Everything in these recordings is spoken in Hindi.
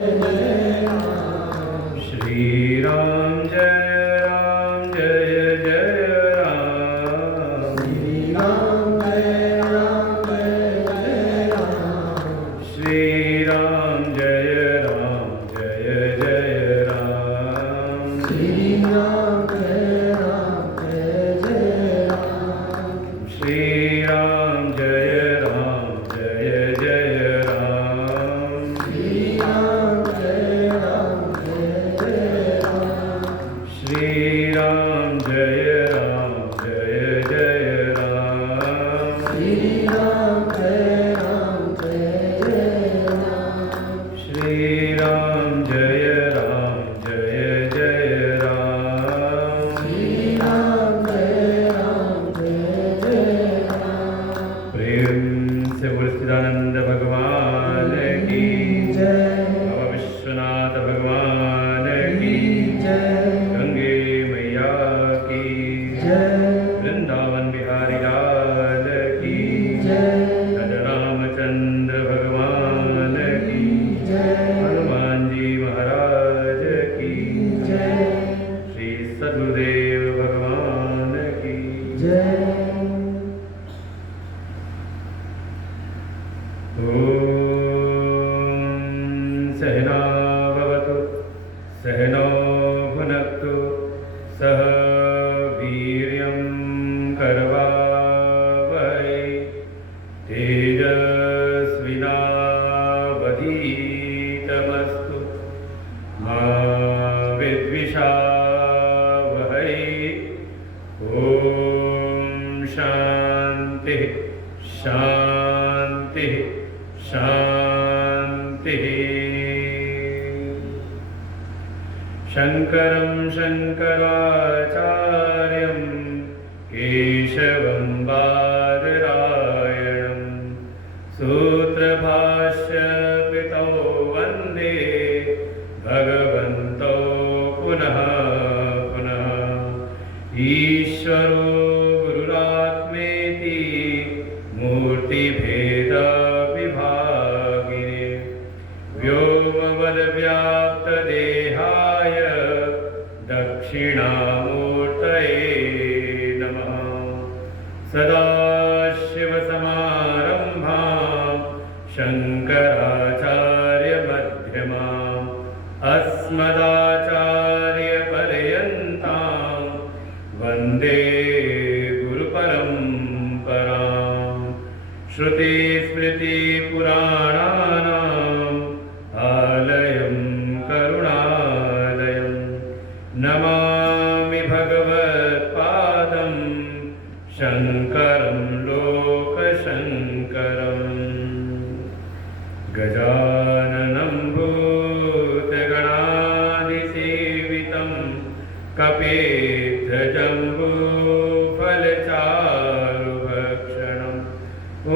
श्री राम जय जय राम। श्री राम जय जय राम। श्री राम जय जय राम। श्री राम जय जय राम। श्री राम जय जय राम। श्री राम जय जय राम। श्री राम जय जय राम। श्री राम जय जय राम। श्री राम जय जय राम। श्री राम जय जय राम। प्रेम से बोल सच्चिदानंद भगवान की जय। बाबा विश्वनाथ भगवान की जय गंगे मैया की जय। वृंदावन बिहारी लाल की जय राजा रामचंद्र भगवान की जय हनुमान जी महाराज की जय श्री सद्गुरुदेव भगवान की जय। सहना भवतु सहनौ भुनक्तु सह वीर्यं करवावहै तेजस्विनावधीतमस्तु मा विद्विषावहै। ॐ शान्तिः शान्तिः शान्तिः। शङ्करं शङ्कराचार्यं केशवं बादरायणं सूत्रभाष्यकृतौ वन्दे भगवन्तौ पुनः पुनः। ईश्वरो गुरुरात्मेति मूर्तिभेदविभागिने व्योमवद्व्याप्तदेहाय दक्षिणामूर्तये नमः। सदाशिवसमारम्भां शङ्कराचार्यमध्यमाम् अस्मदाचार्यपर्यन्तां वन्दे गुरुपरम्पराम्। श्रुतिस्मृतिपुराणानाम् आलयं करुणालयं नमामि भगवत्पादं शङ्करं लोकशङ्करम्। गजाननं भूतगणाधिसेवितं कपिध्वजम्बूफलचारुभक्षणम्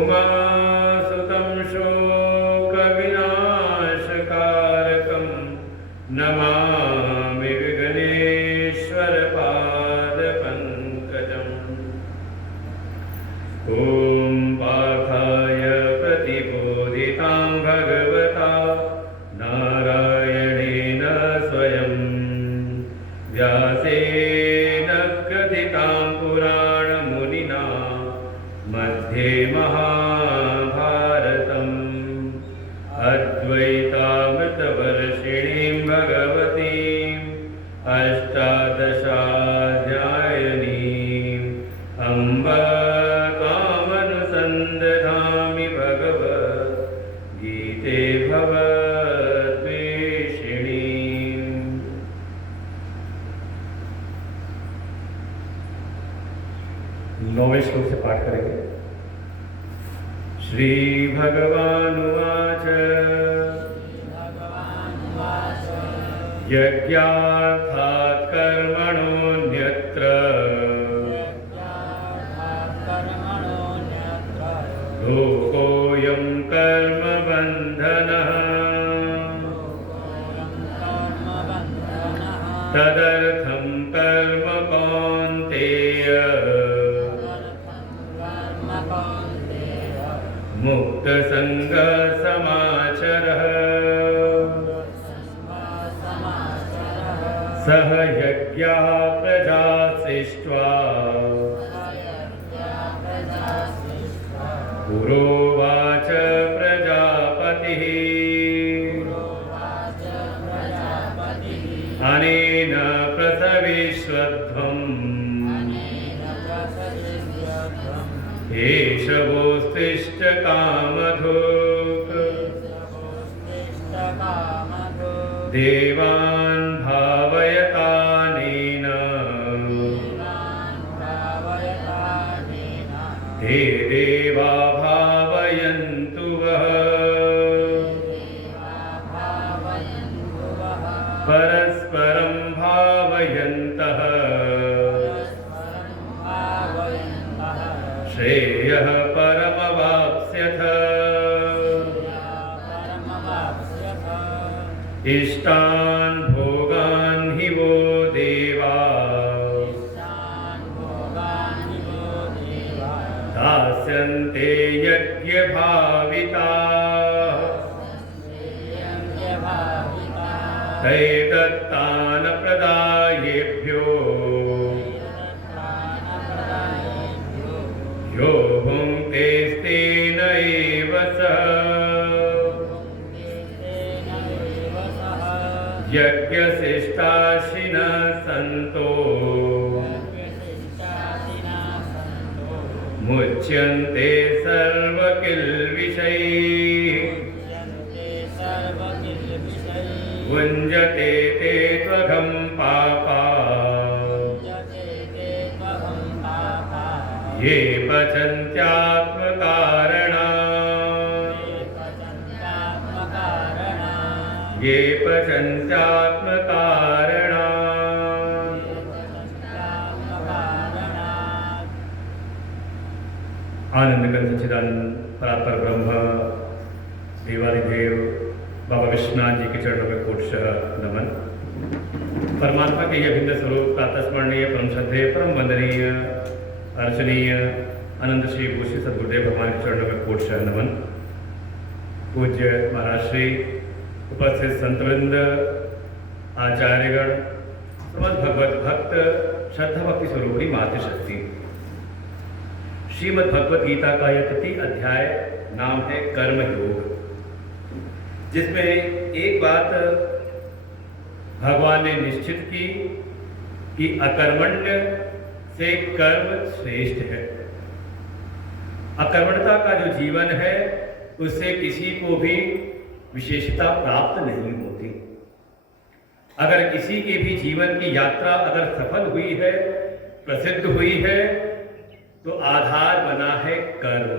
उमासुतं शोकविनाशकारकं नमामि विघ्नेश्वरपादपङ्कजम्। ॐ पार्थाय प्रतिबोधितां भगवता नारायणेन स्वयं व्यासेन कथितां पुराणमुनिना मध्ये महाभारतम्। अद्वैतामृतवर्षिणीं भगवतीम् अष्टादशाध्यायिनीम् अम्ब कामनुसन्दधामि भगवद्गीते भवद्वेषिणीम्। नौवें श्लोक से पाठ करेंगे। श्री भगवानुवाच यज्ञार्थात् कर्मणोऽन्यत्र लोकोऽयं कर्मबन्धनः तदर्थं कर्म कौन्तेय मुक्तसङ्गः समाचरः। सह यज्ञः प्रजा सृष्ट्वा पुरोवाच प्रजापतिः अनेन प्रसविष्वध्वम् एष वोस्तिष्ठ कामधुक् देवान् भावयतानेन ते देवा भावयन्तु वः परस्परं भावयन्तः श्रेयः परमवाप्स्यथ इष्टान् भोगान् हि वो देवा दास्यन्ते यज्ञभाविताः तैर्दत्तान् प्रदायेभ्यो यो भुङ्क्तेस्तेन एव सः यज्ञशिष्टाशिनः सन्तो मुच्यन्ते सर्वकिल्बिषैः भुञ्जते ते त्वघं पापा ये पचन्त्यात्मकारणात् ये पचन्त्यात्मकारणात् आनंद कंद सच्चिदानंद परात्पर ब्रह्म देवादिदेव बाबा विश्वनाथ जी के चरणों में कोटशः नमन। परमात्मा के यह भिन्न स्वरूप प्रातस्मरणीय परम श्रद्धेय परम वंदनीय अर्चनीय अनंत श्री भूषी सद्गुरुदेव भगवान के चरणों में कोटशः नमन। पूज्य महाराज श्री उपस्थित संतवृंद आचार्यगण समस्त भगवत भक्त श्रद्धा भक्ति स्वरूपी मातृशक्ति। श्रीमद् भगवत गीता का यह तृतीय अध्याय नाम है कर्म योग, जिसमें एक बात भगवान ने निश्चित की कि अकर्मण्य से कर्म श्रेष्ठ है। अकर्मण्यता का जो जीवन है उससे किसी को भी विशेषता प्राप्त नहीं होती। अगर किसी के भी जीवन की यात्रा अगर सफल हुई है, प्रसिद्ध हुई है, तो आधार बना है कर्म।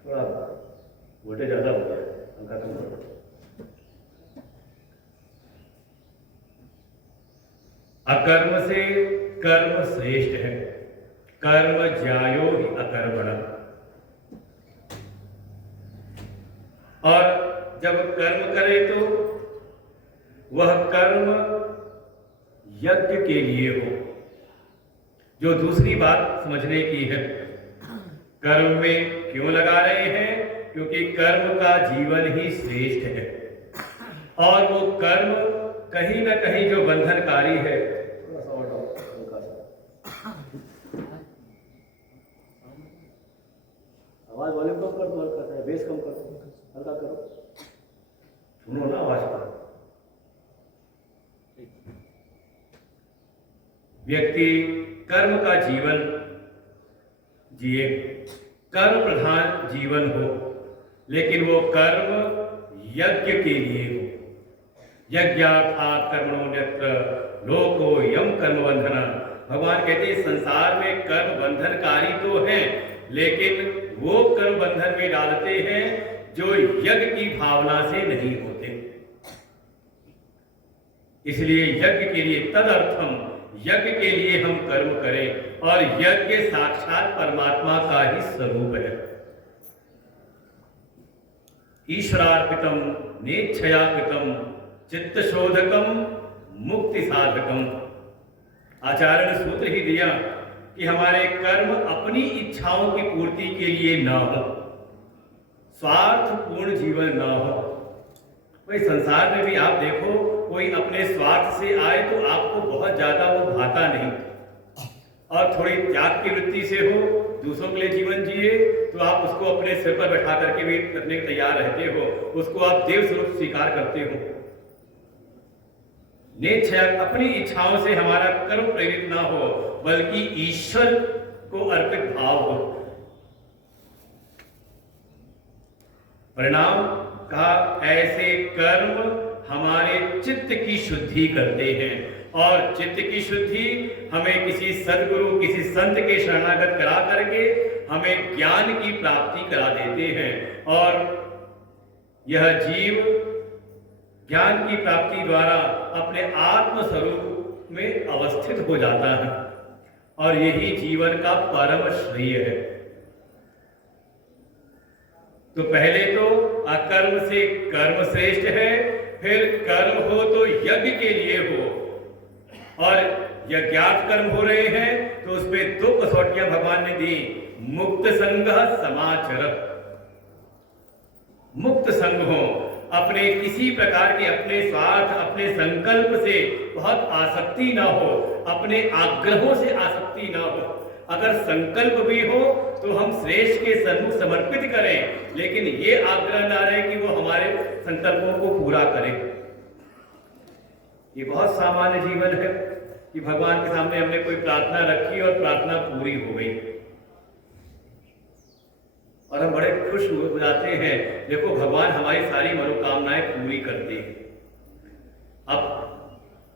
थोड़ा वोल्टेज ज्यादा हो गया, पंखा कम करो। अकर्म से कर्म श्रेष्ठ है। कर्म ज्यायो ही अकर्मण। और जब कर्म करे तो वह कर्म यज्ञ के लिए हो। जो दूसरी बात समझने की है, कर्म में क्यों लगा रहे हैं? क्योंकि कर्म का जीवन ही श्रेष्ठ है और वो कर्म कहीं ना कहीं जो बंधनकारी है। आवाज वॉल्यूम कम कर दो, हल्का सा बेस कम कर दो, हल्का करो, सुनो ना आवाज का। व्यक्ति कर्म का जीवन जिए, कर्म प्रधान जीवन हो, लेकिन वो कर्म यज्ञ के लिए हो। यज्ञार्थात् कर्मणोऽन्यत्र लोको यम कर्म बंधना। भगवान कहते हैं संसार में कर्म बंधनकारी तो है, लेकिन वो कर्म बंधन में डालते हैं जो यज्ञ की भावना से नहीं होते। इसलिए यज्ञ के लिए तदर्थम, यज्ञ के लिए हम कर्म करें, और यज्ञ साक्षात परमात्मा का ही स्वरूप है। ईश्वरार्पितम नेच्छयाकृतम चित्तशोधकम मुक्ति साधकम। आचार्य ने सूत्र ही दिया कि हमारे कर्म अपनी इच्छाओं की पूर्ति के लिए ना हो, स्वार्थपूर्ण जीवन ना हो, भाई संसार में भी आप देखो, कोई अपने स्वार्थ से आए तो आपको बहुत ज्यादा वो भाता नहीं, और थोड़ी त्याग की वृत्ति से हो, दूसरों के लिए जीवन जिए, तो आप उसको अपने सिर पर बैठा करके भी करने के तैयार रहते हो, उसको आप देव स्वरूप स्वीकार करते हो। निश्चय अपनी इच्छाओं से हमारा कर्म प्रेरित ना हो, बल्कि ईश्वर को अर्पित भाव हो। परिणाम कहा, ऐसे कर्म हमारे चित्त की शुद्धि करते हैं, और चित्त की शुद्धि हमें किसी सद्गुरु, किसी संत के शरणागत करा करके हमें ज्ञान की प्राप्ति करा देते हैं, और यह जीव ज्ञान की प्राप्ति द्वारा अपने आत्म स्वरूप में अवस्थित हो जाता है, और यही जीवन का परम श्रेय है। तो पहले तो अकर्म से कर्म श्रेष्ठ है, फिर कर्म हो तो यज्ञ के लिए हो, और यज्ञार्थ कर्म हो रहे हैं तो उसमें दो कसौटियां भगवान ने दी, मुक्त संग समाचरत। मुक्त संग हो, अपने किसी प्रकार के अपने स्वार्थ, अपने संकल्प से बहुत आसक्ति ना हो, अपने आग्रहों से आसक्ति ना हो। अगर संकल्प भी हो तो हम श्रेष्ठ के सन्मुख समर्पित करें, लेकिन ये आग्रह ना रहे कि वो हमारे संकल्पों को पूरा करे। ये बहुत सामान्य जीवन है कि भगवान के सामने हमने कोई प्रार्थना रखी और प्रार्थना पूरी हो गई, और हम बड़े खुश हो जाते हैं, देखो भगवान हमारी सारी मनोकामनाएं पूरी करते हैं। अब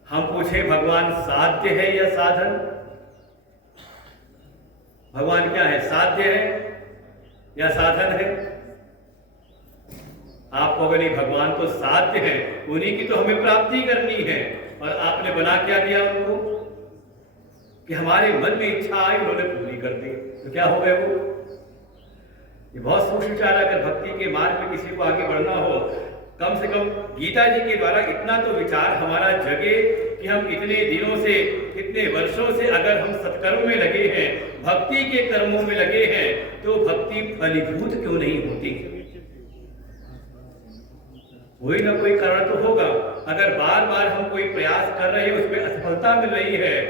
हम पूछे भगवान साध्य है या साधन? भगवान क्या है, साध्य है या साधन है? आप कहोगे नहीं, भगवान तो साध्य है, उन्हीं की तो हमें प्राप्ति करनी है, और आपने बना क्या दिया उनको कि हमारे मन में इच्छा आई, उन्होंने पूरी कर दी, तो क्या हो गए वो? ये बहुत सूक्ष्म विचार है। अगर भक्ति के मार्ग में किसी को आगे बढ़ना हो, कम से कम गीता जी के द्वारा इतना तो विचार हमारा जगे कि हम इतने दिनों से, इतने वर्षों से अगर हम सत्कर्म में लगे हैं, भक्ति के कर्मों में लगे हैं, तो भक्ति फलीभूत क्यों नहीं होती? कोई ना कोई कारण तो होगा। अगर बार बार हम कोई प्रयास कर रहे हैं, उसमें असफलता मिल रही है,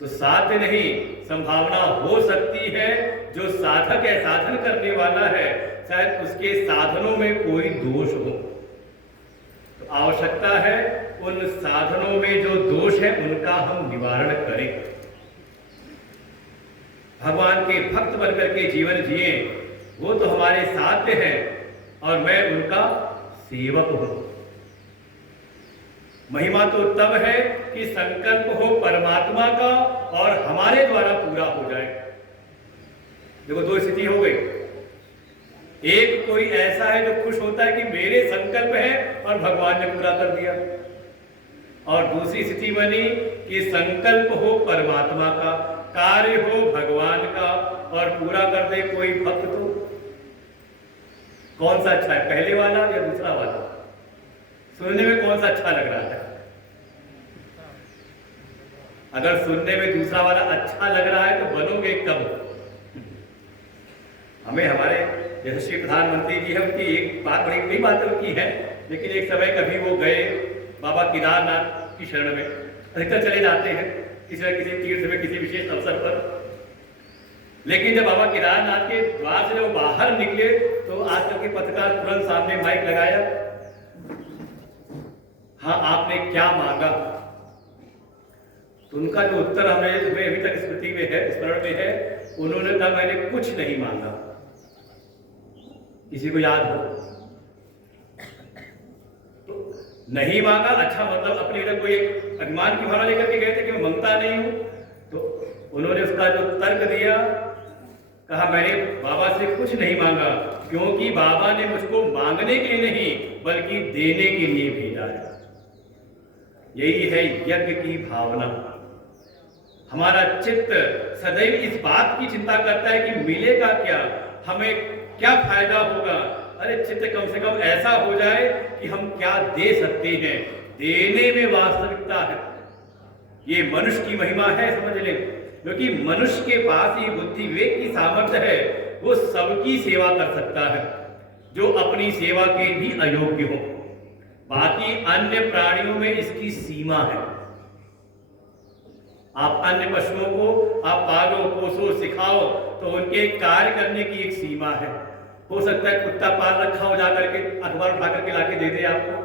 तो साध्य नहीं, संभावना हो सकती है जो साधक है, साधन करने वाला है, शायद उसके साधनों में कोई दोष हो। तो आवश्यकता है उन साधनों में जो दोष है उनका हम निवारण करें, भगवान के भक्त बनकर के जीवन जिए। वो तो हमारे साध्य है और मैं उनका सेवक हूं। महिमा तो तब है कि संकल्प हो परमात्मा का और हमारे द्वारा पूरा हो जाए। देखो दो स्थिति हो गई, एक कोई ऐसा है जो खुश होता है कि मेरे संकल्प है और भगवान ने पूरा कर दिया, और दूसरी स्थिति बनी कि संकल्प हो परमात्मा का, कार्य हो भगवान का और पूरा कर दे कोई भक्त। तो कौन सा अच्छा है, पहले वाला या दूसरा वाला? सुनने में कौन सा अच्छा लग रहा है? अगर सुनने में दूसरा वाला अच्छा लग रहा है तो बनोगे कब? हमें हमारे यशस्वी प्रधानमंत्री जी है, उनकी एक बात, बड़ी कई बातें उनकी है, लेकिन एक समय कभी वो गए बाबा केदारनाथ की शरण में। अधिकतर चले जाते हैं किसी न किसी तीर्थ में, किसी विशेष अवसर पर, लेकिन जब बाबा केदारनाथ के द्वार से जब बाहर निकले तो आजकल के पत्रकार तुरंत सामने माइक लगाया, हाँ आपने क्या मांगा? तो उनका जो उत्तर हमें अभी तक स्मृति में है, स्मरण में है, उन्होंने कहा मैंने कुछ नहीं मांगा। किसी को याद हो? तो नहीं मांगा, अच्छा मतलब अपने इधर कोई अभिमान की भावना लेकर के गए थे कि मैं मांगता नहीं हूं। तो उन्होंने उसका जो तर्क दिया, कहा मैंने बाबा से कुछ नहीं मांगा, क्योंकि बाबा ने मुझको मांगने के लिए नहीं बल्कि देने के लिए भेजा है। यही है यज्ञ की भावना। हमारा चित्त सदैव इस बात की चिंता करता है कि मिलेगा क्या, हमें क्या फायदा होगा। अरे चित्त कम से कम ऐसा हो जाए कि हम क्या दे सकते हैं, देने में वास्तविकता है। ये मनुष्य की महिमा है, समझ लें, क्योंकि मनुष्य के पास ही बुद्धि विवेक की सामर्थ्य है, वो सबकी सेवा कर सकता है जो अपनी सेवा के भी अयोग्य हो। बाकी अन्य प्राणियों में इसकी सीमा है। आप अन्य पशुओं को आप पालो, पोसो, सिखाओ, तो उनके कार्य करने की एक सीमा है। हो सकता है कुत्ता पाल रखा हो, जाकर के अखबार उठा करके लाके दे दे आपको,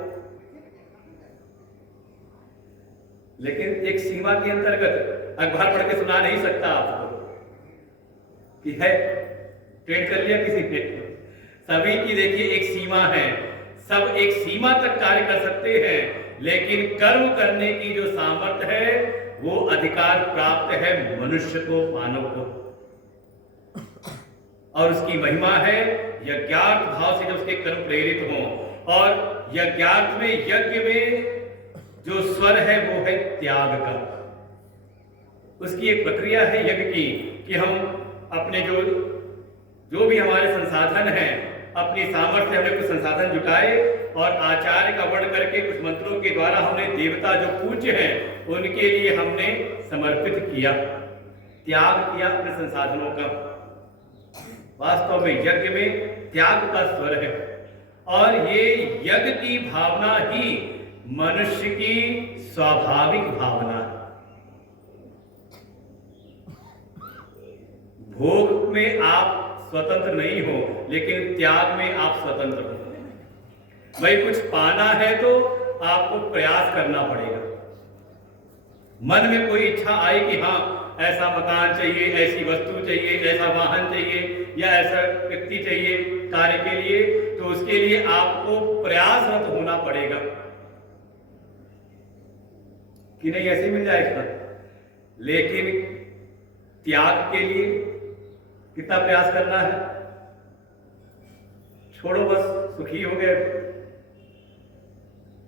लेकिन एक सीमा के अंतर्गत अखबार पढ़ के सुना नहीं सकता आपको कि है ट्रेड कर लिया किसी ने। सभी की देखिए एक सीमा है, सब एक सीमा तक कार्य कर सकते हैं, लेकिन कर्म करने की जो सामर्थ्य है वो अधिकार प्राप्त है मनुष्य को, मानव को। और उसकी महिमा है यज्ञार्थ भाव से जब उसके कर्म प्रेरित हों। और यज्ञार्थ में, यज्ञ में जो स्वर है वो है त्याग का। उसकी एक प्रक्रिया है यज्ञ की कि हम अपने जो भी हमारे संसाधन हैं, अपनी सामर्थ्य हमने कुछ संसाधन जुटाए और आचार्य का वर्ण करके कुछ मंत्रों के द्वारा हमने देवता जो पूज्य हैं उनके लिए हमने समर्पित किया, त्याग किया अपने संसाधनों का। वास्तव में यज्ञ में त्याग का स्वर है। और ये यज्ञ की भावना ही मनुष्य की स्वाभाविक भावना है। भोग में आप स्वतंत्र नहीं हो, लेकिन त्याग में आप स्वतंत्र हो। भाई कुछ पाना है तो आपको प्रयास करना पड़ेगा। मन में कोई इच्छा आई कि हाँ ऐसा मकान चाहिए, ऐसी वस्तु चाहिए, ऐसा वाहन चाहिए या ऐसा व्यक्ति चाहिए कार्य के लिए, तो उसके लिए आपको प्रयासरत होना पड़ेगा कि नहीं ऐसे मिल जाएगा। लेकिन त्याग के लिए कितना प्रयास करना है? छोड़ो बस, सुखी हो गए।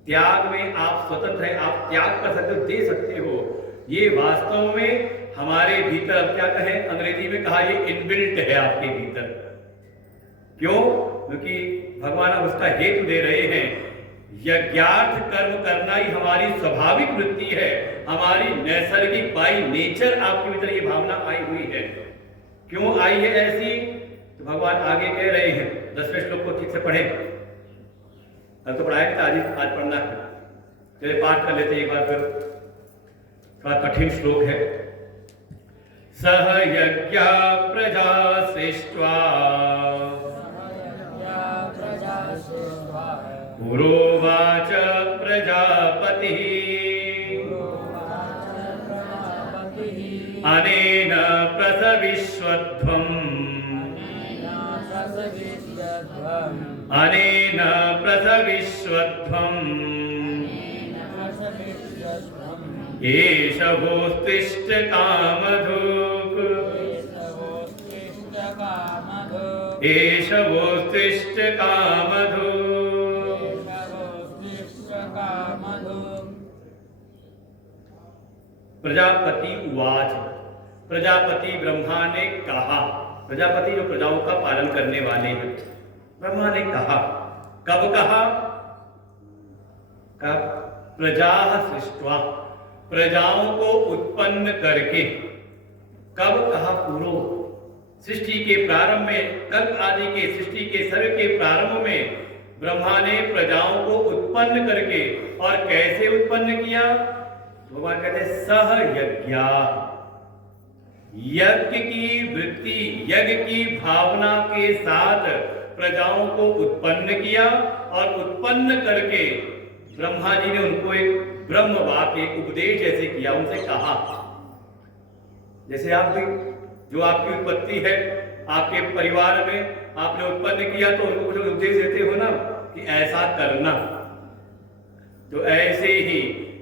त्याग में आप स्वतंत्र हैं, आप त्याग कर सकते हो, दे सकते हो। ये वास्तव में हमारे भीतर, अब क्या कहें, अंग्रेजी में कहा ये इनबिल्ट है आपके भीतर। क्यों? क्योंकि भगवान अब उसका हेतु दे रहे हैं। यज्ञार्थ कर्म करना ही हमारी स्वाभाविक वृत्ति है, हमारी नैसर्गिक बाई नेचर आपके भीतर ये भावना आई हुई है। क्यों आई है ऐसी? तो भगवान आगे कह रहे हैं। 10वें श्लोक को ठीक से पढ़े, अब तो पढ़ाया था, आज पढ़ना है। चलिए पाठ कर लेते एक बार फिर, थोड़ा कठिन श्लोक है। सह यज्ञ प्रजा सृष्ट्वा पुरोवाच प्रजापति अनेन प्रसविष्वध्वम् अनेन प्रसविष्वध्वम् एष वोस्तिष्ठ कामधुक् एष वोस्तिष्ठ कामधुक्। प्रजापति उवाच, प्रजापति ब्रह्मा ने कहा। प्रजापति जो प्रजाओं का पालन करने वाले हैं, ब्रह्मा ने कहा। कब कहा? कब? प्रजा सृष्ट्वा, प्रजाओं को उत्पन्न करके। कब कहा? पूर्व, सृष्टि के प्रारंभ में, कल्प आदि के सृष्टि के सर्व के प्रारंभ में ब्रह्मा ने प्रजाओं को उत्पन्न करके। और कैसे उत्पन्न किया? भगवान कहते हैं सह यज्ञा, यज्ञ की वृत्ति, यज्ञ की भावना के साथ प्रजाओं को उत्पन्न किया। और उत्पन्न करके ब्रह्मा जी ने उनको एक ब्रह्म वाक्य, एक उपदेश जैसे किया, उनसे कहा। जैसे आप भी, जो आपकी उत्पत्ति है, आपके परिवार में आपने उत्पन्न किया तो उनको कुछ उपदेश देते हो ना कि ऐसा करना। तो ऐसे ही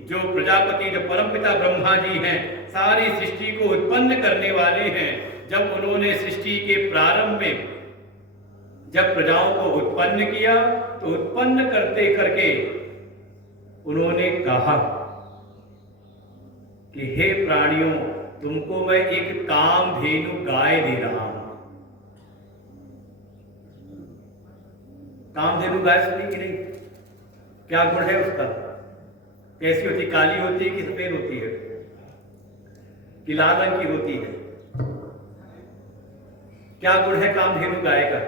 जो प्रजापति, जो परमपिता ब्रह्मा जी हैं, सारी सृष्टि को उत्पन्न करने वाले हैं, जब उन्होंने सृष्टि के प्रारंभ में जब प्रजाओं को उत्पन्न किया तो उत्पन्न करते करके उन्होंने कहा कि हे प्राणियों, तुमको मैं एक कामधेनु गाय दे रहा हूं। कामधेनु गाय सुनी कि नहीं? क्या गुण है उसका? कैसी होती? काली होती है कि सफेद होती है कि लाल रंग की होती है? क्या गुण है कामधेनु गाय का?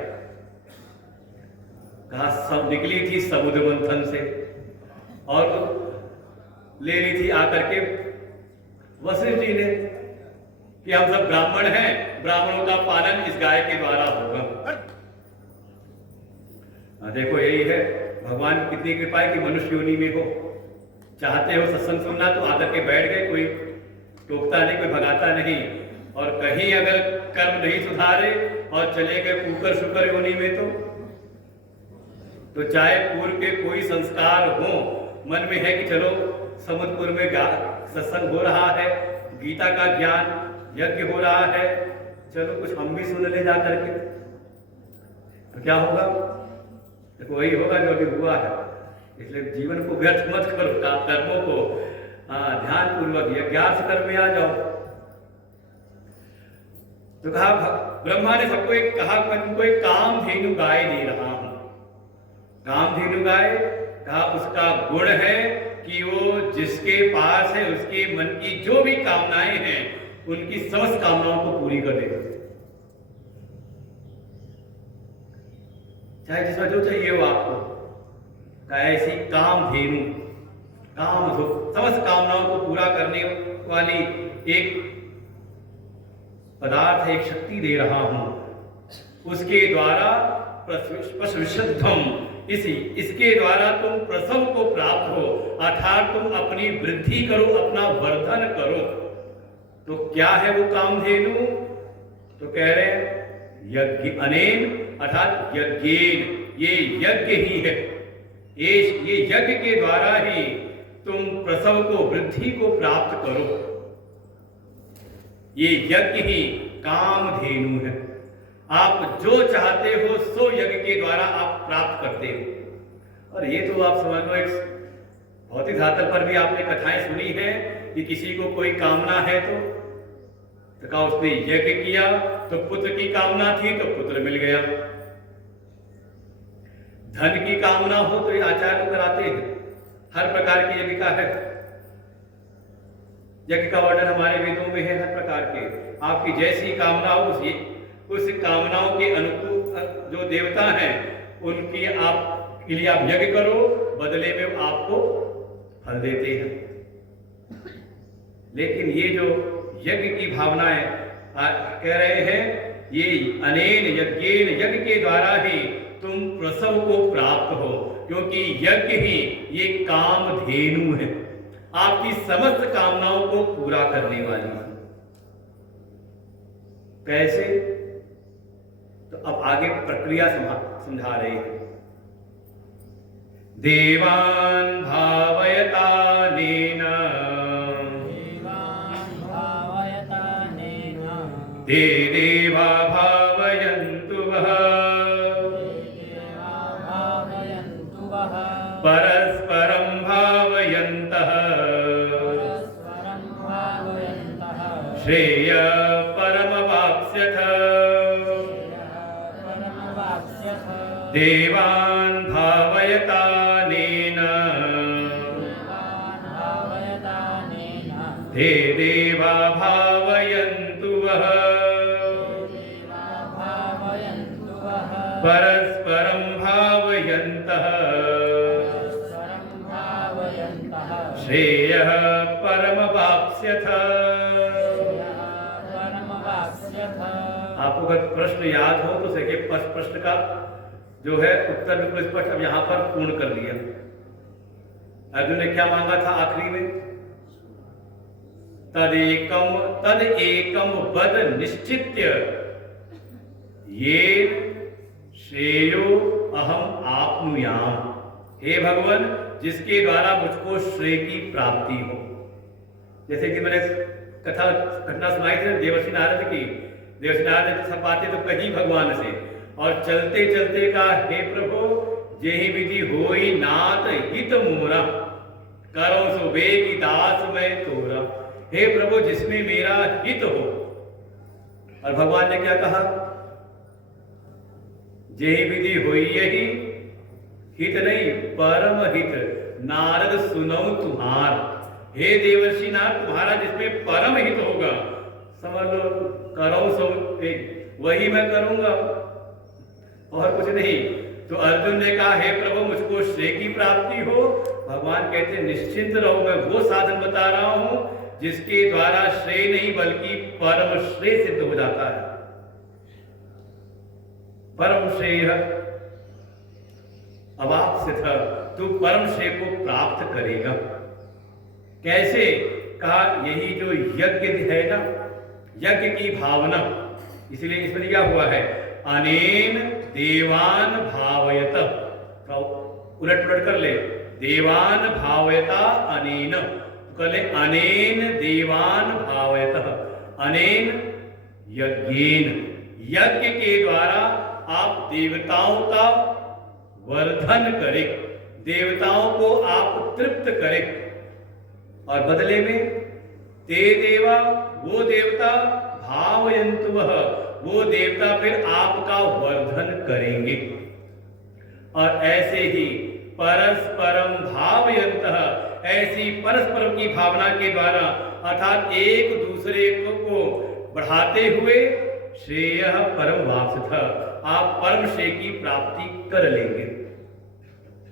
कहा सब निकली थी समुद्र मंथन से। और ले ली थी आकर के वशिष्ठ जी ने कि हम सब ब्राह्मण हैं, ब्राह्मणों का पालन इस गाय के द्वारा होगा। देखो यही है भगवान की कितनी कृपा है कि मनुष्य योनि में हो। चाहते हो सत्संग सुनना तो आकर के बैठ गए, कोई टोकता नहीं, कोई भगाता नहीं। और कहीं अगर कर्म नहीं सुधारे और चले गए कुकर शुकर योनि में तो चाहे पूर्व के कोई संस्कार हो, मन में है कि चलो समुद्रपुर में सत्संग हो रहा है, गीता का ज्ञान यज्ञ हो रहा है, चलो कुछ हम भी सुन ले जा करके, तो क्या होगा? देखो वही होगा जो अभी हुआ है। इसलिए जीवन को व्यर्थ मत करो, कर्मों को ध्यान पूर्वक यज्ञार्थ कर्म में आ जाओ। तो कहा ब्रह्मा ने सबको एक कहा, मैं तुमको एक कामधेनु गाय दे रहा हूं। कामधेनु गाय कहा उसका गुण है कि वो जिसके पास है उसके मन की जो भी कामनाएं हैं उनकी समस्त कामनाओं को पूरी कर देगा, चाहे जिसमें जो चाहिए हो आपको। ऐसी कामधेनु, काम समस्त कामनाओं को पूरा करने वाली एक पदार्थ, एक शक्ति दे रहा हूं। उसके द्वारा प्रसविशुद्धम, इसके द्वारा तुम प्रसव को प्राप्त हो, अर्थात तुम अपनी वृद्धि करो, अपना वर्धन करो। तो क्या है वो कामधेनु? तो कह रहे यज्ञ अनेन, अर्थात यज्ञेन, ये यज्ञ ही है। ये यज्ञ के द्वारा ही तुम प्रसव को, वृद्धि को प्राप्त करो। ये यज्ञ ही कामधेनु है। आप जो चाहते हो सो यज्ञ के द्वारा आप प्राप्त करते हो। और ये तो आप समझ लो, एक भौतिक धरातल पर भी आपने कथाएं सुनी है कि किसी को कोई कामना है तो कहा उसने यज्ञ किया तो पुत्र की कामना थी तो पुत्र मिल गया। धन की कामना हो तो ये आचार्य कराते हैं, हर प्रकार की यज्ञ का है। यज्ञ का वर्णन हमारे वेदों में है हर प्रकार के। आपकी जैसी कामना हो उस कामनाओं के अनुकूल जो देवता हैं उनकी आप के लिए आप यज्ञ करो, बदले में आपको फल देते हैं। लेकिन ये जो यज्ञ की भावनाएं कह रहे हैं, ये अनेन यज्ञेन, यज्ञ के द्वारा ही तुम प्रसव को प्राप्त हो, क्योंकि यज्ञ ही ये कामधेनु है, आपकी समस्त कामनाओं को पूरा करने वाली है। कैसे? तो अब आगे प्रक्रिया समझा रहे हैं। देवान् भावयतानेन, ते देवा भावयन्तु वः, परस्परं भावयन्तः, श्रेय परमवाप्स्यथ। देवान् भावयतानेन, ते देवा भावयन्तु वः, परस्परं भावयन्तः, श्रेयः परमवाप्स्यथ। आपको अगर प्रश्न याद हो तो सके प्रश्न का जो है उत्तर बिल्कुल स्पष्ट अब यहां पर पूर्ण कर दिया। अर्जुन ने क्या मांगा था आखिरी में? तद एकम वद निश्चित्य ये श्रेयो अहम आपनुयाम। हे भगवान, जिसके द्वारा मुझको श्रेय की प्राप्ति हो। जैसे कि मैंने घटना सुनाई थी देवर्षि नारद की। देवर्षि नारद ने सब बातें तो कही भगवान से, और चलते चलते कहा, हे प्रभु, जेहि विधि होई नाथ हित मोरा, करो सो बेगी दास मैं तोरा। हे प्रभु, जिसमें मेरा हित हो। और भगवान ने क्या कहा? जेहि विधि होई यही हित नहीं, परम हित, नारद सुनो तुम्हार। हे देवर्षि नाथ, तुम्हारा जिसमें परम हित होगा, समझ लो, करो सो वही मैं करूंगा और कुछ नहीं। तो अर्जुन ने कहा, हे प्रभु, मुझको श्रेय की प्राप्ति हो। भगवान कहते हैं निश्चिंत रहो, मैं वो साधन बता रहा हूं जिसके द्वारा श्रेय नहीं बल्कि परम श्रेय सिद्ध हो जाता है। परम श्रेय अब आपसे था, तू परम श्रेय को प्राप्त करेगा। कैसे? कहा यही जो यज्ञ है ना, यज्ञ की भावना, इसलिए इसमें क्या हुआ है, अनेन देवान भावयत, उलट पुलट कर ले, देवान भावयता अनेन, कर ले अनेन देवान भावयत, अनेन यज्ञेन, यज्ञ के द्वारा आप देवताओं का वर्धन करें, देवताओं को आप तृप्त करें, और बदले में ते देवा, वो देवता, भावयन्तु वह, वो देवता फिर आपका वर्धन करेंगे। और ऐसे ही परस्परम भावयन्तः, ऐसी परस्परम की भावना के द्वारा अर्थात एक दूसरे को बढ़ाते हुए श्रेय परम वाप्स्यथ, आप परम श्रेय की प्राप्ति कर लेंगे।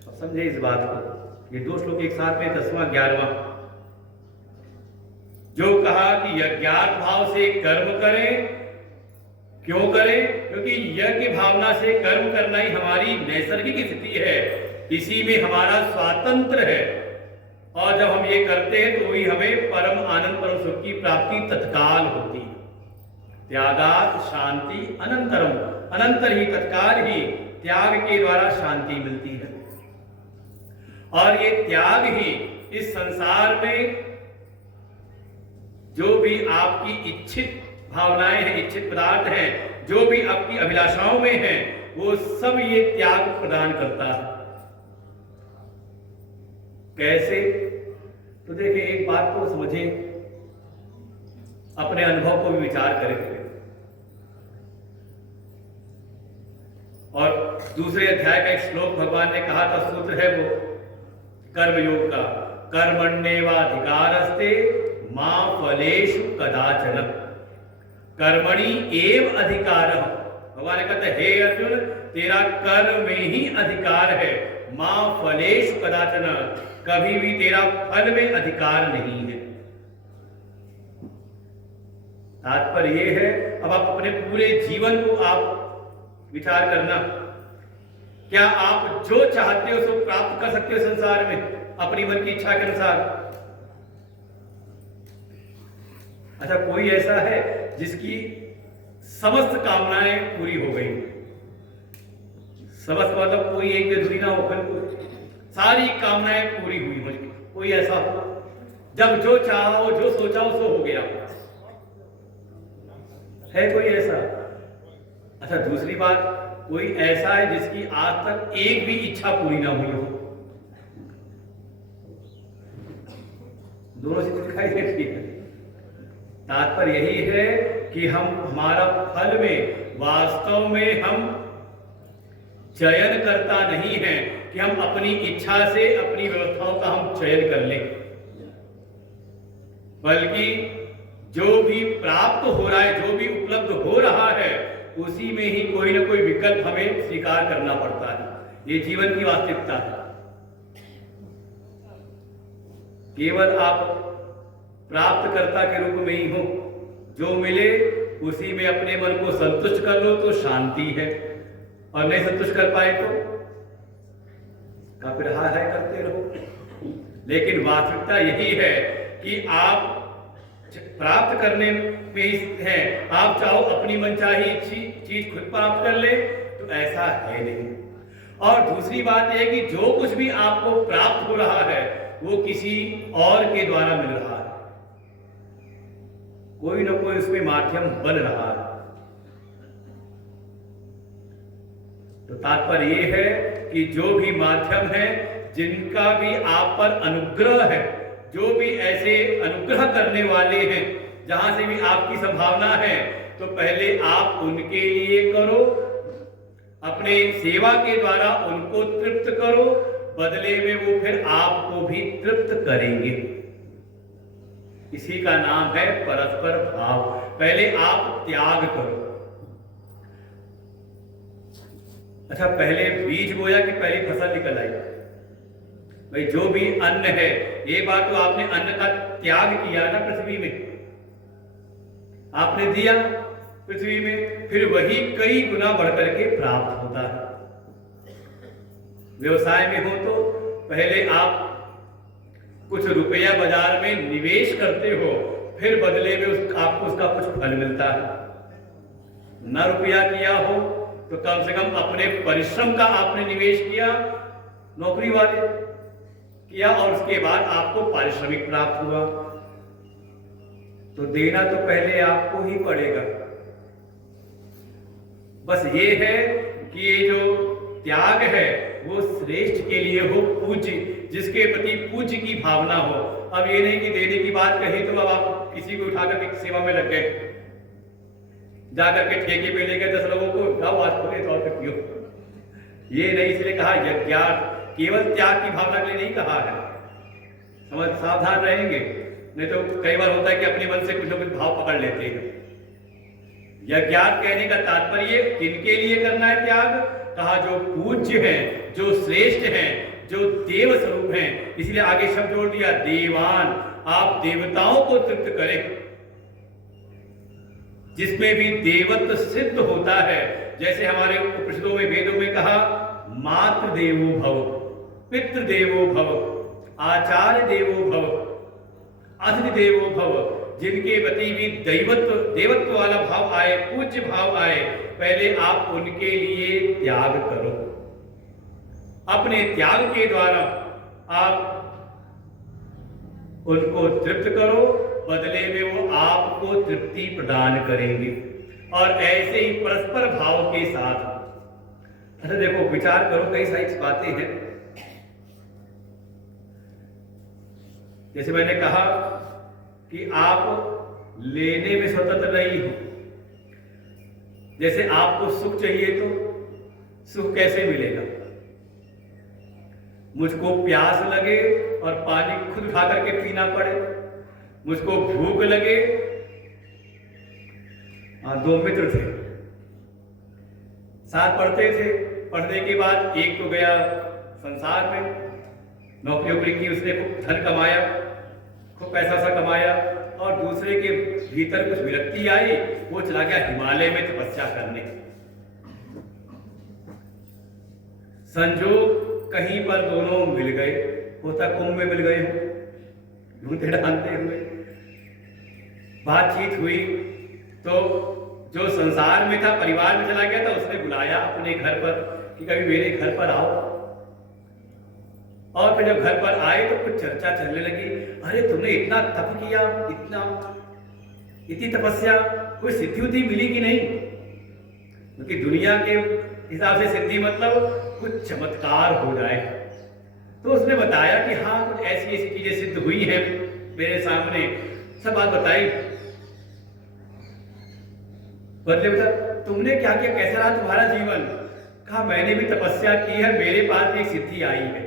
अब समझे इस बात को, ये दो श्लोक एक साथ में, 10वां 11वां। जो कहा कि यज्ञार्थ भाव से कर्म करें, क्यों करें? क्योंकि यज्ञ भावना से कर्म करना ही हमारी नैसर्गिक स्थिति है, इसी में हमारा स्वातंत्र है, और जब हम ये करते हैं तो ही हमें परम आनंद परम सुख की प्राप्ति तत्काल होती है। त्यागात शांति अनंतरम, अनंतर ही तत्काल ही त्याग के द्वारा शांति मिलती है। और ये त्याग ही इस संसार में जो भी आपकी इच्छित भावनाएं हैं, इच्छित पदार्थ हैं, जो भी आपकी अभिलाषाओं में हैं, वो सब ये त्याग प्रदान करता है। कैसे? तो देखिए, एक बात को समझें, अपने अनुभव को भी विचार करें। और दूसरे अध्याय का एक श्लोक भगवान ने कहा था, सूत्र है वो कर्मयोग का, कर्मण्येवाधिकारस्ते मां फलेषु कदाचन, कर्मणि एव अधिकारः। भगवान ने कहते, हे अर्जुन, तेरा कर्म में ही अधिकार है, मां फलेषु कदाचन, कभी भी तेरा फल में अधिकार नहीं है। तात्पर्य ये है, अब आप अपने पूरे जीवन को आप विचार करना, क्या आप जो चाहते हो सो प्राप्त कर सकते हो संसार में अपनी मन की इच्छा के अनुसार? अच्छा, कोई ऐसा है जिसकी समस्त कामनाएं पूरी हो गई? समस्त मतलब कोई एक भी अधूरी ना हो, बिल्कुल सारी कामनाएं पूरी हुई हो, कोई ऐसा हो जब जो चाहा हो, जो सोचा हो सो हो गया? है कोई ऐसा? अच्छा, दूसरी बात, कोई ऐसा है जिसकी आज तक एक भी इच्छा पूरी ना हुई हो? दोनों से दिखाई देती है। तात्पर्य यही है कि हम हमारा फल में वास्तव में हम चयन करता नहीं है कि हम अपनी इच्छा से अपनी व्यवस्थाओं का हम चयन कर लें, बल्कि जो भी प्राप्त हो रहा है, जो भी उपलब्ध हो रहा है, उसी में ही कोई ना कोई विकल्प हमें स्वीकार करना पड़ता है। ये जीवन की वास्तविकता है। केवल आप प्राप्तकर्ता के रूप में ही हो, जो मिले उसी में अपने मन को संतुष्ट कर लो तो शांति है, और नहीं संतुष्ट कर पाए तो फिर हाय हाय करते रहो। लेकिन वास्तविकता यही है कि आप प्राप्त करने में ही है, आप चाहो अपनी मनचाही चीज खुद प्राप्त कर ले, तो ऐसा है नहीं। और दूसरी बात यह है कि जो कुछ भी आपको प्राप्त हो रहा है वो किसी और के द्वारा मिल रहा है, कोई ना कोई उसमें माध्यम बन रहा है। तो तात्पर्य ये है कि जो भी माध्यम है, जिनका भी आप पर अनुग्रह है, जो भी ऐसे अनुग्रह करने वाले हैं, जहां से भी आपकी संभावना है, तो पहले आप उनके लिए करो, अपने सेवा के द्वारा उनको तृप्त करो, बदले में वो फिर आपको भी तृप्त करेंगे। इसी का नाम है परस्पर भाव। पहले आप त्याग करो। अच्छा, पहले बीज बोया कि पहले फसल निकल आई? भाई जो भी अन्न है, एक बार तो आपने अन्न का त्याग किया ना पृथ्वी में, आपने दिया पृथ्वी में, फिर वही कई गुना बढ़कर के प्राप्त होता है। व्यवसाय में हो तो पहले आप कुछ रुपया बाजार में निवेश करते हो, फिर बदले में आपको उसका कुछ फल मिलता है। न रुपया किया हो तो कम से कम अपने परिश्रम का आपने निवेश किया, नौकरी वाले किया, और उसके बाद आपको पारिश्रमिक प्राप्त हुआ, तो देना तो पहले आपको ही पड़ेगा। बस ये है कि ये जो त्याग है वो श्रेष्ठ के लिए हो, पूज्य, जिसके प्रति पूज्य की भावना हो। अब ये नहीं कि देने की बात कही तो अब आप किसी को उठाकर के सेवा में लग गए, जाकर के ठेके पे ले गए 10 लोगों को, जाओ आज खुले तौर पे पियो। ये नहीं, इसलिए कहा यज्ञार्थ, केवल त्याग की भावना के लिए नहीं कहा है। समझ, सावधान रहेंगे, नहीं तो कई बार होता है कि अपने मन से कुछ न कुछ भाव पकड़ लेते हैं। यज्ञार्थ कहने का तात्पर्य किनके लिए करना है त्याग? कहा जो पूज्य हैं, जो श्रेष्ठ हैं, जो देव स्वरूप हैं। इसलिए आगे शब्द जोड़ दिया देवान, आप देवताओं को तृप्त करें, जिसमें भी देवत्व सिद्ध होता है। जैसे हमारे उपनिषदों में, वेदों में कहा मातृ देवो भव, पितृ देवो भव, आचार्य देवो भव, अतिथि देवो भव। जिनके प्रति भी देवत्व वाला भाव आए, पूज्य भाव आए, पहले आप उनके लिए त्याग करो। अपने त्याग के द्वारा आप उनको तृप्त करो, बदले में वो आपको तृप्ति प्रदान करेंगे। और ऐसे ही परस्पर भाव के साथ, अच्छा देखो, विचार करो, कई सारी बातें हैं। जैसे मैंने कहा कि आप लेने में स्वतंत्र नहीं हो। जैसे आपको सुख चाहिए तो सुख कैसे मिलेगा? मुझको प्यास लगे और पानी खुद उठा करके पीना पड़े, मुझको भूख लगे। दो मित्र थे, साथ पढ़ते थे, पढ़ने के बाद एक तो गया संसार में, नौकरी वोकरी की, उसने खूब धन कमाया, खूब पैसा सा कमाया, और दूसरे के भीतर कुछ विरक्ति आई, वो चला गया हिमालय में तपस्या करने। संजोग कहीं पर दोनों मिल गए, होता कुंभ में मिल गए हो, ढूंढते ढांढते हुए बातचीत हुई। तो जो संसार में था, परिवार में चला गया था, उसने बुलाया अपने घर पर कि कभी मेरे घर पर आओ। और फिर जब घर पर आए तो कुछ चर्चा चलने लगी, अरे तुमने इतना तप किया, इतनी तपस्या, कोई सिद्धि उद्धि मिली कि नहीं? क्योंकि दुनिया के हिसाब से सिद्धि मतलब कुछ चमत्कार हो जाए। तो उसने बताया कि हाँ, कुछ ऐसी ऐसी चीजें सिद्ध हुई है मेरे सामने, सब बात बताई। बदले बता, तुमने क्या किया, कैसा रहा तुम्हारा जीवन? कहा मैंने भी तपस्या की है, मेरे पास भी एक सिद्धि आई है।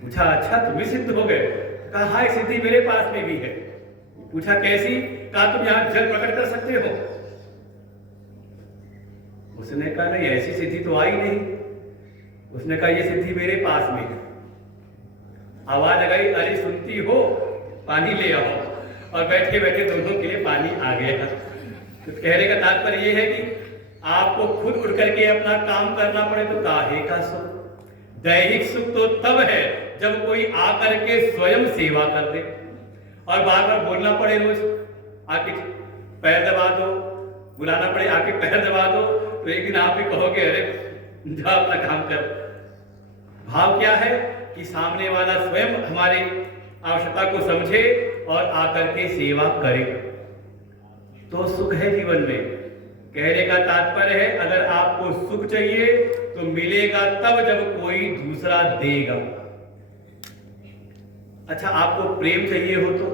पूछा अच्छा तुम भी सिद्ध हो गए? कहा हाँ, एक सिद्धि मेरे पास में भी है। पूछा कैसी? कहा तुम यहां जल प्रकट कर सकते हो? उसने कहा नहीं, ऐसी सिद्धि तो आई नहीं। उसने कहा ये सिद्धि मेरे पास में है। आवाज आ गई, अरे सुनती हो, पानी ले आओ। और बैठे बैठे दोनों के लिए पानी आ गया। तो कहने का तात्पर्य यह है कि आपको खुद उठ करके अपना काम करना पड़े तो काहे का सुख? दैहिक सुख तो तब है जब कोई आकर के स्वयं सेवा कर दे, और बार बार बोलना पड़े, रोज आके पैर दबा दो, बुलाना पड़े आके पैर दबा दो, तो एक दिन आप भी कहोगे अरे जा अपना काम कर। भाव क्या है कि सामने वाला स्वयं हमारी आवश्यकता को समझे और आकर के सेवा करे, तो सुख है जीवन में। कहने का तात्पर्य है अगर आपको सुख चाहिए तो मिलेगा तब जब कोई दूसरा देगा। अच्छा, आपको प्रेम चाहिए हो तो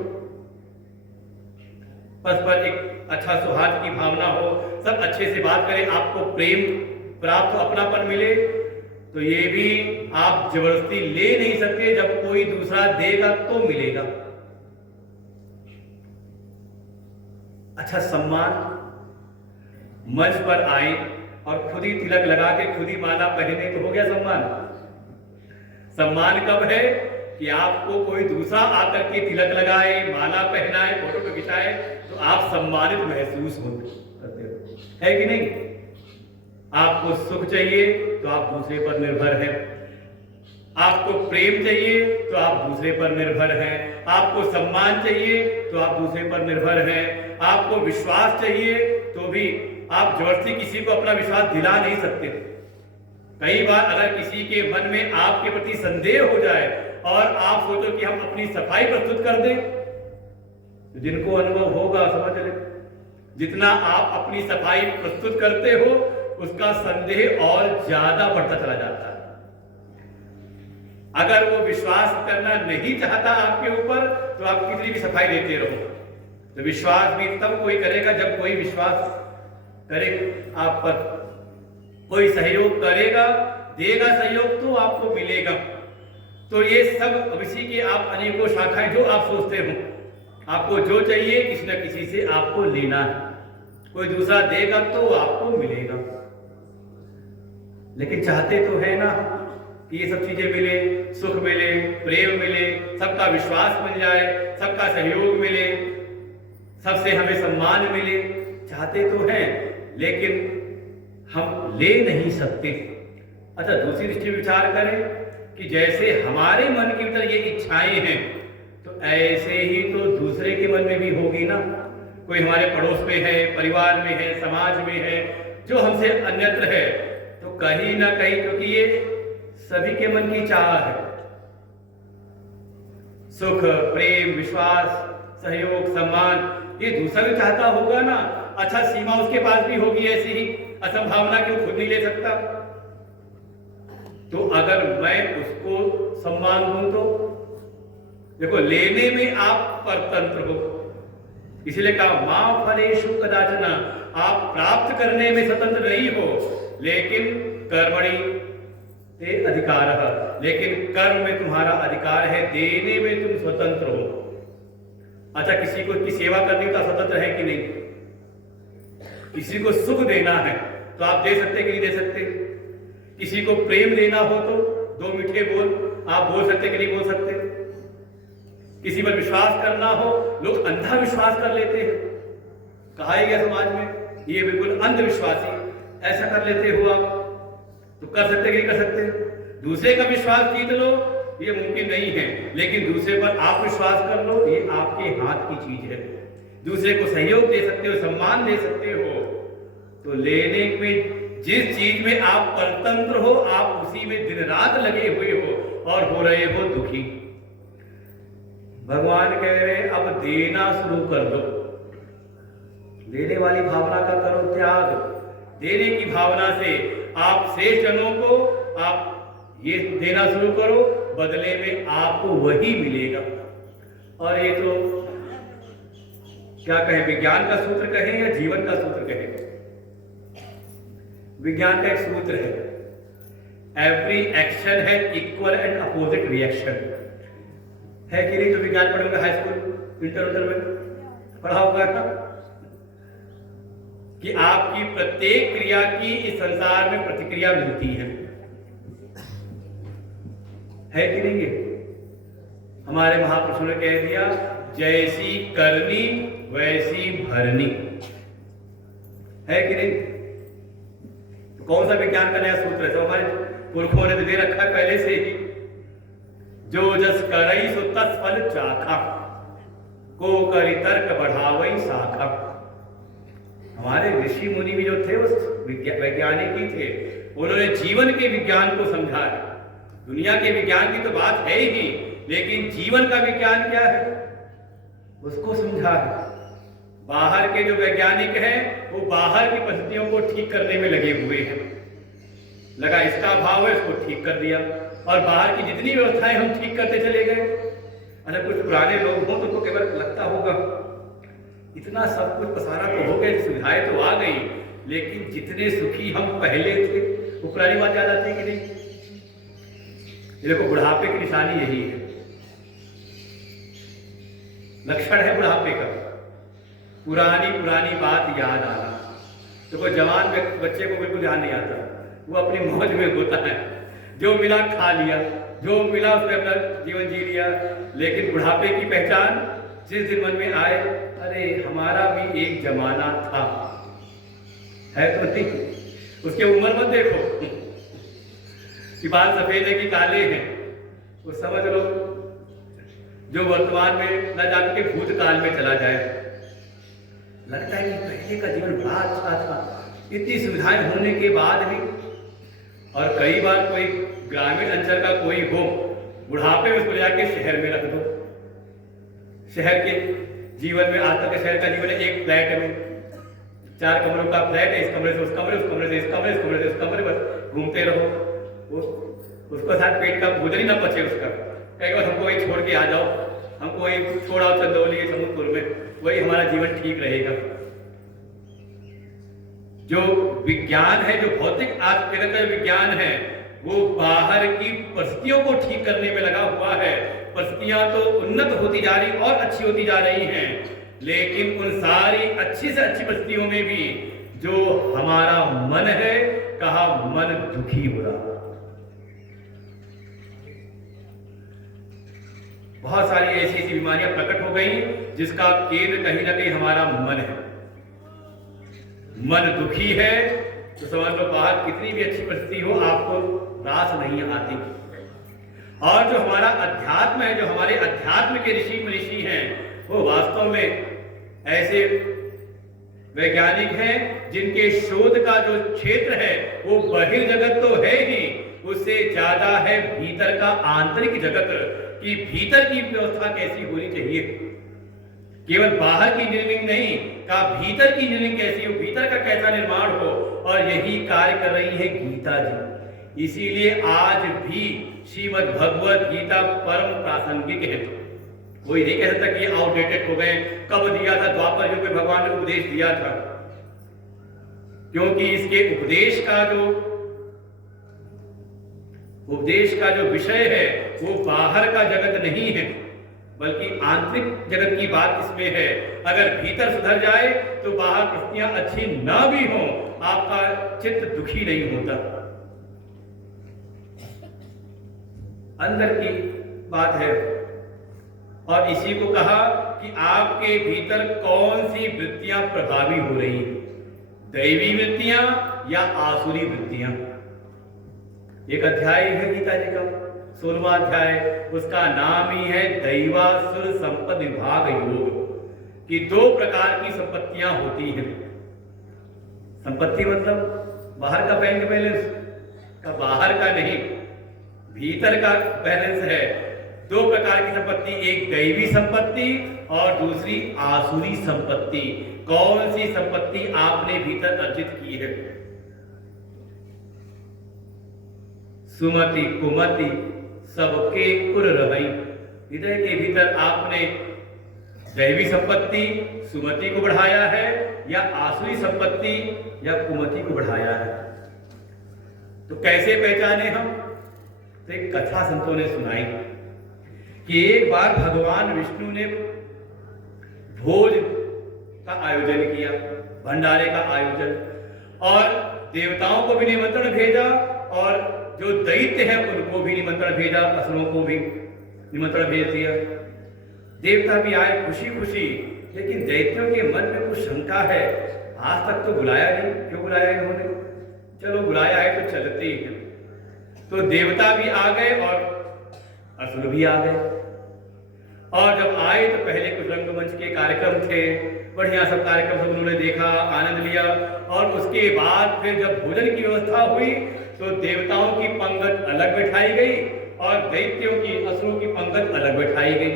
परस्पर एक अच्छा सौहार्द की भावना हो, सब अच्छे से बात करें, आपको प्रेम प्राप्त, अपनापन मिले, तो ये भी आप जबरदस्ती ले नहीं सकते। जब कोई दूसरा देगा तो मिलेगा। अच्छा, सम्मान, मंच पर आए और खुद ही तिलक लगा के खुद ही माला पहने तो हो गया सम्मान। सम्मान कब है कि आपको कोई दूसरा आकर के तिलक लगाए, माला पहनाए, फोटो पे खिंचाए तो आप सम्मानित महसूस करते हो, है कि नहीं? आपको सुख चाहिए तो आप दूसरे पर निर्भर हैं, आपको प्रेम चाहिए तो आप दूसरे पर निर्भर हैं, आपको सम्मान चाहिए तो आप दूसरे पर निर्भर हैं, आपको विश्वास चाहिए तो भी आप जबरदस्ती किसी को अपना विश्वास दिला नहीं सकते। कई बार अगर किसी के मन में आपके प्रति संदेह हो जाए और आप सोचो कि हम अपनी सफाई प्रस्तुत कर दें, तो जिनको अनुभव होगा समझ ले, जितना आप अपनी सफाई प्रस्तुत करते हो उसका संदेह और ज्यादा बढ़ता चला जाता है। अगर वो विश्वास करना नहीं चाहता आपके ऊपर तो आप कितनी भी सफाई देते रहो, तो विश्वास भी तब कोई करेगा जब कोई विश्वास करे आप पर, कोई सहयोग करेगा, देगा सहयोग तो आपको मिलेगा। तो ये सब इसी के आप अनेकों शाखाएं जो आप सोचते हो, आपको जो चाहिए किसी न किसी से आपको लेना है, कोई दूसरा देगा तो आपको मिलेगा। लेकिन चाहते तो है ना कि ये सब चीजें मिले, सुख मिले, प्रेम मिले, सबका विश्वास मिल जाए, सबका सहयोग मिले, सबसे हमें सम्मान मिले, चाहते तो हैं लेकिन हम ले नहीं सकते। अच्छा, दूसरी दृष्टि विचार करें कि जैसे हमारे मन के भीतर ये इच्छाएं हैं तो ऐसे ही तो दूसरे के मन में भी होगी ना। कोई हमारे पड़ोस में है, परिवार में है, समाज में है, जो हमसे अन्यत्र है, तो कहीं ना कहीं, क्योंकि ये सभी के मन की चाह है, सुख, प्रेम, विश्वास, सहयोग, सम्मान, ये दूसरा भी चाहता होगा ना। अच्छा, सीमा उसके पास भी होगी ऐसी ही, असंभावना क्यों खुद नहीं ले सकता? तो अगर मैं उसको सम्मान दूं तो देखो, लेने में आप परतंत्र हो, इसलिए कहा मां फलेषु कदाचन, आप प्राप्त करने में स्वतंत्र नहीं हो, लेकिन कर्मणि ते अधिकारः, लेकिन कर्म में तुम्हारा अधिकार है, देने में तुम स्वतंत्र हो। अच्छा, किसी को की सेवा करनी तो स्वतंत्र है कि नहीं? किसी को सुख देना है तो आप दे सकते कि नहीं दे सकते? किसी को प्रेम देना हो तो दो मीठे बोल आप बोल सकते कि नहीं बोल सकते? किसी पर विश्वास करना हो, लोग अंधा विश्वास कर लेते हैं, कहा ही गया समाज में ये बिल्कुल अंधविश्वासी, ऐसा कर लेते हो आप, तो कर सकते कि नहीं कर सकते? दूसरे का विश्वास जीत लो ये मुमकिन नहीं है, लेकिन दूसरे पर आप विश्वास कर लो ये आपके हाथ की चीज है। दूसरे को सहयोग दे सकते हो, सम्मान दे सकते हो, तो लेने में जिस चीज में आप परतंत्र हो, आप उसी में दिन रात लगे हुए हो और हो रहे हो दुखी। भगवान कह रहे अब देना शुरू कर दो, देने वाली भावना का करो त्याग, देने की भावना से आप शेष जनों को आप ये देना शुरू करो, बदले में आपको वही मिलेगा। और ये तो क्या कहें, विज्ञान का सूत्र कहें या जीवन का सूत्र कहें? विज्ञान का एक सूत्र है, एवरी एक्शन है इक्वल एंड अपोजिट रिएक्शन, है कि नहीं? तो विज्ञान पढ़ोगे हाई स्कूल इंटर में पढ़ा होगा ना कि आपकी प्रत्येक क्रिया की इस संसार में प्रतिक्रिया मिलती है कि नहीं? हमारे महापुरुषों ने कह दिया जैसी करनी वैसी भरनी, है कि नहीं? तो कौन सा विज्ञान का नया सूत्र है? तो हमारे पुरखों ने दे रखा है पहले से ही, जो जस करई सो तस फल चाखा, को करी तर्क बढ़ावई शाखा। हमारे ऋषि मुनि भी जो थे वो वैज्ञानिक ही थे, उन्होंने जीवन के विज्ञान को समझा है। दुनिया के विज्ञान की तो बात है ही, लेकिन जीवन का विज्ञान क्या है उसको समझा है। बाहर के जो वैज्ञानिक हैं वो बाहर की परिस्थितियों को ठीक करने में लगे हुए हैं, लगा इसका भाव है इसको ठीक कर दिया, और बाहर की जितनी व्यवस्थाएं हम ठीक करते चले गए। अगर कुछ पुराने लोग हों तो केवल लगता होगा इतना सब कुछ पसारा तो हो गया, सुविधाएं तो आ गई, लेकिन जितने सुखी हम पहले थे वो पुरानी बात याद आती है कि नहीं? देखो, बुढ़ापे की निशानी यही है, लक्षण है बुढ़ापे का, पुरानी पुरानी बात याद आना। देखो, जवान बच्चे को बिल्कुल ध्यान नहीं आता, वो अपनी मौज में होता है, जो मिला खा लिया, जो मिला उसमें अपना जीवन जी लिया। लेकिन बुढ़ापे की पहचान जिस दिन मन में आए, अरे हमारा भी एक जमाना था, है तो नहीं? उसके उम्र मत देखो कि बाल सफेद है कि काले हैं, वो समझ लो जो वर्तमान में न जाकर के भूतकाल में चला जाए। लगता है कि पहले का जीवन बड़ा अच्छा था, इतनी सुविधाएं होने के बाद भी। और कई बार कोई ग्रामीण अंचल का कोई हो, बुढ़ापे में उसको जाके शहर में रख दो। शहर के जीवन में, आज तक शहर का जीवन है एक फ्लैट में, 4 कमरों का फ्लैट है, इस कमरे से उस कमरे, उस कमरे से इस कमरे, इस कमरे से उस कमरे, बस घूमते रहो। उसको साथ पेट का भोजन ही ना बचे उसका, कहेगा हमको वही छोड़ के आ जाओ, हमको वही छोड़ाओ चंदौली समुद्रपुर में, वही हमारा जीवन ठीक रहेगा। जो विज्ञान है, जो भौतिक आज जगत का विज्ञान है, वो बाहर की परिस्थितियों को ठीक करने में लगा हुआ है। परिस्थितियां तो उन्नत होती जा रही और अच्छी होती जा रही हैं, लेकिन उन सारी अच्छी से अच्छी परिस्थितियों में भी जो हमारा मन है, कहा मन दुखी हो रहा। बहुत सारी ऐसी ऐसी बीमारियां प्रकट हो गई जिसका केंद्र कहीं ना कहीं हमारा मन है। मन दुखी है तो समझ लो बाहर कितनी भी अच्छी परिस्थिति हो, आपको रास नहीं आती। और जो हमारा अध्यात्म है, जो हमारे अध्यात्म के ऋषि मनीषी हैं, वो वास्तव में ऐसे वैज्ञानिक हैं जिनके शोध का जो क्षेत्र है वो बहिर्जगत तो है ही, उससे ज्यादा है भीतर का आंतरिक जगत, कि भीतर की व्यवस्था कैसी होनी चाहिए। केवल बाहर की इंजीनियरिंग नहीं, का भीतर की इंजीनियरिंग कैसी हो, भीतर का कैसा निर्माण हो, और यही कार्य कर रही है गीता जी। इसीलिए आज भी श्रीमद् भगवत गीता परम प्रासंगिक है। कोई नहीं कह सकता कि ये आउटडेटेड हो गए, कब दिया था, द्वापर युग में भगवान ने उपदेश दिया था। क्योंकि इसके उपदेश का जो विषय है वो बाहर का जगत नहीं है, बल्कि आंतरिक जगत की बात इसमें है। अगर भीतर सुधर जाए तो बाहर परिस्थितियां अच्छी ना भी हो, आपका चित्त दुखी नहीं होता। अंदर की बात है। और इसी को कहा कि आपके भीतर कौन सी वृत्तियां प्रभावी हो रही हैं, दैवी वृत्तियां या आसुरी वृत्तियां। एक अध्याय है गीता जी का 16वां अध्याय, उसका नाम ही है दैवासुर संपत्ति विभाग योग, कि 2 प्रकार की संपत्तियां होती हैं। संपत्ति मतलब बाहर का बैंक बैलेंस का, बाहर का नहीं, भीतर का बैलेंस है। 2 प्रकार की संपत्ति, एक दैवी संपत्ति और दूसरी आसुरी संपत्ति। कौन सी संपत्ति आपने भीतर अर्जित की है? सुमति कुमति सबके उर रही। हृदय के भीतर आपने दैवी संपत्ति सुमति को बढ़ाया है या आसुरी संपत्ति या कुमति को बढ़ाया है। तो कैसे पहचाने हम? तो एक कथा संतों ने सुनाई कि एक बार भगवान विष्णु ने भोज का आयोजन किया, भंडारे का आयोजन, और देवताओं को भी निमंत्रण भेजा और जो दैत्य है उनको भी निमंत्रण भेजा, असुरों को भी निमंत्रण भेज दिया। देवता भी आए खुशी खुशी, लेकिन दैत्यों के मन में कुछ शंका है, आज तक तो बुलाया नहीं, क्यों बुलाया इन्होंने? चलो बुलाया है तो चलते ही हैं। तो देवता भी आ गए और असुर भी आ गए। और जब आए तो पहले कुछ रंगमंच के कार्यक्रम थे, बढ़िया सब कार्यक्रम सब उन्होंने देखा, आनंद लिया। और उसके बाद फिर जब भोजन की व्यवस्था हुई तो देवताओं की पंगत अलग बैठाई गई और दैत्यों की, असुरों की पंगत अलग बैठाई गई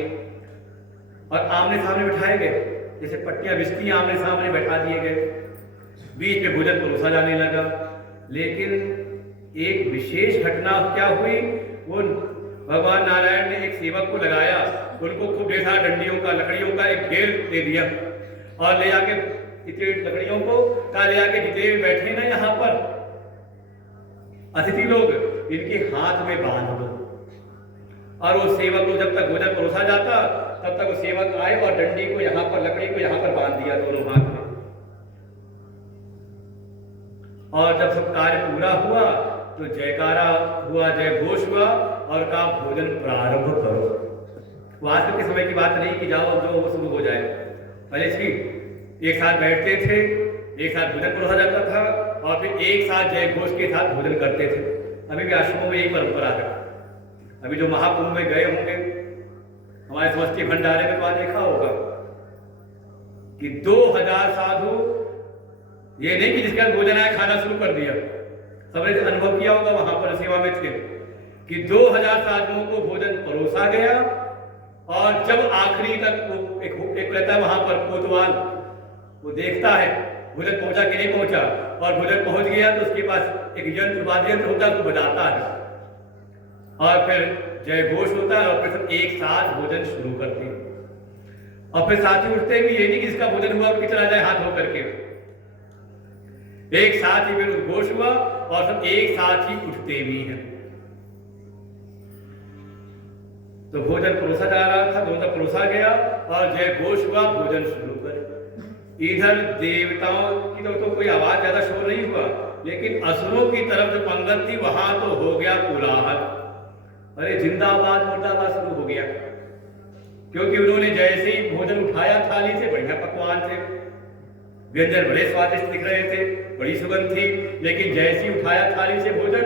और आमने सामने बैठाए गए, जैसे पट्टियां बिछती आमने सामने बैठा दिए गए। बीच में भोजन परोसा जाने लगा। लेकिन एक विशेष घटना क्या हुई, वो भगवान नारायण ने एक सेवक को लगाया, उनको खूब ढेर सारा डंडियों का, लकड़ियों का एक ढेर दे दिया और ले जाके इतने लकड़ियों को ले जाके जितने बैठे ना यहाँ पर अतिथि लोग, इनके हाथ में बांध दो। और वो सेवक को जब तक भोजन परोसा जाता तब तक वो सेवक आए और डंडी को यहाँ पर, लकड़ी को यहाँ पर बांध दिया दोनों हाथ में। और जब सब कार्य पूरा हुआ तो जयकारा हुआ, जय घोष हुआ और कहा भोजन प्रारंभ करो। वास्तव के समय की बात नहीं कि जाओ अब जो वो शुरू हो जाए। पहले जी एक साथ बैठते थे, एक साथ भोजन परोसा जाता था और फिर एक साथ जय घोष के साथ भोजन करते थे। अभी भी आश्रमों में यही परंपरा है। अभी जो महाकुंभ में गए होंगे हमारे समष्टि भंडारे में, वहां देखा होगा कि 2000 साधु, ये नहीं कि जिसका भोजन आया खाना शुरू कर दिया, सबने अनुभव किया होगा वहां पर सेवा में थे कि 2000 साधुओं को भोजन परोसा गया और जब आखिरी तक वो एक रहता है वहां पर कोतवाल, वो देखता है भोजन पहुंचा कि नहीं पहुंचा, और भोजन पहुंच गया तो उसके पास एक यंत्र वाद्य यंत्र होता है, उसको बजाता है और फिर जय घोष होता है और फिर सब एक साथ भोजन शुरू करते हैं। और फिर साथी उठते भी, ये नहीं कि जिसका भोजन हुआ कि चला जाए हाथ धो करके, एक साथ ही फिर उद्घोष हुआ और सब एक साथ ही उठते भी हैं। तो भोजन परोसा जा रहा था, दोनों परोसा गया और जय घोष हुआ, भोजन शुरू कर। इधर देवताओं की तो कोई आवाज ज्यादा शोर नहीं हुआ, लेकिन असुरों की तरफ जो पंगत थी वहां तो हो गया कोलाहल। अरे जिंदाबाद मुर्दाबाद शुरू हो गया, क्योंकि उन्होंने जैसे ही भोजन उठाया थाली से, बढ़िया पकवान थे, व्यंजन बड़े स्वादिष्ट दिख रहे थे, बड़ी सुगंध थी, लेकिन जैसे ही उठाया थाली से भोजन,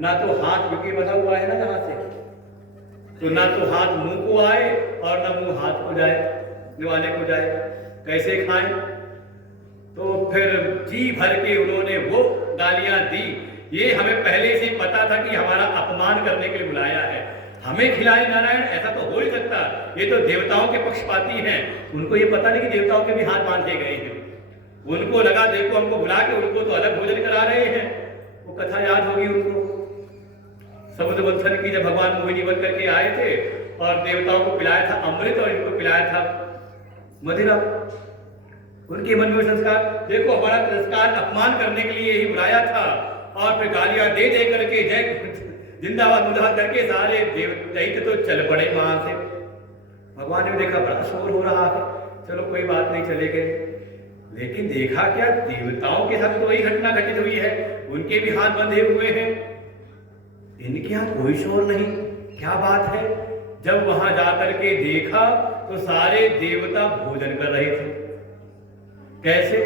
ना तो हाथ क्योंकि बंधा हुआ है ना जहां से, तो ना तो हाथ मुंह को आए और ना मुंह हाथ को जाए, निवाने को जाए, कैसे खाएं? तो फिर जी भर के उन्होंने वो गालियां दी। ये हमें पहले से पता था कि हमारा अपमान करने के लिए बुलाया है, हमें खिलाए नारायण, ऐसा तो हो ही सकता। ये तो देवताओं के पक्षपाती हैं, उनको ये पता नहीं कि देवताओं के भी हाथ बांधे गए हैं। उनको लगा देखो हमको बुला के उनको तो अलग भोजन करा रहे हैं। वो कथा याद होगी उनको, समुद्र मंथन की जब भगवान मोहिनी बन करके आए थे और देवताओं को पिलाया था अमृत और इनको पिलाया था मदिरा। उनके मन में संस्कार, देखो हमारा तिरस्कार अपमान करने के लिए ही बुलाया था और फिर गालियां दे दे करके जय जिंदाबाद मुर्दाबाद करके सारे दैत्य तो चल पड़े वहां से। भगवान ने देखा बड़ा शोर हो रहा है, चलो कोई बात नहीं, चले गए। लेकिन देखा क्या, देवताओं के साथ तो वही घटना घटित हुई है, उनके भी हाथ बंधे हुए हैं, इनके यहाँ कोई शोर नहीं, क्या बात है। जब वहां जाकर के देखा तो सारे देवता भोजन कर रहे थे। कैसे?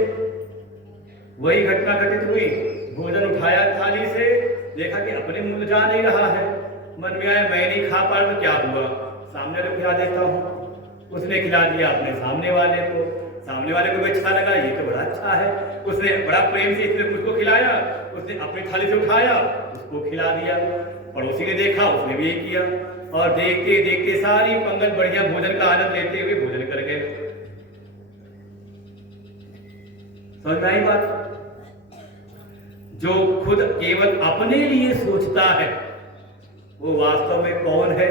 वही घटना घटित हुई, भोजन उठाया थाली से, देखा कि अपने मुंह जा नहीं रहा है, मन में आया मैं नहीं खा पा रहा तो क्या हुआ, सामने वाले को खिला देता हूँ। उसने खिला दिया अपने सामने वाले को, सामने वाले को भी अच्छा लगा, ये तो बड़ा अच्छा है, उसने बड़ा प्रेम से इसने मुझको खिलाया, उसने अपनी थाली से उठाया उसको खिला दिया, पड़ोसी ने देखा उसने भी ये किया, और देखते देखते सारी पंगत बढ़िया भोजन का आनंद लेते हुए भोजन कर गए। समझ में आई बात? जो खुद केवल अपने लिए सोचता है वो वास्तव में कौन है?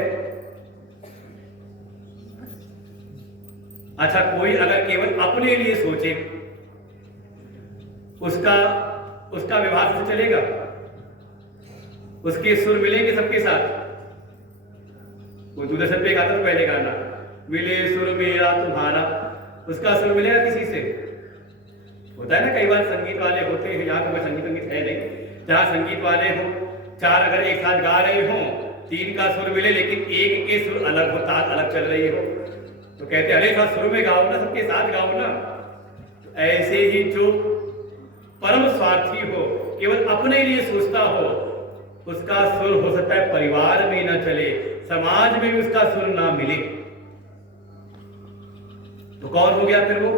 अच्छा, कोई अगर केवल अपने लिए सोचे उसका व्यवहार से चलेगा? उसके सुर मिलेंगे सबके साथ? वो दूरदर्शन पे गाता था पहले गाना, मिले सुर मेरा तुम्हारा, उसका सुर मिलेगा किसी से? होता है ना, कई बार संगीत वाले होते हैं, यहाँ तो संगीत है नहीं, जहाँ संगीत वाले हो, चार अगर एक साथ गा रहे हो, तीन का सुर मिले लेकिन एक के सुर अलग हो, ताल अलग चल रही हो, तो कहते अरे साथ सुर में गाओ ना, सबके साथ गाओ ना। तो ऐसे ही जो परम स्वार्थी हो, केवल अपने लिए सोचता हो, उसका सुर हो सकता है परिवार में न चले, समाज में भी उसका सुर ना मिले। तो कौन हो गया फिर वो?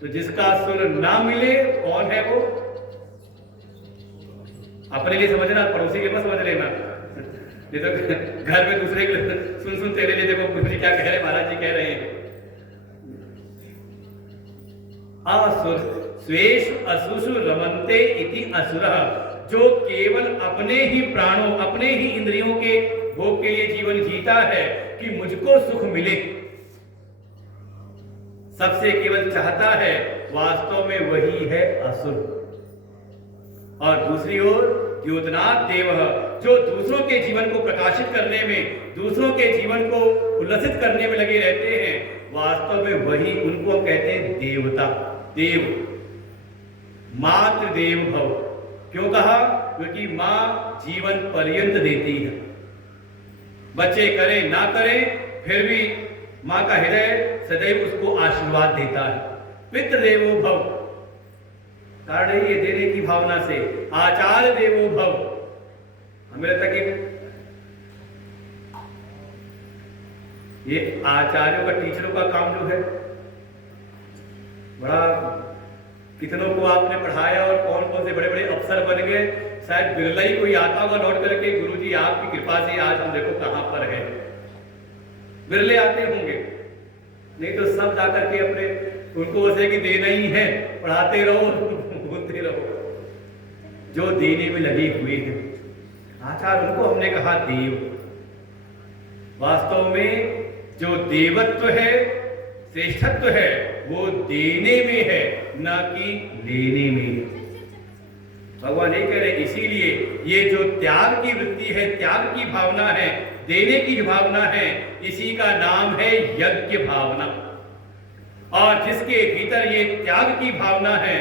तो जिसका सुर ना मिले कौन है वो? अपने लिए समझना, पड़ोसी के पास समझ लेना। ये तो घर में दूसरे के सुन तेरे लिए देखो मुझे क्या कह रहे महाराज जी, कह रहे हैं असुर स्वेश असुषु रमन्ते इति असुरः, जो केवल अपने ही प्राणों, अपने ही इंद्रियों के भोग के लिए जीवन जीता है कि मुझको सुख मिले, सबसे केवल चाहता है, वास्तव में वही है असुर। और दूसरी ओर द्योतनाथ देव, जो दूसरों के जीवन को प्रकाशित करने में, दूसरों के जीवन को उल्लसित करने में लगे रहते हैं, वास्तव में वही, उनको कहते हैं देवता, देव, मातृ देव भव। क्यों कहा? क्योंकि मां जीवन पर्यंत देती है, बच्चे करें ना करें, फिर भी माँ का हृदय सदैव उसको आशीर्वाद देता है। पितृ देवो भव, कारण है ये देने की भावना से। आचार्य देवो भव, हमें लगता कि ये आचार्यों का, टीचरों का काम जो है, बड़ा कितनों को आपने पढ़ाया और कौन कौन से बड़े बड़े अफसर बन गए। शायद बिरला ही कोई आता होगा लौट करके, गुरुजी आपकी कृपा से आज हम देखो कहां पर है। बिरले आते होंगे, नहीं तो सब जाकर के अपने, उनको ऐसे कि देना ही है, पढ़ाते रहो बोलते रहो, जो देने में लगे हुए हैं। आचार्य, उनको हमने कहा देव। वास्तव में जो देवत्व है, श्रेष्ठत्व है, वो देने में है, ना कि लेने में। भगवान ये कह रहे, इसीलिए ये जो त्याग की वृत्ति है, त्याग की भावना है, देने की भावना है, इसी का नाम है यज्ञ भावना। और जिसके भीतर ये त्याग की भावना है,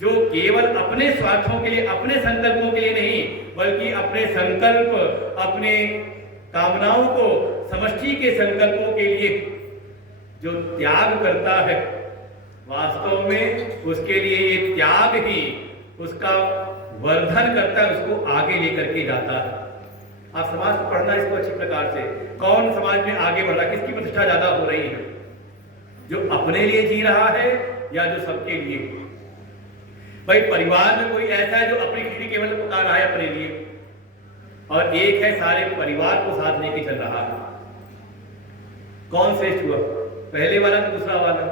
जो केवल अपने स्वार्थों के लिए, अपने संकल्पों के लिए नहीं, बल्कि अपने संकल्प, अपने कामनाओं को समष्टि के संकल्पों के लिए जो त्याग करता है, वास्तव में उसके लिए ये त्याग ही उसका वर्धन करता है, उसको आगे लेकर के जाता है। आप समाज को पढ़ना इसको अच्छी प्रकार से, कौन समाज में आगे बढ़ रहा है, किसकी प्रतिष्ठा ज्यादा हो रही है, जो अपने लिए जी रहा है या जो सबके लिए। भाई परिवार में कोई ऐसा है जो अपनी खिचड़ी केवल पका रहा है अपने लिए, और एक है सारे परिवार को साथ लेके चल रहा है। कौन श्रेष्ठ हुआ, पहले वाला कि दूसरा वाला?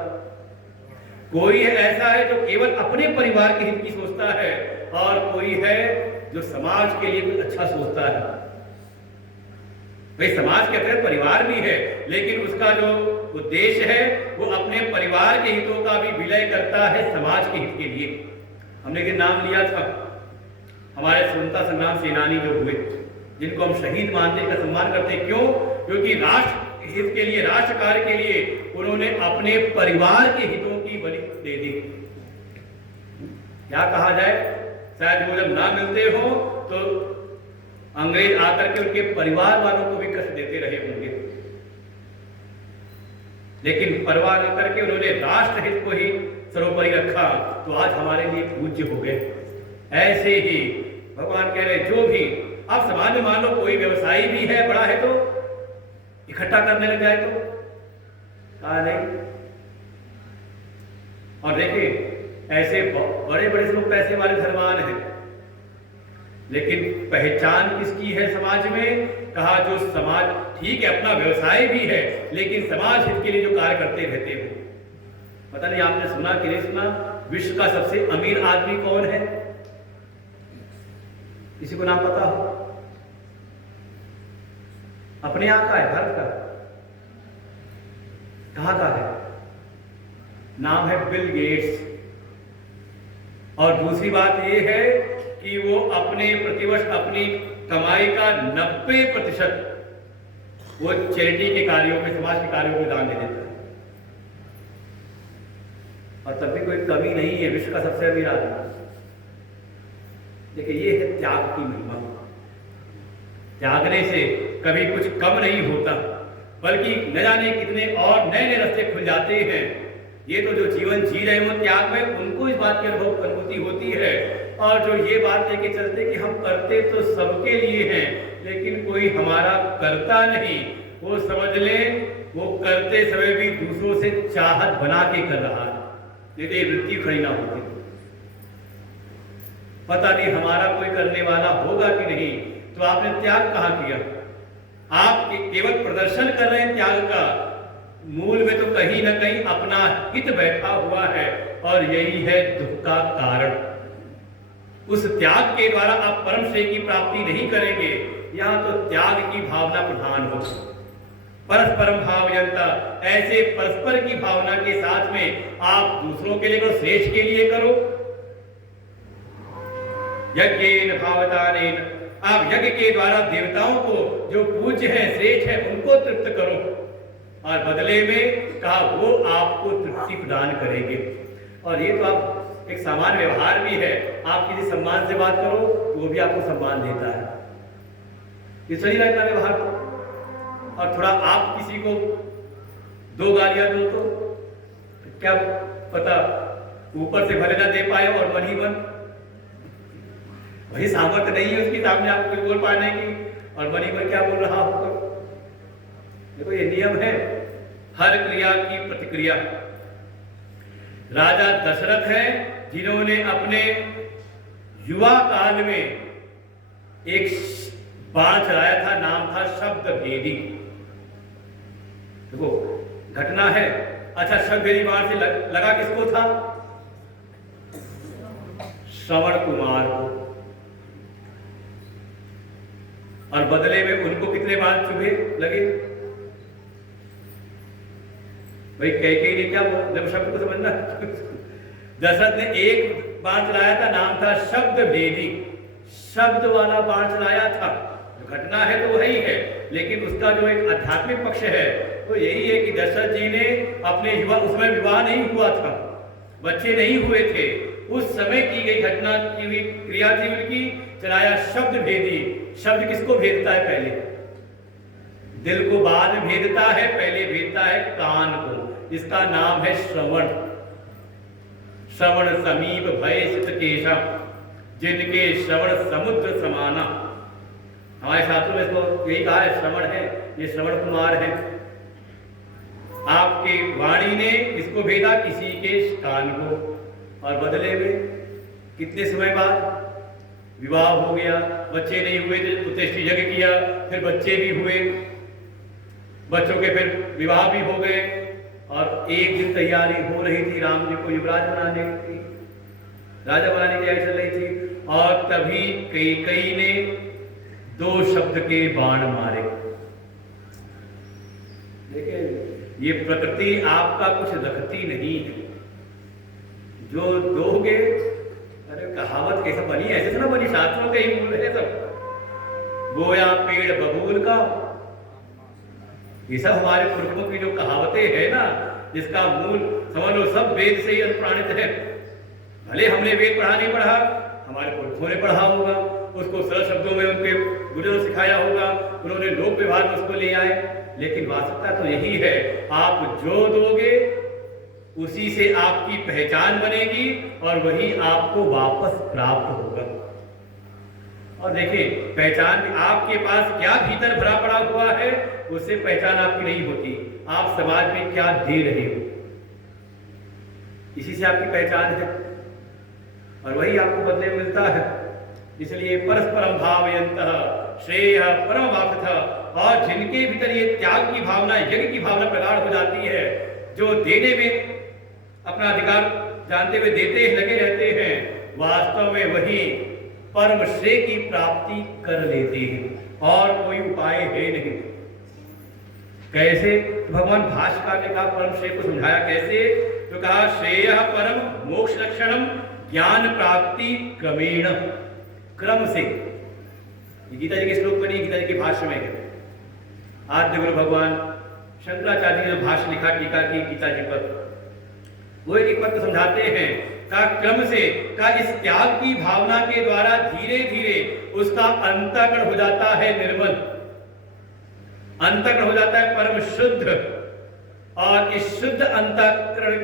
कोई है ऐसा है जो केवल अपने परिवार के हित की सोचता है, और कोई है जो समाज के लिए कुछ अच्छा सोचता है। भाई समाज के अंदर परिवार भी है, लेकिन उसका जो उद्देश्य है वो अपने परिवार के हितों का भी विलय करता है समाज के हित के लिए। हमने के नाम लिया था हमारे स्वतंत्रता संग्राम सेनानी जो हुए, जिनको हम शहीद मानते हैं, का सम्मान करते हैं। क्यों? क्योंकि राष्ट्र हित के लिए, राष्ट्र कार्य के लिए उन्होंने अपने परिवार के हितों की बलि दे दी। क्या कहा जाए, शायद वो जब ना मिलते हो तो अंग्रेज आकर के उनके परिवार वालों को भी कष्ट देते रहे होंगे, लेकिन परवाह न करके उन्होंने राष्ट्र हित को ही सर्वोपरि रखा, तो आज हमारे लिए पूज्य हो गए। ऐसे ही भगवान कह रहे, जो भी अब समाज में मान लो कोई व्यवसायी भी है, बड़ा है, तो इकट्ठा करने लग जाए तो कहा नहीं। और देखिए ऐसे बड़े बड़े लोग पैसे वाले धनवान हैं, लेकिन पहचान किसकी है समाज में? कहा जो समाज, ठीक है अपना व्यवसाय भी है, लेकिन समाज हित के लिए जो कार्य करते रहते हो। पता नहीं आपने सुना कि नहीं सुना, विश्व का सबसे अमीर आदमी कौन है? किसी को नाम पता हो? अपने यहाँ का है, भारत का। कहां का है? नाम है बिल गेट्स। और दूसरी बात यह है कि वो अपने प्रतिवर्ष अपनी कमाई का 90% वो चैरिटी के कार्यों में, समाज के कार्यों में दान दे देता है, और तब भी कोई कमी नहीं है, विश्व का सबसे अमीर आदमी। देखिए ये है त्याग की महिमा। त्यागने से कभी कुछ कम नहीं होता, बल्कि न जाने कितने और नए नए रास्ते खुल जाते हैं। ये तो जो जीवन जी रहे हो त्याग में, उनको इस बात की अनुभूति होती है। और जो ये बात लेके चलते कि हम करते तो सबके लिए हैं, लेकिन कोई हमारा करता नहीं, वो समझ ले वो करते समय भी दूसरों से चाहत बना के कर रहा है, नहीं तो ये वृत्ति खड़ी ना होती। पता नहीं हमारा कोई करने वाला होगा कि नहीं, तो आपने त्याग कहाँ किया? आप केवल प्रदर्शन कर रहे हैं त्याग का, मूल में तो कहीं ना कहीं अपना हित बैठा हुआ है, और यही है दुख का कारण। उस त्याग के द्वारा आप परम श्रेय की प्राप्ति नहीं करेंगे। यहां तो त्याग की भावना प्रधान हो, परस्परम भावयंता, ऐसे परस्पर की भावना के साथ में आप दूसरों के लिए करो, श्रेष्ठ के लिए करो। यज्ञेन भावदानेन, आप यज्ञ के द्वारा देवताओं को जो पूज्य है, श्रेष्ठ है, उनको तृप्त करो, और बदले में कहा वो आपको तृप्ति प्रदान करेंगे। और ये तो आप एक सामान्य व्यवहार भी है, आप किसी सम्मान से बात करो तो वो भी आपको सम्मान देता है। ये सही रहता है व्यवहार। और थोड़ा आप किसी को 2 गालियां दो तो क्या पता ऊपर से भले ना दे पाए और मन ही मन वही सामर्थ्य नहीं है उसकी सामने आपको कुछ बोल पाने की और मन ही मन क्या बोल रहा होगा। देखो ये नियम है, हर क्रिया की प्रतिक्रिया। राजा दशरथ है जिन्होंने अपने युवा काल में एक बाण चलाया था, नाम था शब्द भेदी। देखो घटना है। अच्छा, शब्द भेदी बाण से लगा किसको था? श्रवण कुमार को। और बदले में उनको कितने बाण चुभे लगे? भाई कैकेयी ने क्या बोला? जब शब्द को समझना, दशरथ ने एक बाण चलाया था, नाम था शब्द भेदी। शब्द वाला बाण चलाया था। घटना है तो वही है, लेकिन उसका जो एक आध्यात्मिक पक्ष है तो यही है कि दशरथ जी ने अपने युवा, उसमें विवाह नहीं हुआ था, बच्चे नहीं हुए थे, उस समय की गई घटना की हुई क्रिया थी उनकी, चलाया शब्द भेदी। शब्द किसको भेदता है? पहले दिल को बाद में भेदता है, पहले भेदता है कान को। इसका नाम है श्रवण। श्रवण समीप भय सित केशा, जिनके श्रवण समुद्र समाना। हमारे शास्त्रों में इसको यही कहा है, श्रवण है, ये श्रवण कुमार है। आपके वाणी ने इसको भेदा, किसी के कान को, और बदले में कितने समय बाद विवाह हो गया, बच्चे नहीं हुए थे, उत्तेष्टि यज्ञ किया, फिर बच्चे भी हुए, बच्चों के फिर विवाह भी हो गए, और एक दिन तैयारी हो रही थी राम जी को युवराज बनाने की, राजा बनाने की तैयारी चल रही थी, और तभी कैकेयी ने 2 शब्द के बाण मारे। देखिए ये प्रकृति आपका कुछ रखती नहीं है, जो दोगे। अरे कहावत कैसे बनी? ऐसे तो ना बनी, शास्त्रों के ही मूल है सब। गोया पेड़ बबूल का, ये सब हमारे पुरखों की जो कहावतें हैं ना, जिसका मूल समझ लो सब वेद से ही अनुप्राणित है। भले हमने वेद पढ़ा नहीं पढ़ा, हमारे पुरखों ने पढ़ा होगा, उसको सरल शब्दों में उनके गुरुओं ने सिखाया होगा, उन्होंने लोक व्यवहार में उसको ले आए। लेकिन वास्तवता तो यही है, आप जो दोगे उसी से आपकी पहचान बनेगी और वही आपको वापस प्राप्त होगा। और देखिए पहचान आपके पास क्या भीतर भरा पड़ा हुआ है, उससे पहचान आपकी नहीं होती। आप समाज में क्या दे रहे हो, इसी से आपकी पहचान है, और वही आपको बदले में मिलता है। इसलिए परस्परम भावयन्तः श्रेय परम वाप्तः। और जिनके भीतर ये त्याग की भावना, यज्ञ की भावना प्रगाढ़ हो जाती है, जो देने में अपना अधिकार जानते हुए देते लगे रहते हैं, वास्तव में वही परम श्रेय की प्राप्ति कर लेते हैं, और कोई उपाय है नहीं। कैसे? भगवान भाष्यकार ने कहा परम श्रेय को समझाया कैसे, तो कहा श्रेय परम मोक्ष लक्षणम ज्ञान प्राप्ति क्रमेण, क्रम से। गीता जी के श्लोक में नहीं, गीता जी के भाष्य में है। आद्य गुरु भगवान शंकराचार्य ने जो भाष्य लिखा टीका की गीता जी पर, वो एक पद समझाते हैं का क्रम से का इस त्याग की भावना के द्वारा धीरे धीरे उसका अंतःकरण हो जाता है निर्मल, अंतःकरण हो जाता है परम शुद्ध। और इस शुद्ध अंतःकरण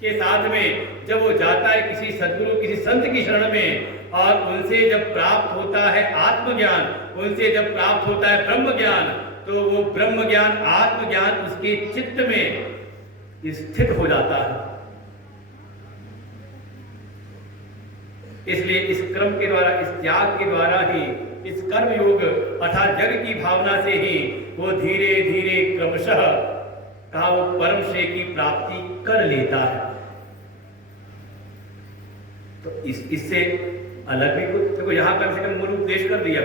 के साथ में जब वो जाता है किसी सद्गुरु, किसी संत की शरण में, और उनसे जब प्राप्त होता है आत्मज्ञान, उनसे जब प्राप्त होता है ब्रह्म ज्ञान, तो वो ब्रह्म ज्ञान, आत्मज्ञान उसके चित्त में स्थित हो जाता है। इसलिए इस क्रम के द्वारा, इस त्याग के द्वारा ही, इस कर्म योग अर्थात जग की भावना से ही वो धीरे धीरे क्रमशः कहा वो परम श्रेय की प्राप्ति कर लेता है। तो इससे अलग भी कुछ देखो, यहाँ कम से कम मूल उपदेश कर दिया।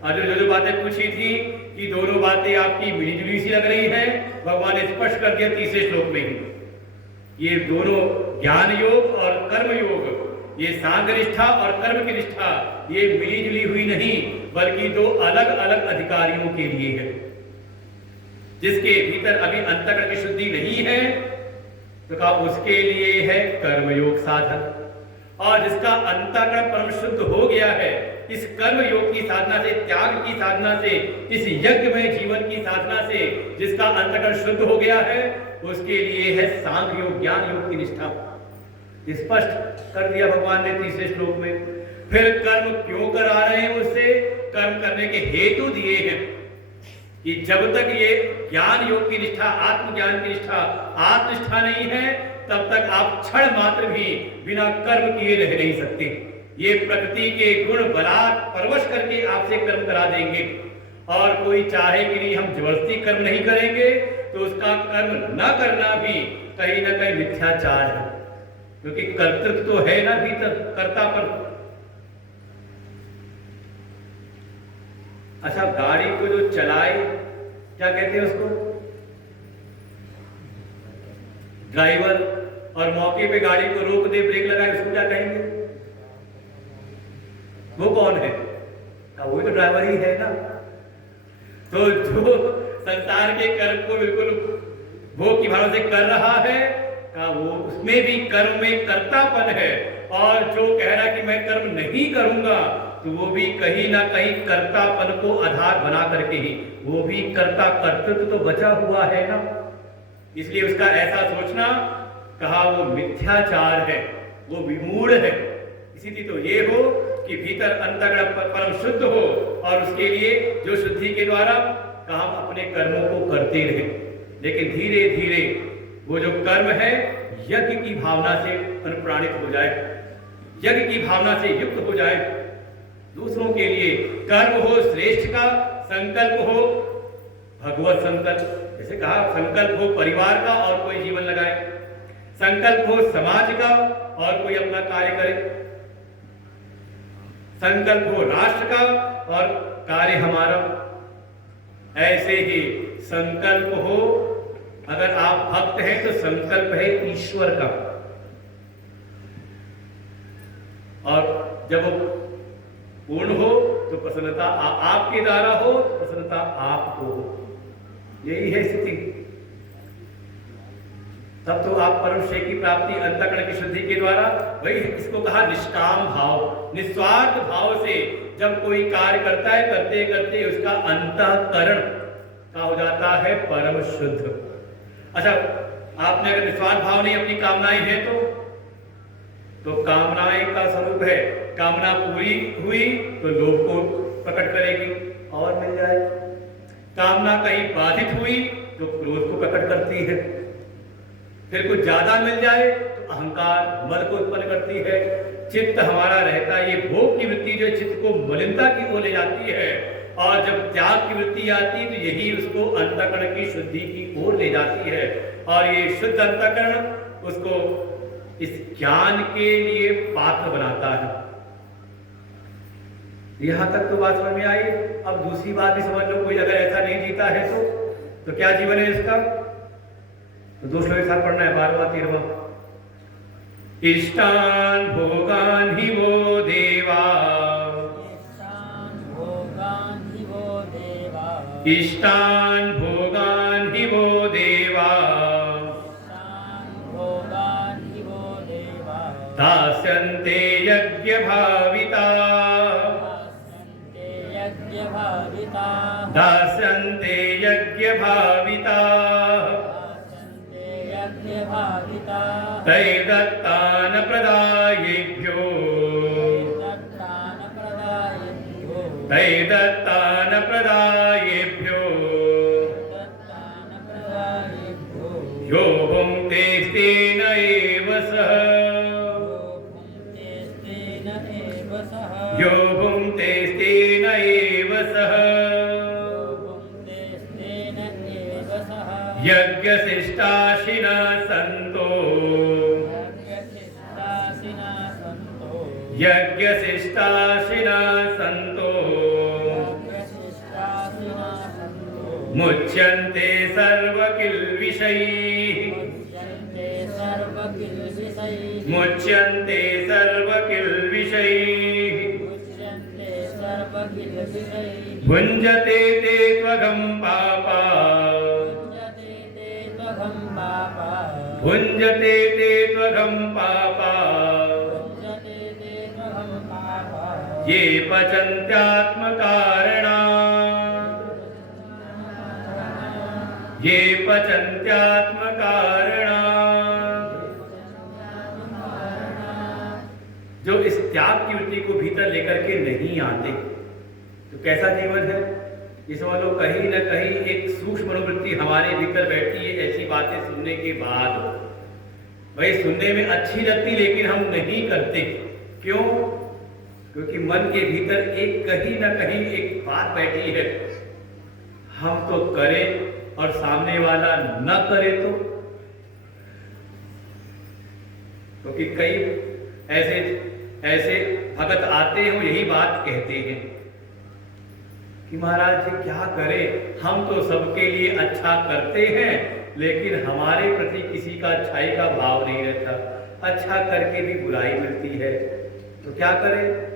और जो बातें पूछी थी कि दोनों बातें आपकी मिलीजुली सी लग रही है, भगवान ने स्पष्ट कर दिया तीसरे श्लोक में ही। ये दोनों ज्ञान योग और कर्म योग, ये सांख्य निष्ठा और कर्म की निष्ठा, ये मिली जुली हुई नहीं, बल्कि 2 अलग अलग अधिकारियों के लिए है। जिसके भीतर अभी अंतःकरण की शुद्धि नहीं है, तो कहा उसके लिए है कर्मयोग साधन, और जिसका अंतःकरण परम शुद्ध हो गया है, इस कर्म योग की साधना से, त्याग की साधना से, इस यज्ञमय जीवन की साधना से जिसका अंतःकरण शुद्ध हो गया है, उसके लिए है सांख्य योग, ज्ञान योग की निष्ठा। स्पष्ट कर दिया भगवान ने तीसरे श्लोक में। फिर कर्म क्यों करा रहे हैं उससे? कर्म करने के हेतु दिए हैं कि जब तक ये ज्ञान योग की निष्ठा, आत्मज्ञान की निष्ठा, आत्मनिष्ठा नहीं है, तब तक आप क्षण मात्र भी बिना कर्म किए रह नहीं सकते। ये प्रकृति के गुण बलात् परवश करके आपसे कर्म करा देंगे, और कोई चाहे कि नहीं हम जबरदस्ती कर्म नहीं करेंगे, तो उसका कर्म न करना भी कहीं ना कहीं मिथ्याचार है, क्योंकि कर्तृत्व तो है ना भीतर, कर्ता पर। अच्छा, गाड़ी को जो चलाए, क्या कहते हैं उसको? ड्राइवर, और मौके पे गाड़ी को रोक दे, ब्रेक लगाए, उसको क्या कहेंगे? वो कौन है? वो तो ड्राइवर ही है ना। तो जो संसार के कर्म को बिल्कुल भोग की भावना से कर रहा है, वो उसमें भी कर्म में कर्तापन है, और जो कह रहा है कि मैं कर्म नहीं करूंगा, तो वो भी कहीं ना कहीं कर्तापन को आधार बना करके ही, वो भी कर्ता कर्तृत्व तो बचा हुआ है ना। इसलिए उसका ऐसा सोचना, कहा वो मिथ्याचार है, वो विमूढ़ है। इसीलिए तो ये हो कि भीतर अंतःकरण परम शुद्ध हो, और उसके लिए जो शुद्धि के द्वारा कहा अपने कर्मों को करते रहे, लेकिन धीरे धीरे वो जो कर्म है यज्ञ की भावना से अनुप्राणित हो जाए, यज्ञ की भावना से युक्त हो जाए। दूसरों के लिए कर्म हो श्रेष्ठ का, संकल्प हो भगवत संकल्प, जैसे कहा संकल्प हो परिवार का और कोई जीवन लगाए, संकल्प हो समाज का और कोई अपना कार्य करे, संकल्प हो राष्ट्र का और कार्य हमारा। ऐसे ही संकल्प हो, अगर आप भक्त हैं तो संकल्प है ईश्वर का, और जब वो पूर्ण हो तो प्रसन्नता आपके द्वारा हो, प्रसन्नता आपको हो। यही है स्थिति। तब तो आप परम श्रेय की प्राप्ति अंतःकरण की शुद्धि के द्वारा, वही इसको कहा निष्काम भाव, निस्वार्थ भाव से जब कोई कार्य करता है, करते करते उसका अंतःकरण का हो जाता है परम शुद्ध। अच्छा, आपने अगर निस्वार्थ भाव नहीं, अपनी कामनाएं हैं तो कामनाएं का स्वरूप है, कामना पूरी हुई तो लोभ को प्रकट करेगी और मिल जाए, कामना कहीं बाधित हुई तो क्रोध को प्रकट करती है, फिर कुछ ज्यादा मिल जाए तो अहंकार मद को उत्पन्न करती है। चित्त हमारा रहता है, ये भोग की वृत्ति जो चित्त को मलिनता की ओर ले जाती है, और जब त्याग की वृत्ति आती है तो यही उसको अंतःकरण की शुद्धि की ओर ले जाती है, और ये शुद्ध अंतःकरण उसको इस ज्ञान के लिए पात्र बनाता है। यहां तक तो बात समझ में आई। अब दूसरी बात भी समझ लो, कोई अगर ऐसा नहीं जीता है तो क्या जीवन है इसका? तो दो श्लोक साथ पढ़ना है, 12वां 13वां। इष्टान भोगान ही वो देवा, इष्टान भोगान ही वो देवा, दास्यन्ते यज्ञ भाविता, दास्यन्ते यज्ञ भाविता, तैदत्तान प्रदायेभ्यो, तैदत्तान प्रदायेभ्यो, यो भुङ्क्ते तेन एव सः, यो भुङ्क्ते तेन एव सः, यज्ञशिष्टाशिनः सन्तो, यज्ञशिष्टाशिनः सन्तो, मुच्यन्ते सर्वकिल्बिषैः, मुच्यन्ते सर्वकिल्बिषैः, भुञ्जते ते त्वघं पापा, भुञ्जते ते त्वघं पापा, ये पचन्त्यात्मकारणा ये पचन्त्यात्मकारणा। जो इस त्याग की वृत्ति को भीतर लेकर के नहीं आते तो कैसा जीवन है? इस वालों कहीं न कहीं एक सूक्ष्म मनोवृत्ति हमारे भीतर बैठी है। ऐसी बातें सुनने के बाद भाई सुनने में अच्छी लगती लेकिन हम नहीं करते। क्यों? क्योंकि मन के भीतर एक कहीं न कहीं एक बात बैठी है, हम तो करें और सामने वाला न करे तो। क्योंकि कई ऐसे भगत आते हैं, वो यही बात कहते हैं कि महाराज जी क्या करें, हम तो सबके लिए अच्छा करते हैं लेकिन हमारे प्रति किसी का अच्छाई का भाव नहीं रहता। अच्छा करके भी बुराई मिलती है, तो क्या करें?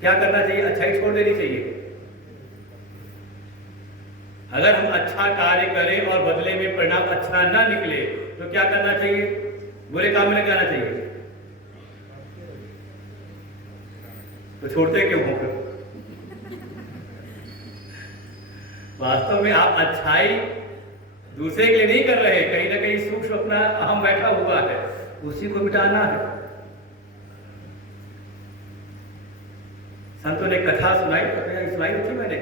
क्या करना चाहिए? अच्छाई छोड़ देनी चाहिए। अगर हम अच्छा कार्य करें और बदले में परिणाम अच्छा ना निकले तो क्या करना चाहिए? बुरे काम में लग जाना चाहिए। तो छोड़ते क्यों हो फिर? वास्तव में आप अच्छाई दूसरे के लिए नहीं कर रहे, कहीं ना कहीं सूक्ष्म अपना अहम बैठा हुआ है, उसी को मिटाना है। संतों ने कथा सुनाई थी, मैंने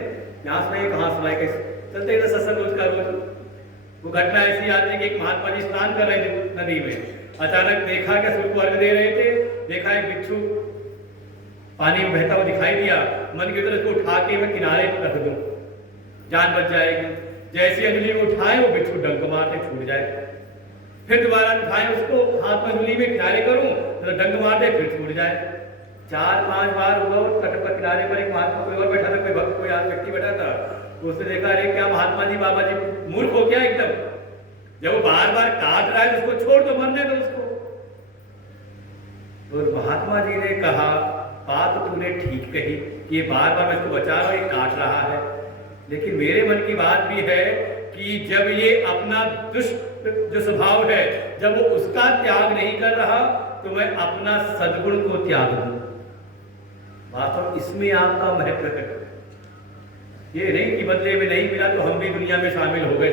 यहाँ सुनाई, कहाँ सुनाई, कैसे चलते इधर सत्संग रोज का रोज। वो घटना ऐसी आती है कि एक महात्मा जी स्नान कर रहे थे नदी में, अचानक देखा कि सूर्य को अर्घ दे रहे थे, देखा एक बिच्छू पानी में बहता हुआ दिखाई दिया। मन की तरफ उसको उठा के मैं किनारे पर रख दूं, जान बच जाएगी। जैसे अंजलि में उठाए वो बिच्छू डंक मारते छूट जाए, फिर दोबारा उठाए उसको हाथ में अंजलि में किनारे करूं तो डंक मारते फिर छूट जाए। 4-5 बार हुआ। तट पर किनारे पर एक महात्मा कोई और बैठा था, कोई भक्त कोई व्यक्ति बैठा था। उसने देखा अरे क्या महात्मा जी बाबा जी मूर्ख हो गया एकदम, जब वो बार बार काट रहा है तो उसको छोड़ दो, मरने दो उसको। तो महात्मा जी ने कहा बात तो तूने ठीक कही कि ये बार बार मैं इसको बचा रहा हूं, ये काट रहा है, लेकिन मेरे मन की बात भी है कि जब ये अपना दुष्ट जो स्वभाव है जब वो उसका त्याग नहीं कर रहा तो मैं अपना सद्गुण को त्याग दूं। वास्तव इसमें आपका महत्व है। ये नहीं कि बदले में नहीं मिला तो हम भी दुनिया में शामिल हो गए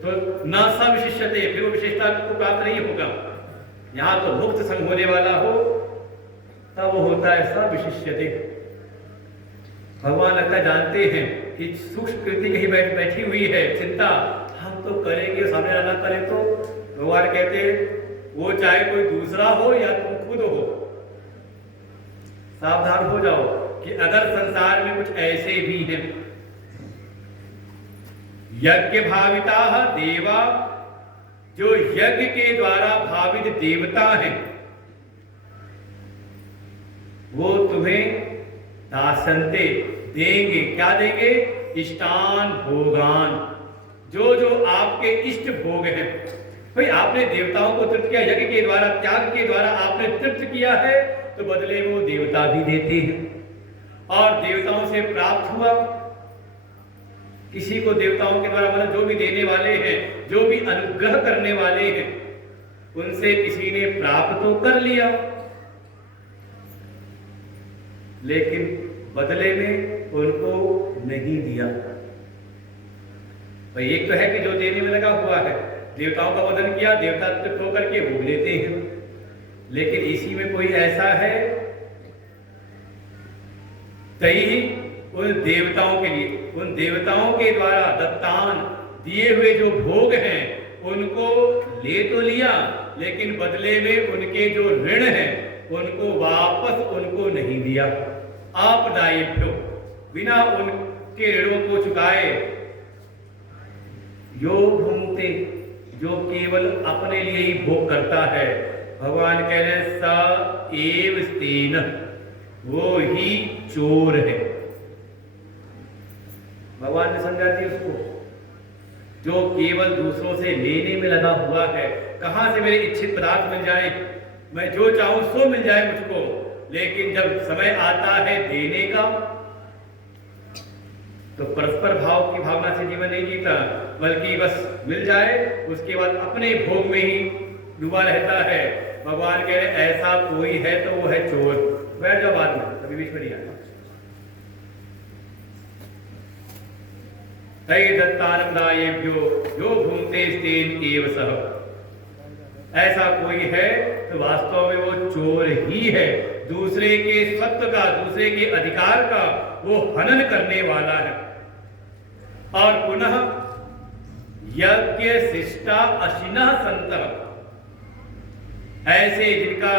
तो ना सा विशिष्यते, फिर वो विशेषता को प्राप्त नहीं होगा। यहाँ तो मुक्त संग होने वाला हो तब वो होता है सब विशिष्यते। भगवान लगता जानते हैं कि सूक्ष्म कृति कहीं बैठी हुई है चिंता, हम तो करेंगे, सामने वाला करे तो। भगवान कहते वो चाहे कोई दूसरा हो या तुम खुद हो, सावधान हो जाओ कि अगर संसार में कुछ ऐसे भी हैं यज्ञ भाविता देवा, जो यज्ञ के द्वारा भावित देवता हैं, वो तुम्हें दासंते देंगे। क्या देंगे? इष्टान भोगान, जो जो आपके इष्ट भोग हैं। भाई आपने देवताओं को तृप्त किया, यज्ञ के द्वारा, त्याग के द्वारा आपने तृप्त किया है, तो बदले में वो देवता भी देते हैं। और देवताओं से प्राप्त हुआ, किसी को देवताओं के द्वारा मतलब जो भी देने वाले हैं, जो भी अनुग्रह करने वाले हैं, उनसे किसी ने प्राप्त तो कर लिया, लेकिन बदले में उनको नहीं दिया। तो एक तो है कि जो देने में लगा हुआ है, देवताओं का वंदन किया, देवता तृप्त होकर के भोग लेते हैं। लेकिन इसी में कोई ऐसा है तई उन देवताओं के लिए, उन देवताओं के द्वारा दत्तान दिए हुए जो भोग हैं उनको ले तो लिया, लेकिन बदले में उनके जो ऋण हैं उनको वापस उनको नहीं दिया। आपदायिभ्यो, बिना उनके ऋणों को चुकाए, यो भुंक्ते, जो केवल अपने लिए ही भोग करता है। भगवान कह रहे स एव स्तेन, वो ही चोर है। भगवान ने समझा दी उसको, जो केवल दूसरों से लेने में लगा हुआ है। कहां से मेरे इच्छित पदार्थ मिल जाए, मैं जो चाहूं सो मिल जाए मुझको, लेकिन जब समय आता है देने का तो परस्पर भाव की भावना से जीवन नहीं जीता, बल्कि बस मिल जाए उसके बाद अपने भोग में ही डूबा रहता है। भगवान कह रहे ऐसा कोई है तो वो है चोर। बैठ जाओ बाद में। कभी बीच में नहीं आना। तै दत्तानंदायेभ्यो यो भूमते स्तेन एव सह। ऐसा कोई है तो वास्तव में वो चोर ही है, दूसरे के सत्व का, दूसरे के अधिकार का वो हनन करने वाला है। और पुनः यज्ञ शिष्टा अशिनः संतः, ऐसे जिनका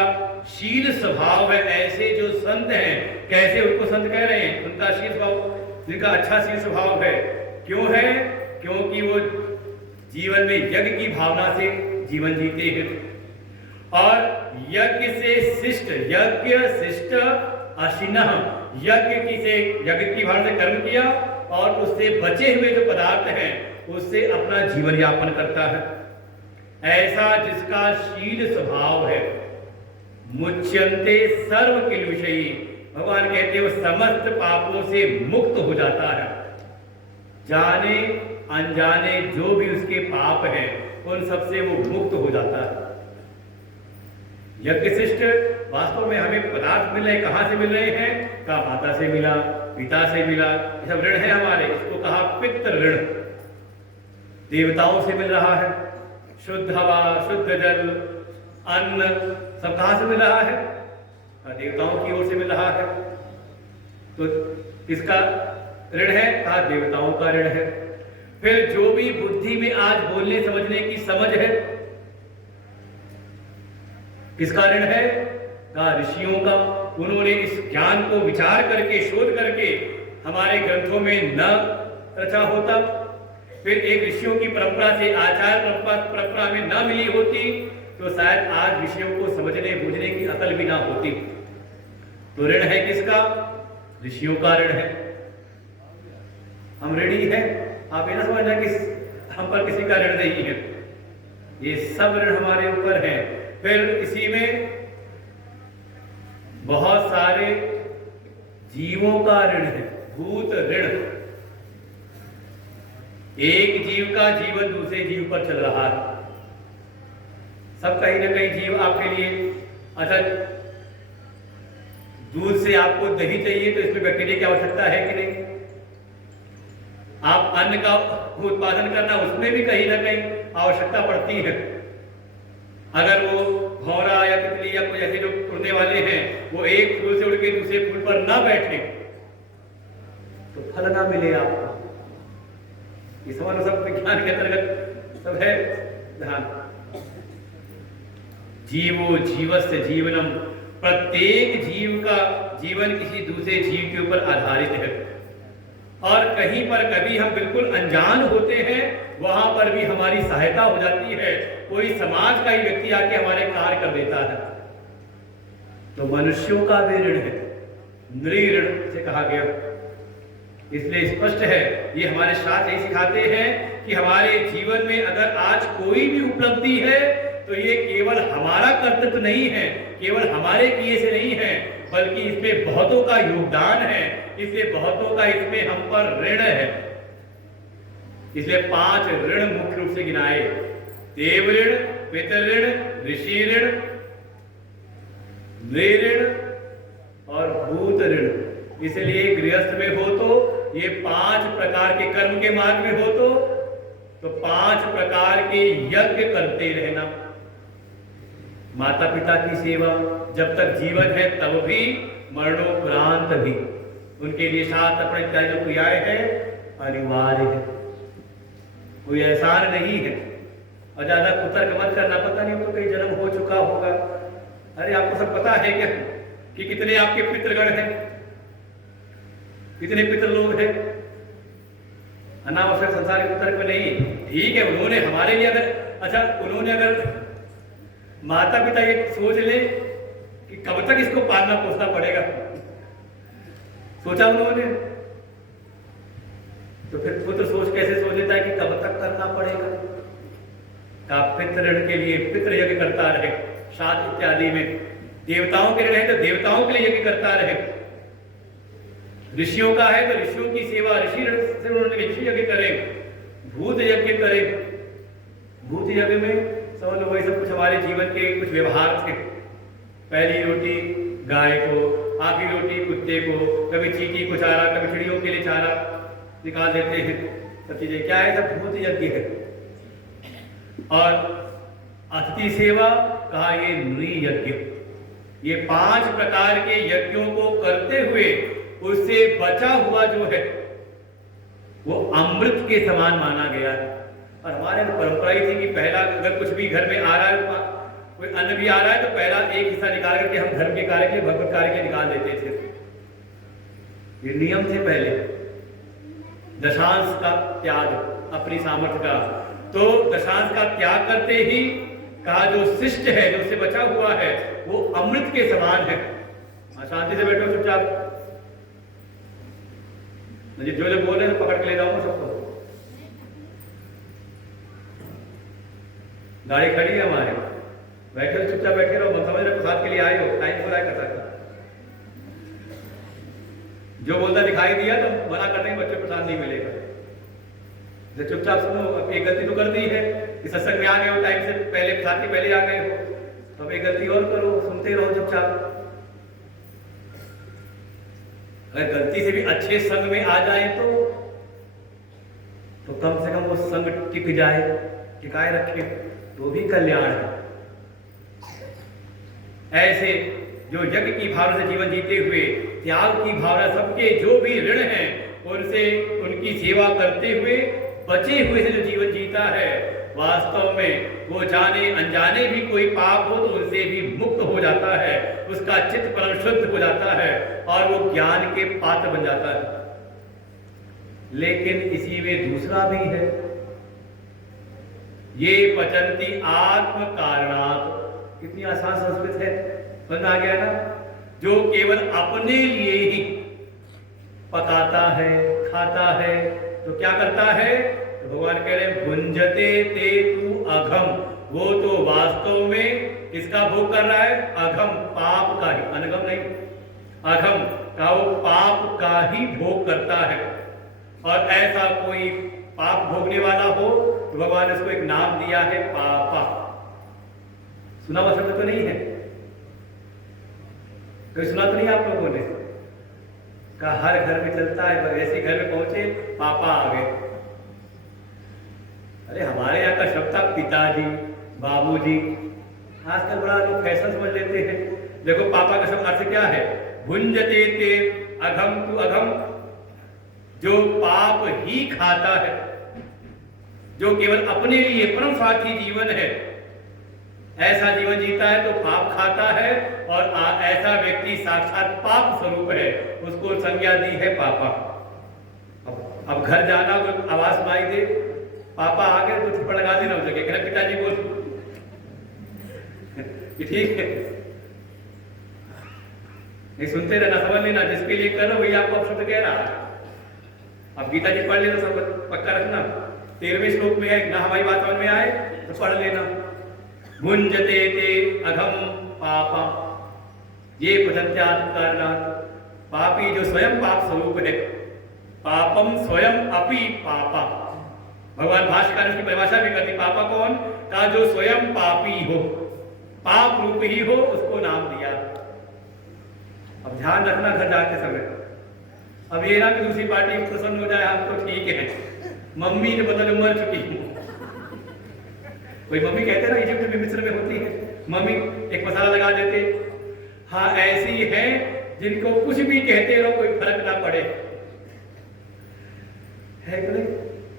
शील स्वभाव है, ऐसे जो संत हैं, कैसे उनको संत कह रहे हैं? उनका शील स्वभाव, जिनका अच्छा शील स्वभाव है। क्यों है? क्योंकि वो जीवन में यज्ञ की भावना से जीवन जीते हैं। और यज्ञ से शिष्ट, यज्ञ शिष्ट अशिनः, यज्ञ की भावना से कर्म किया और उससे बचे हुए जो पदार्थ हैं उससे अपना जीवन यापन करता है। ऐसा जिसका शील स्वभाव है, मुच्यन्ते सर्व किल्बिषयि, भगवान कहते हैं वो समस्त पापों से मुक्त हो जाता है। जाने अनजाने जो भी उसके पाप हैं उन सबसे वो मुक्त हो जाता है। यज्ञशिष्ट वास्तव में हमें पदार्थ मिल रहे, कहां से मिल रहे हैं? कहा माता से मिला, पिता से मिला, ये सब ऋण है हमारे। इसको कहा पितृ ऋण। देवताओं से मिल रहा है, शुद्ध हवा, शुद्ध जल, अन्न, सब कहां से मिल रहा है? देवताओं की ओर से मिल रहा है। तो किसका ऋण है? कहा देवताओं का ऋण है। फिर जो भी बुद्धि में आज बोलने समझने की समझ है, किसका ऋण है? कहा ऋषियों का। उन्होंने इस ज्ञान को विचार करके, शोध करके हमारे ग्रंथों में न रचा होता, फिर एक ऋषियों की परंपरा से, आचार परंपरा में न मिली होती, तो शायद आज ऋषियों को समझने बूझने की अकल भी ना होती। तो ऋण है किसका? ऋषियों का ऋण है। हम ऋणी हैं। आप ये ना समझना कि हम पर किसी का ऋण नहीं है, ये सब ऋण हमारे ऊपर है। फिर इसी में बहुत सारे जीवों का ऋण है, भूत ऋण। एक जीव का जीवन दूसरे जीव पर चल रहा है। सब कहीं ना कहीं जीव आपके लिए, अच्छा दूध से आपको दही चाहिए तो इसमें बैक्टीरिया की आवश्यकता है कि नहीं? आप अन्न का उत्पादन करना, उसमें भी कहीं ना कहीं आवश्यकता पड़ती है। अगर वो भौरा या तितली या कोई ऐसे जो उड़ने वाले हैं वो एक फूल से उड़ के दूसरे फूल पर ना बैठे तो फल ना मिले आपको। ये समझ सब विज्ञान के अंतर्गत सब है ध्यान। जीवो जीवस्य जीवनम, प्रत्येक जीव का जीवन किसी दूसरे जीव के ऊपर आधारित है। और कहीं पर कभी हम बिल्कुल अनजान होते हैं, वहां पर भी हमारी सहायता हो जाती है। कोई समाज का ही व्यक्ति आके हमारे कार्य कर देता है। तो मनुष्यों का भी ऋण है, नृऋण से कहा गया। इसलिए स्पष्ट है, ये हमारे शास्त्र यही सिखाते हैं कि हमारे जीवन में अगर आज कोई भी उपलब्धि है तो ये केवल हमारा कर्तव्य नहीं है, केवल हमारे किए से नहीं है, बल्कि इसमें बहुतों का योगदान है। इसलिए बहुतों का इसमें हम पर ऋण है। इसलिए 5 ऋण मुख्य रूप से गिनाए: देव ऋण, पितृ ऋण, ऋषि ऋण, नृऋण और भूत ऋण। इसलिए गृहस्थ में हो तो ये 5 प्रकार के कर्म के मार्ग में हो तो 5 प्रकार के यज्ञ करते रहना। माता पिता की सेवा जब तक जीवन है तब भी, मरणोपरांत भी उनके लिए साथ अपने इत्यादि जो क्रियाएं हैं अनिवार्य है, कोई एहसान नहीं है। और ज्यादा कुतर्क मत करना, पता नहीं तो कई जन्म हो चुका होगा। अरे आपको सब पता है क्या कि कितने आपके पितृगण हैं, कितने पितृ लोग हैं? अनावश्यक संसार के कुतर्क में नहीं। ठीक है, उन्होंने हमारे लिए उन्होंने अगर माता पिता ये सोच ले कि कब तक इसको पालना पोसना पड़ेगा, सोचा उन्होंने? तो फिर पुत्र सोच कैसे सोच लेता है कि कब तक करना पड़ेगा? का पितृ ऋण के लिए पितृ यज्ञ करता रहे, श्राद्ध इत्यादि में। देवताओं के ऋण है तो देवताओं के लिए यज्ञ करता रहे। ऋषियों का है तो ऋषियों की सेवा, ऋषि ऋण से उन्होंने ऋषि यज्ञ करे, भूत यज्ञ करे। भूत यज्ञ में समझ लो वही सब कुछ हमारे जीवन के कुछ व्यवहार थे। पहली रोटी गाय को, आखिरी रोटी कुत्ते को, कभी चींटी को चारा, कभी चिड़ियों के लिए चारा निकाल देते हैं। सब चीजें क्या है, सब भूत यज्ञ है। और अतिथि सेवा कहा ये नृ यज्ञ। ये 5 प्रकार के यज्ञों को करते हुए उससे बचा हुआ जो है वो अमृत के समान माना गया है। और हमारे तो परंपरा ही थी कि पहला अगर कुछ भी घर में आ रहा है, कोई अन्न भी आ रहा है, तो पहला एक हिस्सा निकाल करके हम धर्म के कार्य के, भगवत कार्य के निकाल देते थे। ये नियम थे पहले। दशांश का त्याग अपनी सामर्थ्य का, तो दशांश का त्याग करते ही कहा जो शिष्ट है, जो उससे बचा हुआ है, वो अमृत के समान है। शांति से बैठो चुपचाप, मुझे जो बोल रहे हैं पकड़ के ले जाऊंगा सबको। गाड़ी खड़ी है हमारे, बैठे चुपचाप बैठे रहो, मत समझ रहे प्रसाद के लिए आए हो, टाइम हो रहा है कथा। जो बोलता दिखाई दिया तो मना करने बच्चे प्रसाद नहीं मिलेगा। तो चुपचाप सुनो। अब एक गलती तो कर दी है कि सत्संग में आ गए हो, टाइम से पहले प्रसाद के पहले आ गए हो, तो अब एक गलती और करो, सुनते रहो चुपचाप। अगर गलती से भी अच्छे संग में आ जाए तो कम से कम वो संग टिक जाए, टिकाए रखे, तो भी कल्याण है। ऐसे जो यज्ञ की भावना से जीवन जीते हुए, त्याग की भावना, सबके जो भी ऋण हैं उनसे, उनकी सेवा करते हुए बचे हुए से जो जीवन जीता है, वास्तव में वो जाने अनजाने भी कोई पाप हो तो उनसे भी मुक्त हो जाता है, उसका चित्त परम शुद्ध हो जाता है और वो ज्ञान के पात्र बन जाता है। लेकिन इसी में दूसरा भी है, ये पचंती आत्म कारणात्। कितनी आसान संस्कृत है, समझ आ गया ना? जो केवल अपने लिए ही पकाता है, खाता है, तो क्या करता है? तो भगवान कह रहे हैं भुंजते ते तू अघम। वो तो वास्तव में किसका भोग कर रहा है? अघम, पाप का ही, अनगम नहीं, अघम का, वो पाप का ही भोग करता है। और ऐसा कोई पाप भोगने वाला हो तो भगवान ने उसको एक नाम दिया है, पापा। सुना हुआ शब्द तो नहीं है? कोई सुना तो नहीं आप लोगों ने? का हर घर में चलता है, ऐसे घर में पहुंचे पापा आ गए। अरे हमारे यहाँ का शब्द था पिताजी, बाबूजी। आजकल बड़ा लोग फैशन समझ लेते हैं। देखो पापा का शब्द अर्थ क्या है? भुंजते ते अघम तु अघम, जो पाप ही खाता है, जो केवल अपने लिए परम स्वार्थी जीवन है, ऐसा जीवन जीता है तो पाप खाता है। और ऐसा व्यक्ति साक्षात पाप स्वरूप है, उसको संज्ञा दी है पापा। अब घर जाना, आवाज सुनाई दे, पापा आ गए तो थप्पड़ लगा देना उसे, कहना पिताजी बोल, ठीक है, नहीं सुनते रहना, समझ लेना, जिसके लिए कर रहे हो वही आपको अपशब्द कह रहा है। अब गीता जी पढ़ लेना, सब पक्का रखना, 13वें श्लोक में है ना, हमारी बात समझ में आए तो पढ़ लेना। भुंजते ते अघम पापा, ये पचंत्यात्म कारणात्। पापी जो स्वयं पाप स्वरूप है, पापम स्वयं अपि पापा। भगवान भाष्यकार की परिभाषा भी करती, पापा कौन? का जो स्वयं पापी हो, पाप रूप ही हो, उसको नाम दिया। अब ध्यान रखना घर जाते समय। अब ये ना कि दूसरी पार्टी प्रसन्न हो जाए, हम तो ठीक है, मम्मी ने बदल मर चुकी। कोई मम्मी कहते ना, इजिप्ट में, मिस्र में होती है, मम्मी एक मसाला लगा देते। हाँ, ऐसी है जिनको कुछ भी कहते रहो कोई फर्क ना पड़े, है कि नहीं?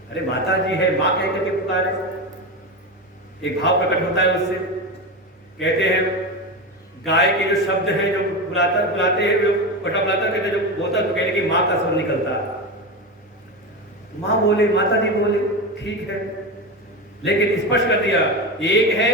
अरे माता जी है, माँ कह करके पुकारे, एक भाव प्रकट होता है उससे। कहते हैं गाय के जो शब्द है, जो बुलाते हैं, जो पटा बुलाता कहते, जो बोलता तो कहने की माँ का स्वर निकलता है। माँ बोले, माता जी बोले, ठीक है, लेकिन स्पष्ट कर दिया, एक है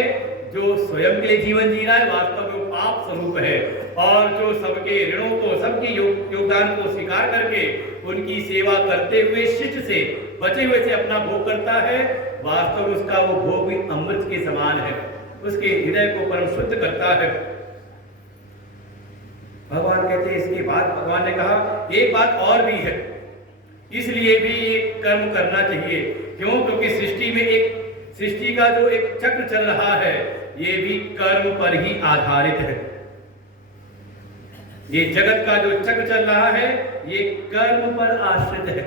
जो स्वयं के लिए जीवन जी रहा है, वास्तव में पाप स्वरूप है, और जो सबके ऋणों को, सबके योगदान को स्वीकार करके उनकी सेवा करते हुए शिष्ट से, बचे हुए से अपना भोग करता है, वास्तव में उसका वो भोग भी अमृत के समान है, उसके हृदय को परम शुद्ध करता है। भगवान कहते हैं, इसके बाद भगवान ने कहा एक बात और भी है, इसलिए भी एक कर्म करना चाहिए। क्यों? क्योंकि सृष्टि का जो एक चक्र चल रहा है, ये भी कर्म पर ही आधारित है। ये जगत का जो चक्र चल रहा है ये कर्म पर आश्रित है।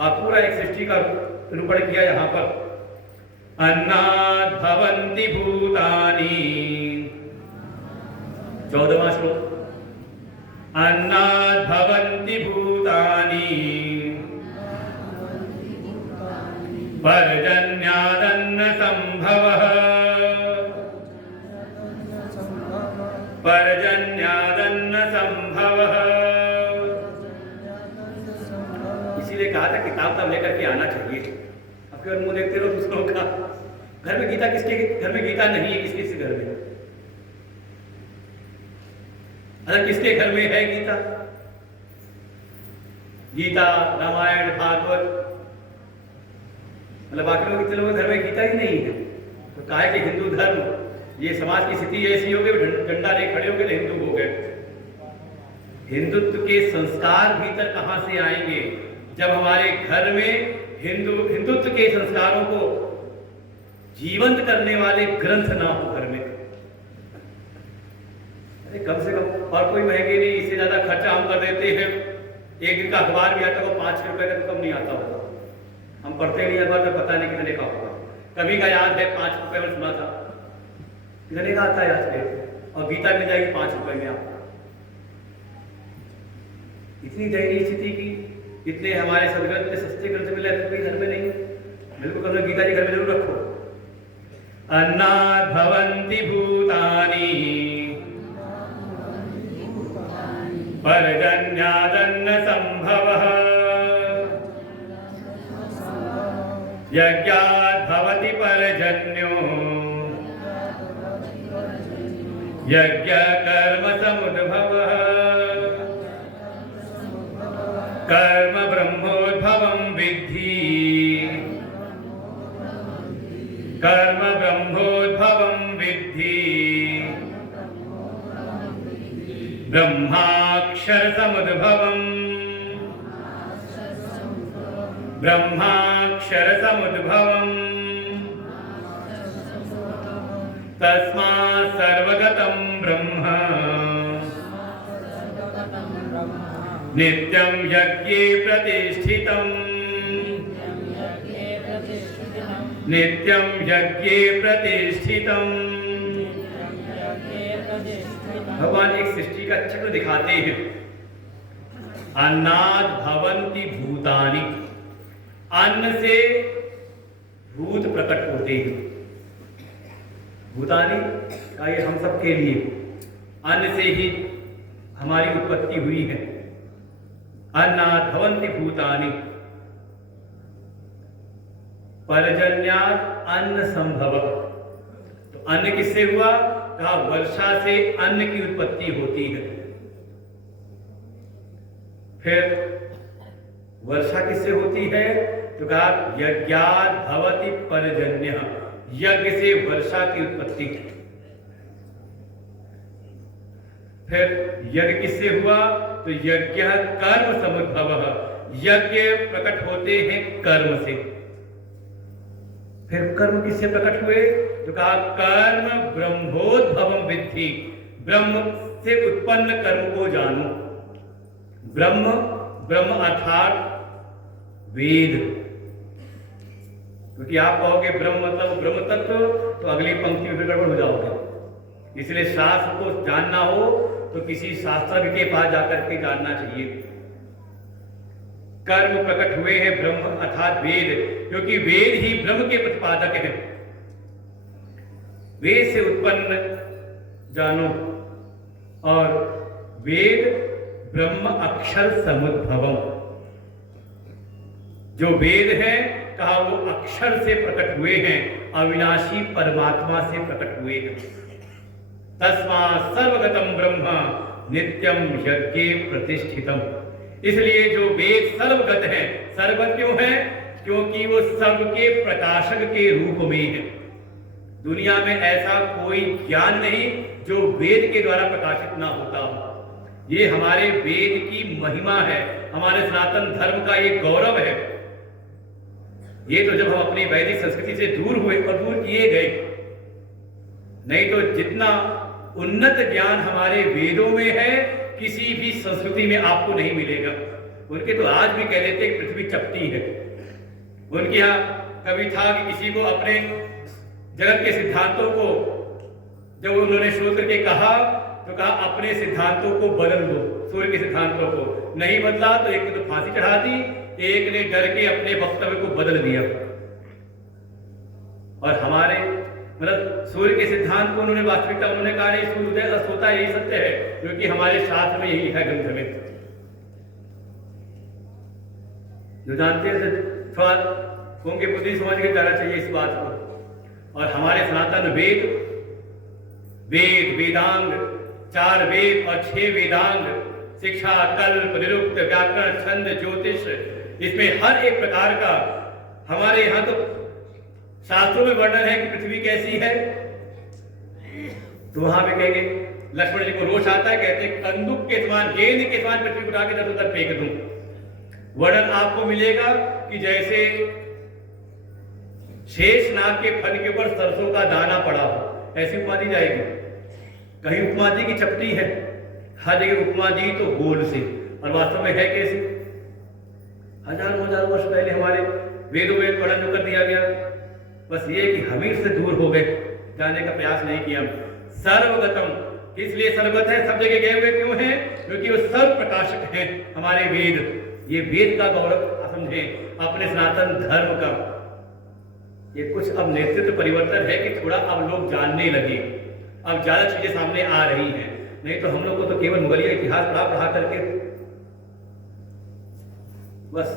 आप पूरा एक सृष्टि का निरूपण किया यहाँ पर। अन्नात् भवन्ति भूतानि, 14वां श्लोक। अन्नात् भवन्ति भूतानि पर्जन्यादन्न संभवः, पर्जन्यादन्न संभवः। इसीलिए कहा था किताब तब लेकर के आना चाहिए। अब केवल मुंह देखते रहो दूसरों का। घर में गीता किसके घर में गीता नहीं है? किसके घर में? अगर किसके घर में है गीता? गीता, रामायण, भागवत, मतलब बाकी लोग, इतने लोगों के घर में गीता ही नहीं है। तो कहा है कि हिंदू धर्म, ये समाज की स्थिति ऐसी हो गई, डंडा ले खड़े हो गए, हिंदू हो गए। हिंदुत्व के संस्कार भीतर कहां से आएंगे जब हमारे घर में हिंदुत्व के संस्कारों को जीवंत करने वाले ग्रंथ ना हो घर में। अरे कम से कम और कोई महंगे नहीं, इससे ज्यादा खर्चा हम कर देते हैं। एक दिन का अखबार भी आता होगा 5 रुपए का, तो कम नहीं आता होगा। हम पढ़ते नहीं अखबार में, पता नहीं कितने का होगा। कभी का याद है 5 रुपए में सुना था, कितने का आता है आज के? और गीता मिल जाएगी 5 रुपए में आपको। इतनी दयनीय स्थिति की, इतने हमारे सदग्रंथ सस्ते ग्रंथ मिले तो कोई घर में नहीं। बिल्कुल कम गीता जी घर में जरूर रखो। अन्नात् भवन्ति भूतानि पर्जन्यादन्न संभवः, यज्ञात् भवति पर्जन्यो यज्ञ कर्म समुद्भवः, कर्म ब्रह्मोद्भवं विद्धि, कर्म ब्रह्मोद्भवं विद्धि, ब्रह्माक्षर समुद्भवम्, ब्रह्माक्षर समुद्भवम्, तस्मात् सर्वगतं ब्रह्म नित्यं यज्ञे प्रतिष्ठितम्, नित्यं यज्ञे प्रतिष्ठितम्। भगवान एक सृष्टि का चक्र दिखाते हैं। अन्नात् भवन्ति भूतानि, अन्न से भूत प्रकट होते हैं। भूतानि का ये हम सब के लिए, अन्न से ही हमारी उत्पत्ति हुई है। अन्नात् भवन्ति भूतानि पर्जन्यात् अन्न संभवः। तो अन्न किससे हुआ? कहा वर्षा से अन्न की उत्पत्ति होती है। फिर वर्षा किससे होती है? तो कहा यज्ञात् भवति पर्जन्यः, यज्ञ से वर्षा की उत्पत्ति। फिर यज्ञ किससे हुआ? तो यज्ञ कर्म समुद्भवः, यज्ञ प्रकट होते हैं कर्म से। फिर कर्म किससे प्रकट हुए? तो कहा कर्म ब्रह्मोद्भवं विद्धि, ब्रह्म से उत्पन्न कर्म को जानो। ब्रह्म, ब्रह्म अर्थात वेद। क्योंकि आप कहोगे ब्रह्म मतलब ब्रह्म तत्व, तो अगली पंक्ति में गड़बड़ हो जाओगे। इसलिए शास्त्र को जानना हो तो किसी शास्त्रज्ञ के पास जाकर के जानना चाहिए। कर्म प्रकट हुए हैं ब्रह्म अर्थात वेद, क्योंकि वेद ही ब्रह्म के प्रतिपादक है। वेद से उत्पन्न जानो, और वेद ब्रह्म अक्षर समुद्भवम। जो वेद है कहा वो अक्षर से प्रकट हुए हैं, अविनाशी परमात्मा से प्रकट हुए हैं। तस्मात् सर्वगतं ब्रह्म नित्यं यज्ञे प्रतिष्ठितम्। इसलिए जो वेद सर्वगत है, सर्वगत क्यों है? क्योंकि वो सबके प्रकाशक के रूप में है। दुनिया में ऐसा कोई ज्ञान नहीं जो वेद के द्वारा प्रकाशित ना होता हो। ये हमारे वेद की महिमा है, हमारे सनातन धर्म का ये गौरव है। ये तो जब हम अपनी वैदिक संस्कृति से दूर हुए और दूर किए गए, नहीं तो जितना उन्नत ज्ञान हमारे वेदों में है, किसी भी संस्कृति में आपको नहीं मिलेगा। उनके तो आज भी कह देते हैं पृथ्वी चपटी है। उनके यहाँ कभी था कि किसी को अपने जगत के सिद्धांतों को जब उन्होंने शोध करके कहा तो कहा अपने सिद्धांतों को बदल दो, सूर्य के सिद्धांतों को नहीं बदला तो एक ने तो फांसी चढ़ा दी, एक ने डर के अपने वक्तव्य को बदल दिया। और हमारे मतलब सूर्य के सिद्धांत को उन्होंने वास्तविकता उन्होंने कहा नहीं, सूर्य उदय अस्त होता है, यही सत्य है, क्योंकि हमारे शास्त्र में यही लिखा है ग्रंथ में। जो जानते हैं थोड़ा उनके बुद्धि समझ के जाना चाहिए इस बात को। और हमारे सनातन वेद वेदांग 4 वेद और 6 वेदांग, शिक्षा, कल्प, निरुक्त, व्याकरण, छंद, ज्योतिष, इसमें हर एक प्रकार का हमारे यहाँ तो शास्त्रों में वर्णन है कि पृथ्वी कैसी है। तो वहां पे कहेंगे लक्ष्मण जी को रोष आता है, कहते हैं कंदुक के समान, गेंद के समान पृथ्वी को उठा के इधर उधर फेंक दूं। वर्णन आपको मिलेगा कि जैसे शेषनाग के फन के ऊपर सरसों का दाना पड़ा हो, ऐसी उपमा दी जाएगी। कहीं उपमा दी की चपटी है, हर जगह उपमा दी तो गोल से, और वास्तव में है कैसी। हजारों वर्ष पहले हमारे वेदों में वर्णन जो कर दिया गया, बस ये कि हम इससे दूर हो गए, जाने का प्रयास नहीं किया। सर्वगतम इसलिए सर्वगत है, सब जगह गए हुए क्यों हैं? क्योंकि वो सर्व प्रकाशक हैं हमारे वेद। ये वेद का गौरव समझे, अपने सनातन धर्म का। ये कुछ अब नेतृत्व परिवर्तन है कि थोड़ा अब लोग जानने लगे, अब ज्यादा चीजें सामने आ रही हैं। नहीं तो हम लोग को तो केवल मुगलिया इतिहास पढ़ा करके बस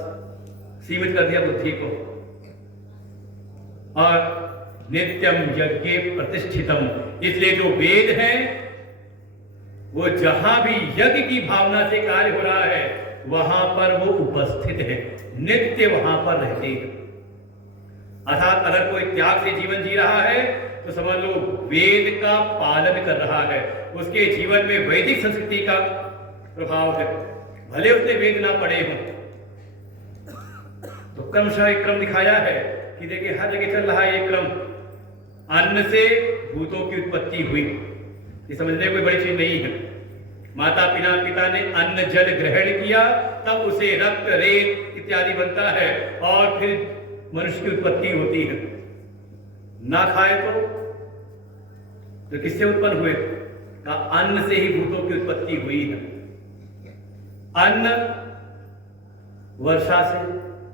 सीमित कर दिया बुद्धि को। और नित्यम यज्ञ प्रतिष्ठितम, इसलिए जो वेद है वो जहां भी यज्ञ की भावना से कार्य हो रहा है वहां पर वो उपस्थित है, नित्य वहां पर रहते हैं। अर्थात अगर कोई त्याग से जीवन जी रहा है तो समझ लो वेद का पालन कर रहा है, उसके जीवन में वैदिक संस्कृति का प्रभाव है, भले उसने वेद ना पढ़े हो। तो क्रमशः एक क्रम दिखाया है कि देखिए हर जगह चल रहा है ये क्रम। अन्न से भूतों की उत्पत्ति हुई, ये समझने कोई बड़ी चीज नहीं है। माता पिता ने अन्न जल ग्रहण किया, तब उसे रक्त रेत इत्यादि बनता है और फिर मनुष्य की उत्पत्ति होती है। ना खाए तो किससे उत्पन्न हुए? का अन्न से ही भूतों की उत्पत्ति हुई है। अन्न वर्षा से,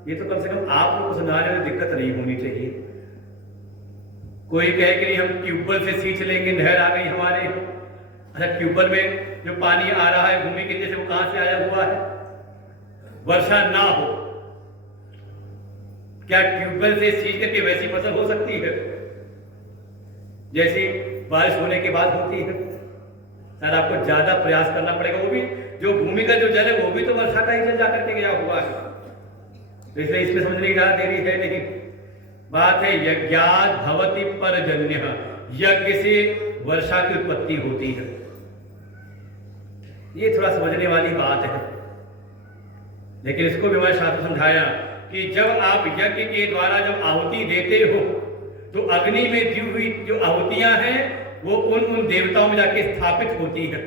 ये तो कम से कम आप लोग को समझाने में दिक्कत नहीं होनी चाहिए। कोई कहे कि नहीं हम ट्यूबवेल से सींच लेंगे, नहर आ गई हमारे। अच्छा, ट्यूबवेल में जो पानी आ रहा है भूमि के नीचे से, वो कहां से आया हुआ है? वर्षा ना हो, क्या ट्यूबवेल से सींच करके वैसी फसल हो सकती है जैसी बारिश होने के बाद होती है? शायद आपको ज्यादा प्रयास करना पड़ेगा। वो भी जो भूमि का जो जल है वो भी तो वर्षा का ही जल जाकर के गया हुआ है। तो इसलिए इसमें समझने की ज्यादा देरी है नहीं। बात है यज्ञात् भवति परजन्यः, यज्ञ से वर्षा की उत्पत्ति होती है। ये थोड़ा समझने वाली बात है, लेकिन इसको भी हमारे शास्त्र समझाया कि जब आप यज्ञ के द्वारा जब आहुति देते हो तो अग्नि में दी हुई जो आहुतियां हैं वो उन देवताओं में जाके स्थापित होती है,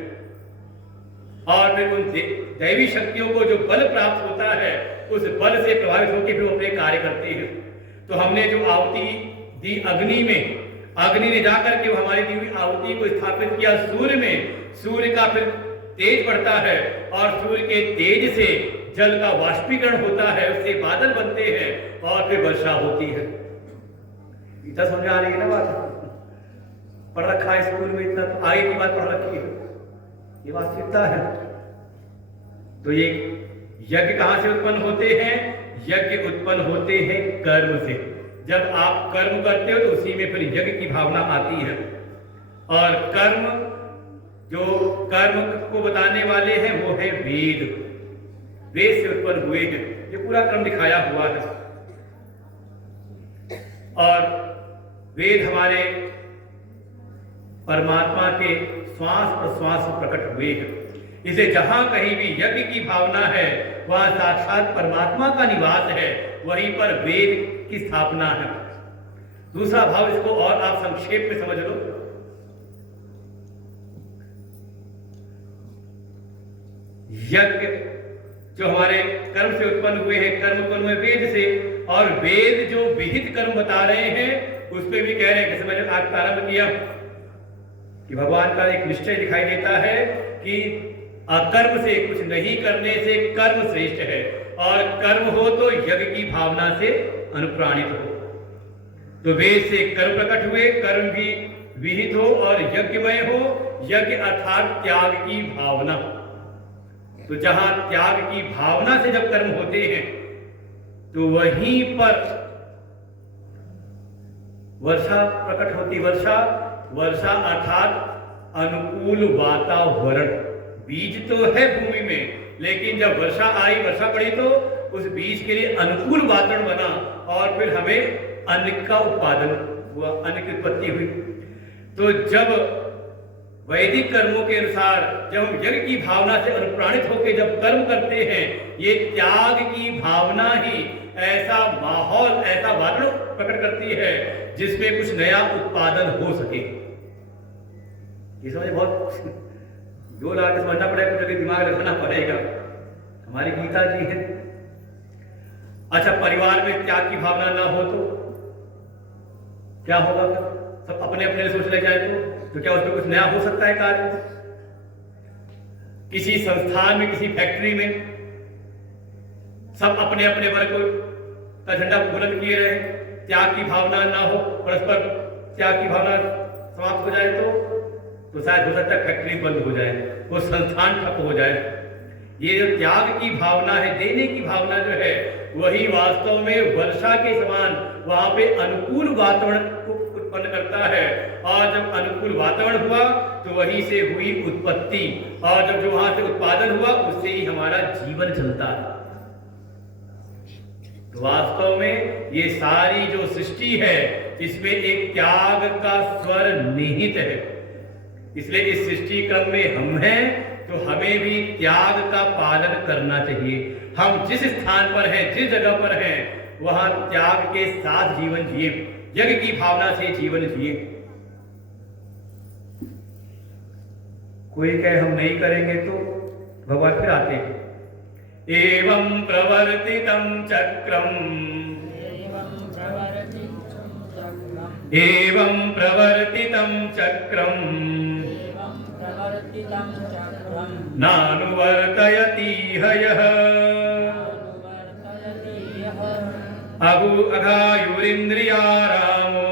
और फिर उन दैवी शक्तियों को जो बल प्राप्त होता है उस बल से प्रभावित होकर फिर वो अपने कार्य करते हैं। तो हमने जो आहुति दी अग्नि में, अग्नि ने जाकर के हमारी दी हुई आहुति को स्थापित किया सूर्य में। सूर्य का फिर तेज बढ़ता है और सूर्य के तेज से जल का वाष्पीकरण होता है, उससे बादल बनते हैं और फिर वर्षा होती है। इतना समझ आ रही है ना बात? पढ़ रखा है स्कूल में, इतना तो आगे की बात पढ़ रखी है, ये वास्तविकता है। तो ये यज्ञ कहां से उत्पन्न होते हैं? यज्ञ उत्पन्न होते हैं कर्म से। जब आप कर्म करते हो तो उसी में फिर यज्ञ की भावना आती है। और कर्म, जो कर्म को बताने वाले हैं वो है वेद, वेद से उत्पन्न हुए हैं। ये पूरा क्रम दिखाया हुआ है। और वेद हमारे परमात्मा के श्वास प्रश्वास से प्रकट हुए हैं। इसे जहां कहीं भी यज्ञ की भावना है वहां साक्षात परमात्मा का निवास है, वहीं पर वेद की स्थापना है। दूसरा भाव, इसको और आप संक्षेप में समझ लो। यज्ञ जो हमारे कर्म से उत्पन्न हुए हैं, कर्म उत्पन्न हुए वेद से, और वेद जो विहित कर्म बता रहे हैं उस पर भी कह रहे हैं। जैसे मैंने आज प्रारंभ किया कि भगवान का एक निश्चय दिखाई देता है कि अकर्म से, कुछ नहीं करने से कर्म श्रेष्ठ है, और कर्म हो तो यज्ञ की भावना से अनुप्राणित हो। तो वेद से कर्म प्रकट हुए, कर्म भी विहित हो और यज्ञमय हो। यज्ञ अर्थात त्याग की भावना। तो जहां त्याग की भावना से जब कर्म होते हैं तो वहीं पर वर्षा प्रकट होती। वर्षा अर्थात अनुकूल वातावरण। बीज तो है भूमि में, लेकिन जब वर्षा आई, वर्षा पड़ी, तो उस बीज के लिए अनुकूल वातावरण बना और फिर हमें अन्न का उत्पादन हुआ, अन्न की उत्पत्ति हुई। तो जब वैदिक कर्मों के अनुसार जब हम यज्ञ की भावना से अनुप्राणित होकर जब कर्म करते हैं, ये त्याग की भावना ही ऐसा माहौल, ऐसा वातावरण प्रकट करती है जिसमें कुछ नया उत्पादन हो सके। ये समझ बहुत जो ला के समझना पड़ेगा, कुछ दिमाग रखना पड़ेगा। हमारी गीता जी है। अच्छा, परिवार में त्याग की भावना ना हो तो क्या होगा? सब अपने अपने लिए सोच ले जाए तो क्या उसमें कुछ नया हो सकता है कार्य? किसी संस्थान में, किसी फैक्ट्री में सब अपने अपने वर्ग का झंडा बुलंद किए रहे, त्याग की भावना ना हो, परस्पर त्याग की भावना समाप्त हो जाए तो शायद हो सकता है फैक्ट्री बंद हो जाए, वो संस्थान ठप हो जाए। ये जो त्याग की भावना है, देने की भावना जो है, वही वास्तव में वर्षा के समान वहां पे अनुकूल वातावरण उत्पन्न करता है। और जब अनुकूल वातावरण हुआ तो वहीं से हुई उत्पत्ति, और जब जो वहां से उत्पादन हुआ उससे ही हमारा जीवन चलता है। तो वास्तव में ये सारी जो सृष्टि है इसमें एक त्याग का स्वर निहित है। इसलिए इस सृष्टि क्रम में हम हैं तो हमें भी त्याग का पालन करना चाहिए। हम जिस स्थान पर हैं, जिस जगह पर हैं, वहां त्याग के साथ जीवन जिए, यज्ञ की भावना से जीवन जिए। कोई कहे हम नहीं करेंगे तो भगवान फिर आते हैं, एवं प्रवर्तितं चक्रम्, एवं प्रवर्तितं चक्रम् नानुवर्तयतीह यः अघायुरिन्द्रियारामो,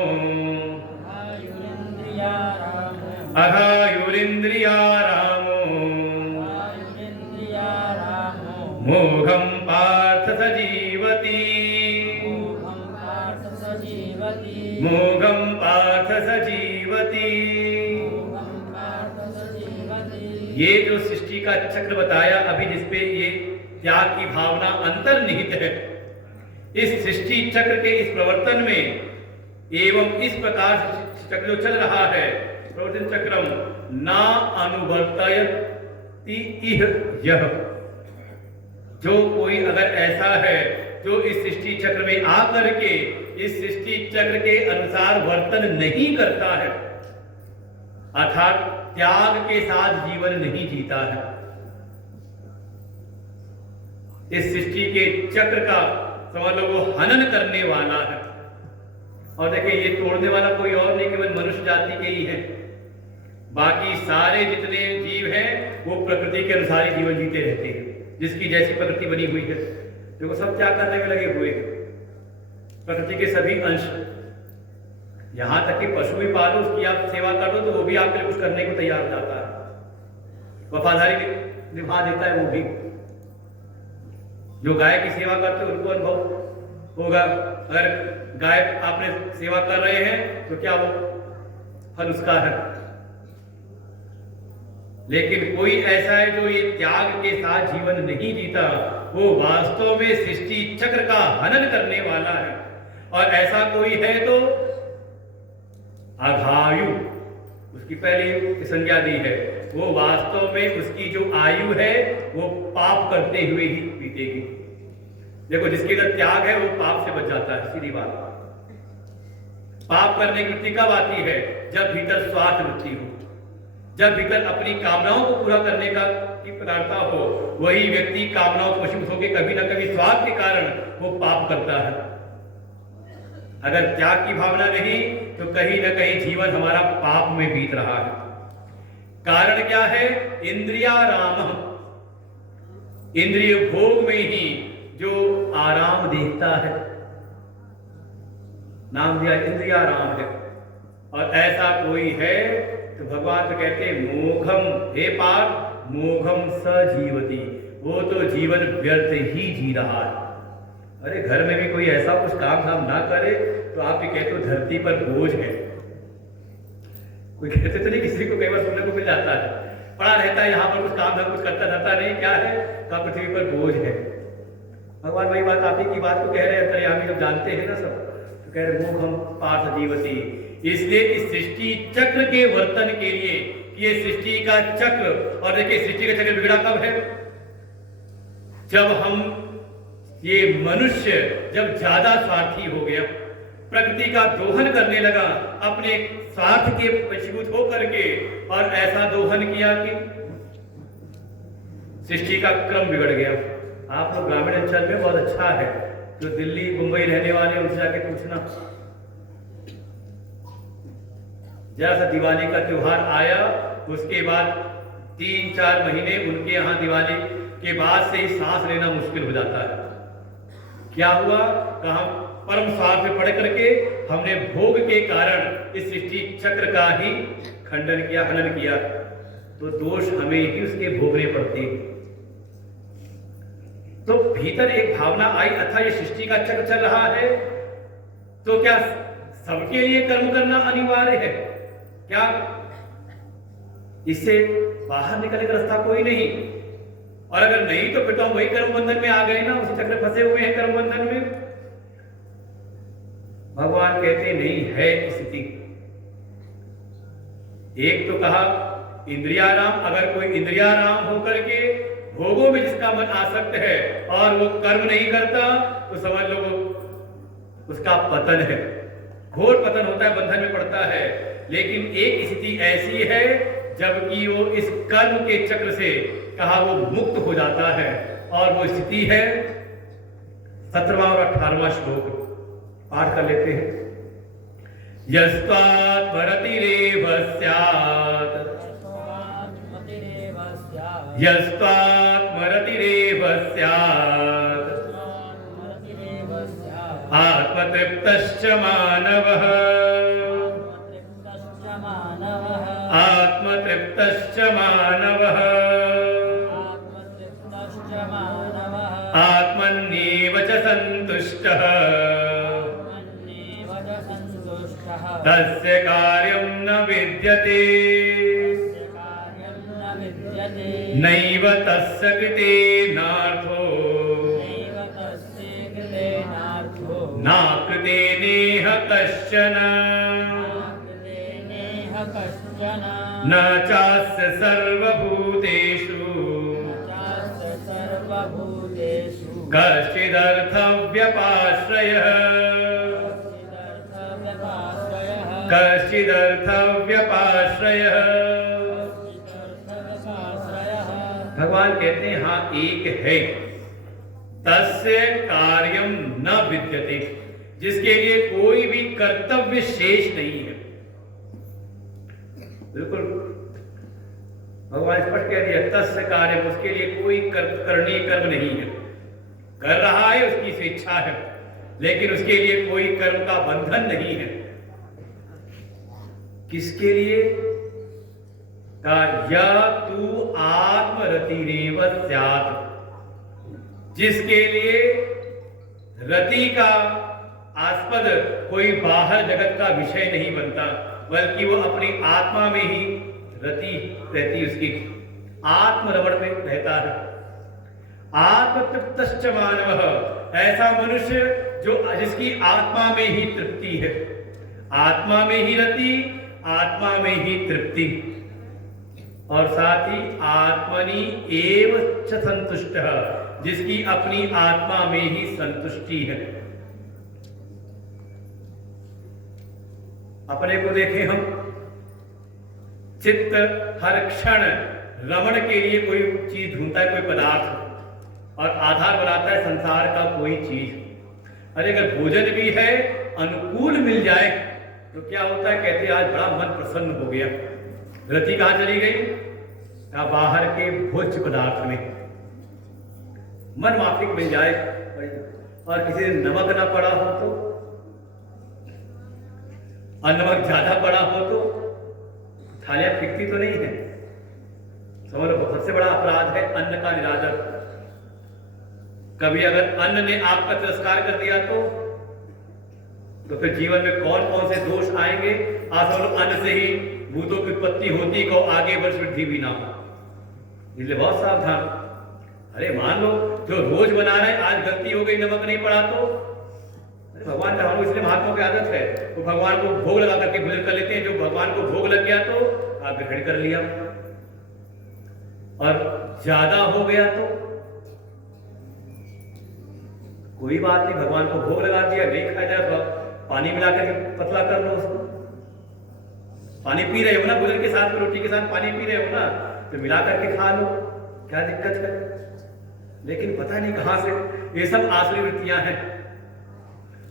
अघायुरिन्द्रियारामो मोघं पार्थ स जीवति, मोघं पार्थ स जीवति। ये जो सृष्टि का चक्र बताया अभी, जिसपे ये त्याग की भावना अंतर्निहित है, इस सृष्टि चक्र के इस प्रवर्तन में एवं इस प्रकार चक्र जो चल रहा है, प्रवर्तन चक्रम ना अनुवर्तयति इह यह। जो कोई अगर ऐसा है जो इस सृष्टि चक्र में आकर के इस सृष्टि चक्र के अनुसार वर्तन नहीं करता है, अर्थात त्याग के साथ जीवन नहीं जीता है, इस सृष्टि के चक्र का समझ लो वो हनन करने वाला है। और देखिए, ये तोड़ने वाला कोई और नहीं, केवल मनुष्य जाति के ही है। बाकी सारे जितने जीव हैं वो प्रकृति के अनुसार ही जीवन जीते रहते हैं, जिसकी जैसी प्रकृति बनी हुई है। देखो, सब त्याग करने में लगे हुए हैं, प्रकृति के सभी अंश। यहां तक कि पशु भी पालो, उसकी आप सेवा कर दो तो वो भी आपके लिए कुछ करने को तैयार हो जाता है, वफादारी निभा देता है वो भी। जो गाय की सेवा करते हैं उनको अनुभव होगा, अगर गाय आपने सेवा कर रहे हैं तो क्या वो फल उसका है। लेकिन कोई ऐसा है जो ये त्याग के साथ जीवन नहीं जीता, वो वास्तव में सृष्टि चक्र का हनन करने वाला है। और ऐसा कोई है तो अघायु, उसकी पहली संज्ञा दी है, वो वास्तव में उसकी जो आयु है वो पाप करते हुए ही बीतेगी। देखो, जिसके अंदर त्याग है वो पाप से बच जाता है, सीधी बात। पाप करने की वृत्ति कब आती है? जब भीतर स्वार्थ वृत्ति हो, जब भीतर अपनी कामनाओं को पूरा करने की प्रगाढ़ता हो, वही व्यक्ति कामनाओं को वशीभूत होकर कभी न कभी स्वार्थ के कारण वो पाप करता है। अगर त्याग की भावना नहीं तो कहीं न कहीं जीवन हमारा पाप में बीत रहा है। कारण क्या है? इंद्रियाराम, इंद्रिय भोग में ही जो आराम देखता है, नाम दिया इंद्रियाराम है। और ऐसा कोई है तो भगवान तो कहते हैं मोघम, हे पार्थ मोघम स जीवती, वो तो जीवन व्यर्थ ही जी रहा है। अरे घर में भी कोई ऐसा कुछ काम धाम ना करे तो आप ये कहते हो धरती पर बोझ है। कोई कहते तो नहीं, किसी को कई बार सुनने को मिल जाता है, पड़ा रहता है यहाँ पर कुछ काम धाम कुछ करता रहता नहीं, क्या है? कहा पृथ्वी पर बोझ है। भगवान वही बात आप ही की बात को कह रहे हैं, अंतर्यामी जब जानते हैं ना सब, तो कह रहे मोघम पार्थ जीवती। इसलिए इस सृष्टि चक्र के वर्तन के लिए, ये सृष्टि का चक्र, और देखिए सृष्टि का चक्र बिगड़ा कब है? जब हम ये मनुष्य जब ज्यादा स्वार्थी हो गया, प्रकृति का दोहन करने लगा अपने स्वार्थ के वशीभूत होकर के, और ऐसा दोहन किया कि सृष्टि का क्रम बिगड़ गया। आप लोग ग्रामीण अंचल में बहुत अच्छा है, जो दिल्ली मुंबई रहने वाले उनसे जाके पूछना, जरा सा दिवाली का त्योहार आया, उसके बाद 3-4 महीने उनके यहाँ दिवाली के बाद से ही सांस लेना मुश्किल हो जाता है। क्या हुआ? कहा परम स्वार्थ में पड़ करके हमने भोग के कारण इस सृष्टि चक्र का ही खंडन किया, हनन किया, तो दोष हमें ही उसके भोगने पड़ते। तो भीतर एक भावना आई, अच्छा ये सृष्टि का चक्र चल रहा है, तो क्या सबके लिए कर्म करना अनिवार्य है क्या? इससे बाहर निकलने का रास्ता कोई नहीं, और अगर नहीं तो फिर तो हम वही कर्म बंधन में आ गए ना, उसी चक्र फंसे हुए हैं कर्म बंधन में। भगवान कहते नहीं है स्थिति। एक तो कहा इंद्रियाराम, अगर कोई इंद्रियाराम होकर के भोगों में जिसका मन आसक्त है और वो कर्म नहीं करता, तो समझ लो उसका पतन है, घोर पतन होता है, बंधन में पड़ता है। लेकिन एक स्थिति ऐसी है जबकि वो इस कर्म के चक्र से कहा वो मुक्त हो जाता है, और वो स्थिति है 17वां और 18वां श्लोक पाठ कर लेते हैं। यस्त्वात्मरतिरेव स्यात्, यस्त्वात्मरतिरेव स्यात्, आत्मतृप्तश्च मानवः, आत्मतृप्तश्च मानवः, आत्मन्येव च सन्तुष्टः, तस्य कार्यं न विद्यते, नैव तस्य कृतेनार्थो, नाकृते नेह कश्चन, न चास्य सर्वभूतेषु कश्चिदर्थव्यपाश्रयः, कश्चिदर्थव्यपाश्रयः। भगवान कहते हैं हाँ एक है, तस्य कार्यम न विद्यते, जिसके लिए कोई भी कर्तव्य शेष नहीं है। बिल्कुल भगवान स्पष्ट कह दिया, तस्य कार्य, उसके लिए कोई करणीय कर्म नहीं है। कर रहा है उसकी स्वेच्छा है, लेकिन उसके लिए कोई कर्म का बंधन नहीं है। किसके लिए? या तू आत्मरतिरेव स्यात्, जिसके लिए रति का आस्पद कोई बाहर जगत का विषय नहीं बनता, बल्कि वो अपनी आत्मा में ही रति रहती, उसकी आत्मरमण में रहता है। आत्मतृप्तश्च मानवः, ऐसा मनुष्य जो जिसकी आत्मा में ही तृप्ति है, आत्मा में ही रति, आत्मा में ही तृप्ति, और साथ ही आत्मनि एव च संतुष्टः, जिसकी अपनी आत्मा में ही संतुष्टि है। अपने को देखें हम, चित्त हर क्षण रमण के लिए कोई चीज ढूंढता है, कोई पदार्थ, और आधार बनाता है संसार का कोई चीज। अरे अगर भोजन भी है अनुकूल मिल जाए तो क्या होता है, कहते हैं आज बड़ा मन प्रसन्न हो गया। रति कहाँ चली गई? या बाहर के भोज्य पदार्थ में मन माफिक मिल जाए, और किसी दिन नमक ना पड़ा हो तो, और नमक ज्यादा पड़ा हो तो थालियां फिकती तो नहीं है। समझ लो सबसे बड़ा अपराध है अन्न का निरादर। कभी अगर अन्न ने आपका तिरस्कार कर दिया तो फिर जीवन में कौन कौन से दोष आएंगे। आज समझ लो अन्न से ही भूतों की उत्पत्ति होती को आगे वर्ष वृद्धि भी ना हो, इसलिए बहुत सावधान। अरे मान लो जो रोज बना रहे आज गलती हो गई, नमक नहीं पड़ा तो भगवान का हम इसलिए महात्मा की आदत है तो भगवान को भोग लगा करके भोजन कर लेते हैं। जो भगवान को भोग लग गया तो आप खड़ी कर लिया, और ज्यादा हो गया तो कोई बात नहीं, भगवान को भोग लगा दिया, नहीं खाया जाए पानी मिला करके पतला कर लो उसको। पानी पी रहे हो ना, भोजन के साथ रोटी के साथ पानी पी रहे हो ना, तो मिला करके खा लो, क्या दिक्कत है। लेकिन पता नहीं कहां से ये सब आसुरी वृत्तियां हैं।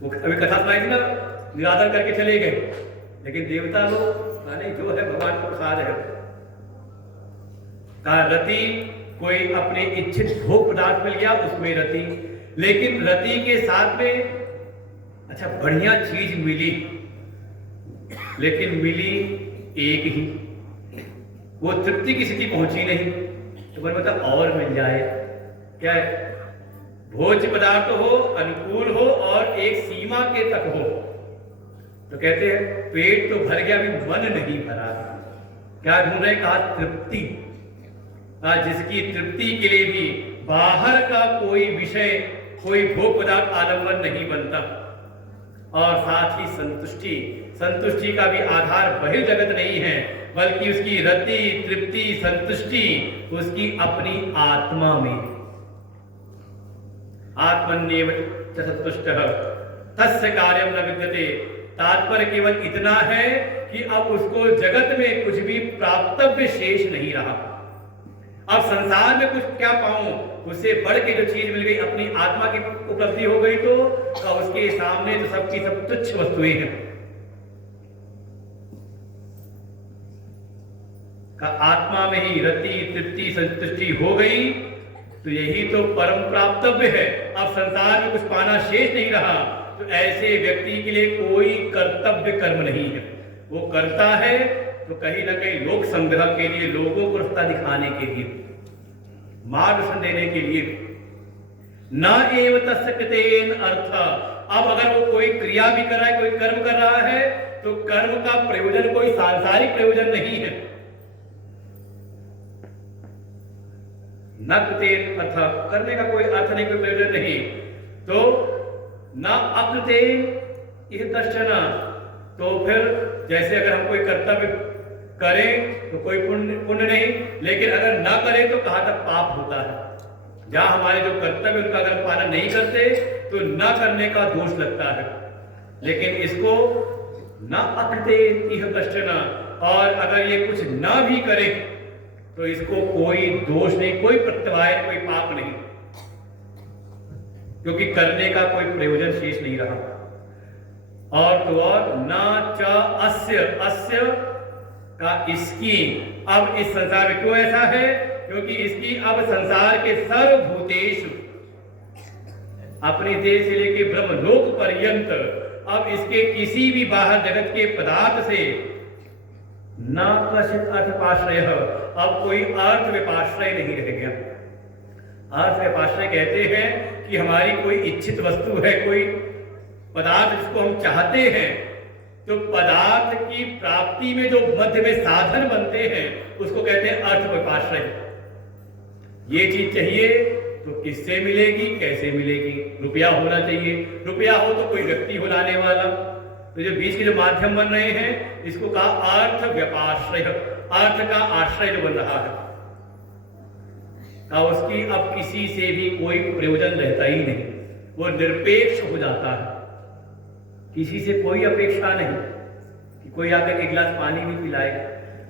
वो अभी कथा सुनाई थी ना, निरादर करके चले गए, लेकिन देवता लोग नहीं, जो है भगवान को प्रसाद है। का रति कोई अपने इच्छित भोग पदार्थ मिल गया उसमें रति, लेकिन रति के साथ में अच्छा बढ़िया चीज मिली, लेकिन मिली एक ही, वो तृप्ति की स्थिति पहुंची नहीं, तो मन बता और मिल जाए। क्या है? भोज्य पदार्थ हो, अनुकूल हो, और एक सीमा के तक हो। तो कहते हैं पेट तो भर गया, अभी मन नहीं भरा। क्या ढूंढ रहे? कहा तृप्ति। जिसकी तृप्ति के लिए भी बाहर का कोई विषय, कोई भोग पदार्थ आलंबन नहीं बनता, और साथ ही संतुष्टि, संतुष्टि का भी आधार बहिर्जगत नहीं है, बल्कि उसकी रति, तृप्ति, संतुष्टि उसकी अपनी आत्मा में। आत्मन्येव च संतुष्टः तस्य कार्यम न विद्यते। तात्पर्य केवल इतना है कि अब उसको जगत में कुछ भी प्राप्तव्य शेष नहीं रहा। अब संसार में कुछ क्या पाऊं, उससे बढ़ के जो चीज मिल गई, अपनी आत्मा की उपलब्धि हो गई, तो उसके सामने तो सबकी सब तुच्छ वस्तुएं हैं। का आत्मा में ही रति, तृप्ति, संतुष्टि हो गई, तो यही तो परम प्राप्तव्य है। अब संसार में कुछ पाना शेष नहीं रहा, तो ऐसे व्यक्ति के लिए कोई कर्तव्य कर्म नहीं है। वो करता है तो कहीं ना कहीं लोक संग्रह के लिए, लोगों को रास्ता दिखाने के लिए, मार्गदर्शन देने के लिए। न एव तस्य कृतेन अर्थ। अब अगर वो कोई क्रिया भी कर रहा है, कोई कर्म कर रहा है, तो कर्म का प्रयोजन कोई सांसारिक प्रयोजन नहीं है। न कृतेन अर्थ, करने का कोई अर्थ नहीं, कोई प्रयोजन नहीं। तो न अकृतेन इह कश्चन, तो फिर जैसे अगर हम कोई कर्तव्य करें तो कोई पुण्य नहीं, लेकिन अगर ना करें तो कहां तक पाप होता है। जहां हमारे जो कर्तव्य उनका अगर पालन नहीं करते तो ना करने का दोष लगता है। लेकिन इसको न अकृते इह कश्चन, और अगर ये कुछ ना भी करे तो इसको कोई दोष नहीं, कोई प्रत्यवाय, कोई पाप नहीं, क्योंकि करने का कोई प्रयोजन शेष नहीं रहा। और तो और न च अस्य, अस्य का इसकी, अब इस संसार में क्यों ऐसा है? क्योंकि इसकी अब संसार के सर्वभूतेषु, अपने देश से लेके ब्रह्मलोक पर्यंत, अब इसके किसी भी बाहर जगत के पदार्थ से न कशित अर्थपाश्रय, अब कोई अर्थ व्यपाश्रय नहीं रह गया। अर्थ व्यपाश्रय कहते हैं कि हमारी कोई इच्छित वस्तु है, कोई पदार्थ जिसको हम चाहते हैं, तो पदार्थ की प्राप्ति में जो मध्य में साधन बनते हैं उसको कहते हैं अर्थ व्यपाश्रय। ये चीज चाहिए तो किससे मिलेगी, कैसे मिलेगी? रुपया होना चाहिए, रुपया हो तो कोई व्यक्ति हो लाने वाला। तो जो बीच के जो माध्यम बन रहे हैं इसको कहा अर्थ व्यपाश्रय, अर्थ का आश्रय जो बन रहा है, उसकी अब किसी से भी कोई प्रयोजन रहता ही नहीं, वो निरपेक्ष हो जाता है। किसी से कोई अपेक्षा नहीं कि कोई आकर एक गिलास पानी भी पिलाए।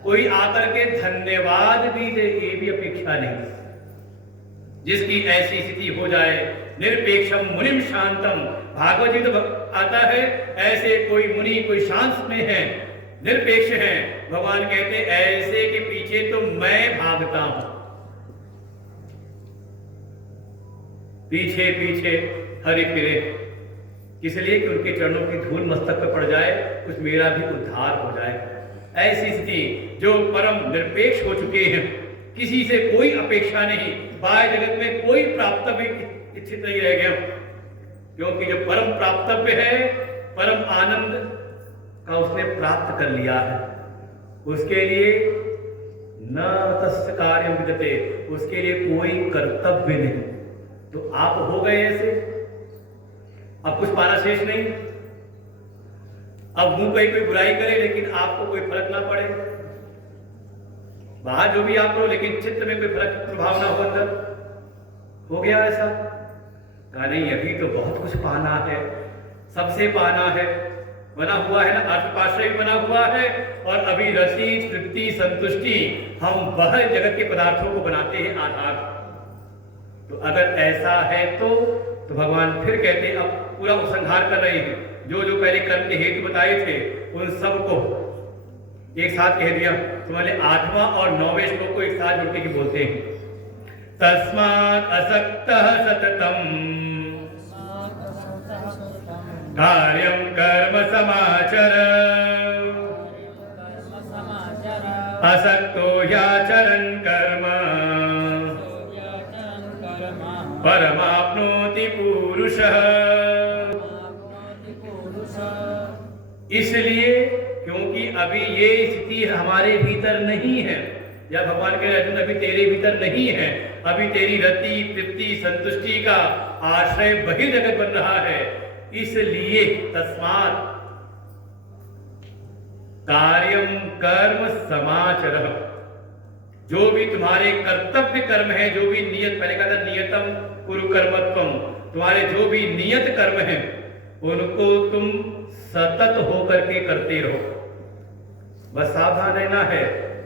कोई आकर के धन्यवाद भी दे, ये भी अपेक्षा नहीं। जिसकी ऐसी स्थिति हो जाए, निरपेक्षम मुनिम शांतम, भागवत जी तो आता है ऐसे कोई मुनि कोई शांत में है, निरपेक्ष है, भगवान कहते ऐसे के पीछे तो मैं भागता हूं, पीछे पीछे हरि फिरे, इसलिए कि उनके चरणों की धूल मस्तक पर पड़ जाए, कुछ मेरा भी उद्धार हो जाए। ऐसी स्थिति जो परम निरपेक्ष हो चुके हैं, किसी से कोई अपेक्षा नहीं, बाह्य जगत में कोई प्राप्तव्य इच्छित नहीं रह गया, क्योंकि जो परम प्राप्तव्य है, परम आनंद का उसने प्राप्त कर लिया है, उसके लिए न तस्य कार्यम विद्यते, उसके लिए कोई कर्तव्य नहीं। तो आप हो गए ऐसे, अब कुछ पाना शेष नहीं। अब मुंह पे कोई बुराई करे लेकिन आपको कोई फर्क ना पड़े, बाहर जो भी आप करो लेकिन चित्त में कोई फर्क प्रभाव ना हो, अंदर हो गया ऐसा। कहा नहीं, अभी तो बहुत कुछ पाना है, सबसे पाना है, बना हुआ है ना, अर्थपाश्रय बना हुआ है, और अभी रति तृप्ति संतुष्टि हम वह जगत के पदार्थों को बनाते हैं आधार। तो अगर ऐसा है तो भगवान फिर कहते अब पूरा उपसंहार कर रहे हैं, जो जो पहले कर्म के हेतु बताए थे उन सबको एक साथ कह दिया। तुम्हारे 8वां और 9वें श्लोक को एक साथ जोड़ के बोलते हैं, तस्मात् असक्तः सततम् कार्यं कर्म समाचर, असक्तो ह्याचरन् कर्म परमाप्नोति पुरुषः। इसलिए क्योंकि अभी ये स्थिति हमारे भीतर नहीं है, या भगवान के अर्जुन अभी तेरे भीतर नहीं है, अभी तेरी रति तृप्ति संतुष्टि का आश्रय बहिर्जगत बन रहा है, इसलिए तस्मात् कार्यम कर्म समाचरः, जो भी तुम्हारे कर्तव्य कर्म है, जो भी नियत, पहले कहा था नियतम कुरु कर्मत्वम, तुम्हारे जो भी नियत कर्म है उनको तुम सतत होकर के करते रहो। बस सावधान रहना है,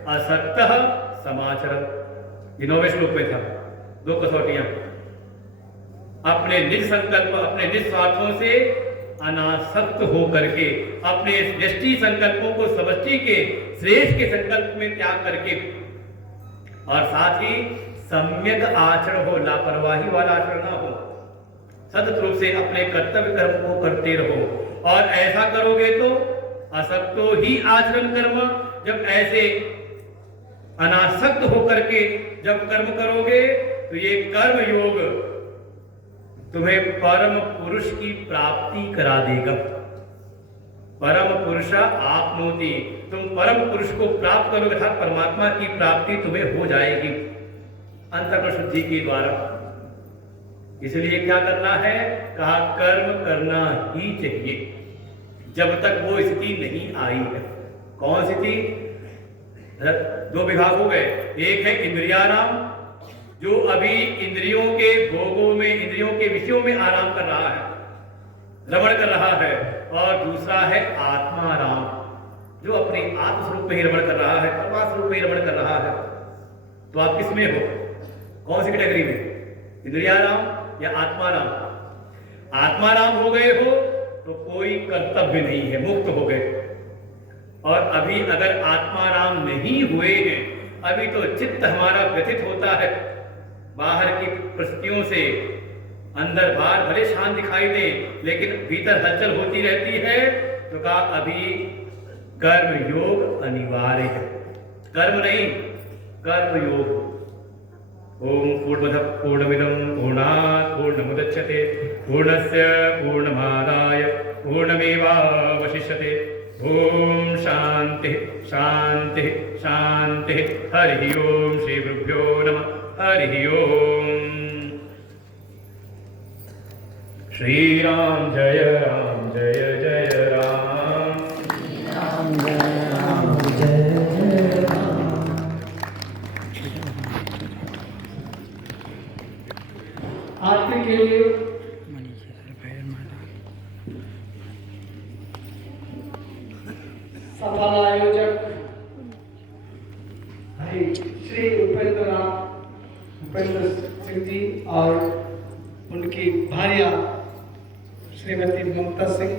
असक्तः समाचरः, ये 9वें श्लोक में था, 2 कसौटियां, अपने निज संकल्प, अपने निस्वार्थों से अनासक्त होकर के, अपने व्यष्टि संकल्पों को समष्टि के श्रेष्ठ के संकल्प में त्याग करके, और साथ ही सम्यक आचरण हो, लापरवाही वाला आचरण ना हो, सतत रूप से अपने कर्तव्य कर्म को करते रहो। और ऐसा करोगे तो असक्तो ही आचरण कर्म, जब ऐसे अनासक्त होकर के जब कर्म करोगे तो ये कर्म योग तुम्हें परम पुरुष की प्राप्ति करा देगा। परम पुरुष आपनोति, तुम परम पुरुष को प्राप्त करोगे, अर्थात परमात्मा की प्राप्ति तुम्हें हो जाएगी अंतःकरण शुद्धि के द्वारा। इसलिए क्या करना है, कहा कर्म करना ही चाहिए जब तक वो स्थिति नहीं आई है। कौन स्थिति? 2 विभाग हो गए, एक है इंद्रियाराम, जो अभी इंद्रियों के भोगों में, इंद्रियों के विषयों में आराम कर रहा है, रमण कर रहा है, और दूसरा है आत्माराम, जो अपने आत्मस्वरूप में ही रमण कर रहा है, परमात्मा स्वरूप में ही रमण कर रहा है। तो आप किसमें हो, कौन सी कैटेगरी में, इंद्रियाराम या आत्माराम? आत्माराम हो गए हो तो कोई कर्तव्य नहीं है, मुक्त हो गए। और अभी अगर आत्माराम नहीं हुए हैं, अभी तो चित्त हमारा व्यथित होता है बाहर की परिस्थितियों से, अंदर बाहर भले शांत दिखाई दे लेकिन भीतर हलचल होती रहती है, तो कहा अभी कर्म योग अनिवार्य है, कर्म नहीं कर्म योग। ओम पूर्णमदः पूर्णमिदं पूर्णात् पूर्णमुदच्यते पूर्णस्य पूर्णमादाय पूर्णमेवावशिष्यते। ओम शांति शांति शांति। हरि ओम। श्री गुरुभ्यो नमः। हरि ओम। श्री राम जय राम जय जय राम। राम जय राम जय जय राम। आरती के लिए सफल आयोजक जी श्री उपेंद्र सिंह जी और उनकी भार्या श्रीमती ममता सिंह